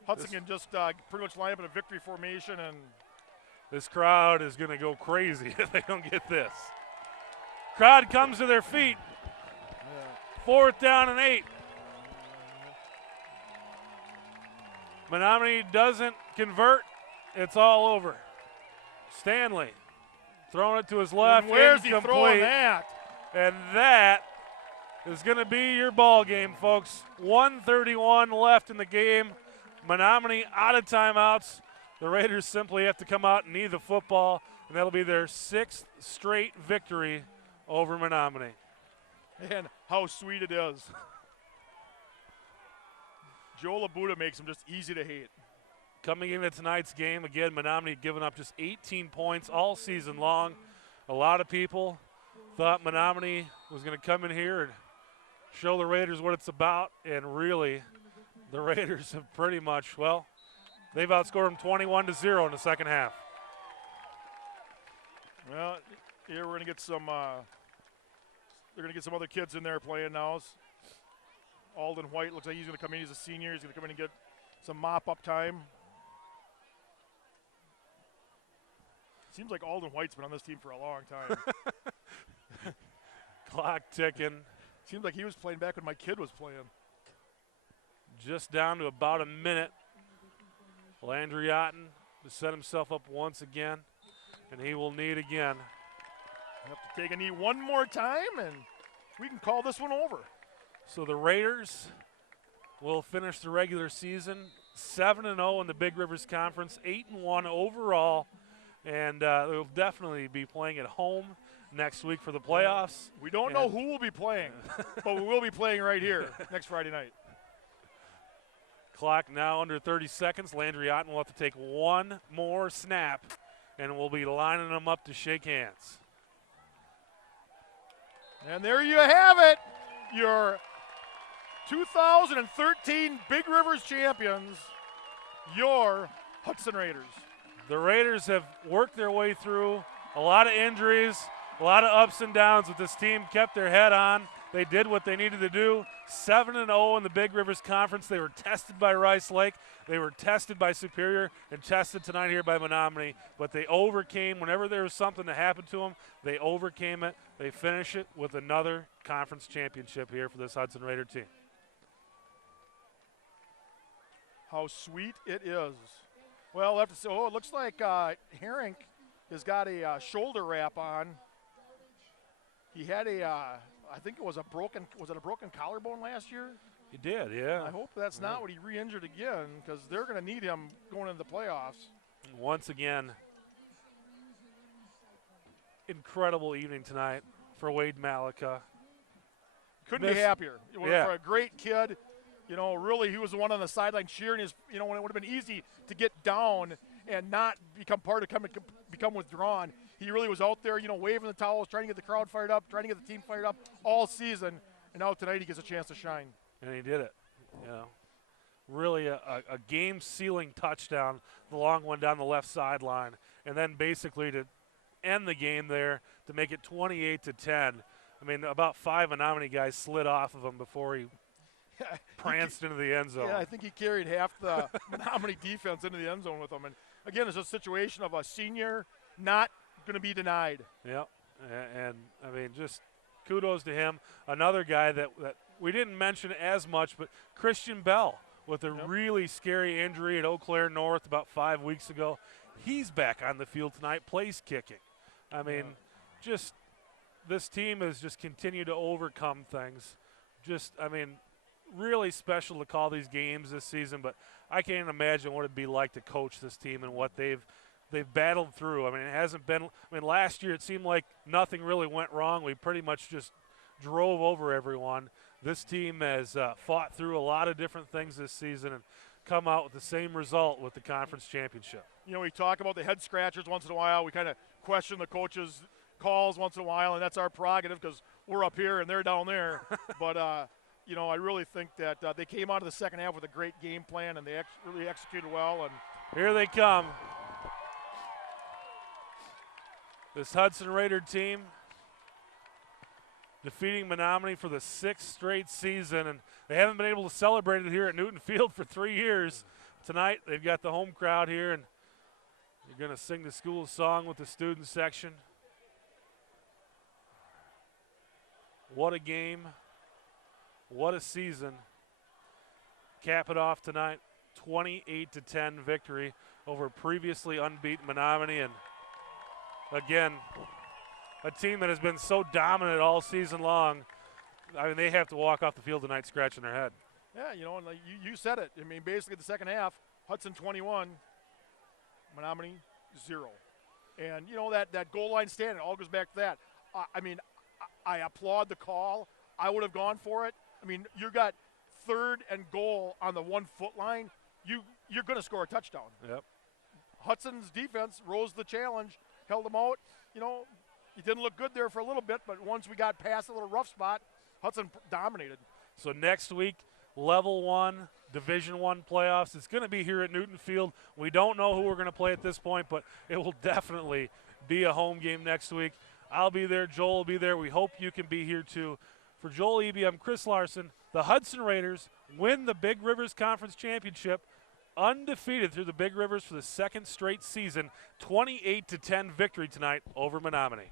Hudson can just pretty much line up in a victory formation. And this crowd is going to go crazy if they don't get this. Crowd comes to their feet. 4th down and 8. Menomonie doesn't convert. It's all over. Stanley throwing it to his left. Where's he incomplete. throwing that? And that is going to be your ball game, folks. 1:31 left in the game. Menomonie out of timeouts. The Raiders simply have to come out and need the football, and that'll be their 6th straight victory over Menomonie. And how sweet it is. Joe Labuda makes him just easy to hate. Coming into tonight's game, again, Menomonie giving up just 18 points all season long. A lot of people thought Menomonie was going to come in here and show the Raiders what it's about, and really, the Raiders have pretty much, they've outscored them 21-0 in the second half. Well, here we're going to get some. They're going to get some other kids in there playing now. Alden White looks like he's going to come in. He's a senior. He's going to come in and get some mop-up time. Seems like Alden White's been on this team for a long time. Clock ticking. Seems like he was playing back when my kid was playing. Just down to about a minute. Landry Otten to set himself up once again, and he will need again. Have to take a knee one more time, and we can call this one over. So the Raiders will finish the regular season 7-0 in the Big Rivers Conference, 8-1 overall, and they'll definitely be playing at home next week for the playoffs. We don't know who will be playing, but we will be playing right here next Friday night. Clock now under 30 seconds. Landry Otten will have to take one more snap, and we'll be lining them up to shake hands. And there you have it, your 2013 Big Rivers champions, your Hudson Raiders. The Raiders have worked their way through a lot of injuries, a lot of ups and downs, but this team kept their head on. They did what they needed to do. 7-0 in the Big Rivers Conference. They were tested by Rice Lake. They were tested by Superior and tested tonight here by Menomonie. But they overcame. Whenever there was something that happened to them, they overcame it. They finish it with another conference championship here for this Hudson Raider team. How sweet it is. Well, I have to say, it looks like Herink has got a shoulder wrap on. He had I think it was a broken collarbone last year? He did, yeah. I hope that's not what he re-injured again, because they're going to need him going into the playoffs. Once again, incredible evening tonight for Wade Malika. Couldn't be happier. For a great kid, You know, really, he was the one on the sideline cheering his, you know, when it would have been easy to get down and not become become withdrawn. He really was out there, you know, waving the towels, trying to get the crowd fired up, trying to get the team fired up all season. And now tonight he gets a chance to shine. And he did it. You know, really a game-sealing touchdown, the long one down the left sideline, and then basically to end the game there to make it 28-10. I mean, about 5 Menomonie guys slid off of him before he pranced into the end zone. Yeah, I think he carried half the Menomonie defense into the end zone with him. And again, it's a situation of a senior not going to be denied. Yep, and I mean, just kudos to him. Another guy that we didn't mention as much, but Christian Bell with a really scary injury at Eau Claire North about 5 weeks ago. He's back on the field tonight, place kicking. I mean, just this team has just continued to overcome things. Just, I mean, really special to call these games this season, but I can't imagine what it'd be like to coach this team and what they've battled through. I mean, it hasn't been – I mean, last year it seemed like nothing really went wrong. We pretty much just drove over everyone. This team has fought through a lot of different things this season and come out with the same result with the conference championship. You know, we talk about the head scratchers once in a while. We kind of question the coaches' calls once in a while, and that's our prerogative because we're up here and they're down there. But, you know, I really think that they came out of the second half with a great game plan, and they really executed well. And here they come. This Hudson Raider team defeating Menomonie for the 6th straight season, and they haven't been able to celebrate it here at Newton Field for 3 years. Tonight they've got the home crowd here, and they're going to sing the school song with the student section. What a game. What a season. Cap it off tonight, 28-10 victory over previously unbeaten Menomonie. And again, a team that has been so dominant all season long. I mean, they have to walk off the field tonight scratching their head. Yeah, you know, and like you said it. I mean, basically the second half, Hudson 21, Menomonie 0. And, you know, that goal line stand, it all goes back to that. I mean, I applaud the call. I would have gone for it. I mean, you got 3rd and goal on the 1 foot line. You're going to score a touchdown. Yep. Hudson's defense rose the challenge, held them out. You know, it didn't look good there for a little bit, but once we got past a little rough spot, Hudson dominated. So next week, Level 1, Division I playoffs. It's going to be here at Newton Field. We don't know who we're going to play at this point, but it will definitely be a home game next week. I'll be there. Joel will be there. We hope you can be here too. For Joel Eby, I'm Chris Larson. The Hudson Raiders win the Big Rivers Conference Championship, undefeated through the Big Rivers for the 2nd straight season. 28-10 victory tonight over Menomonie.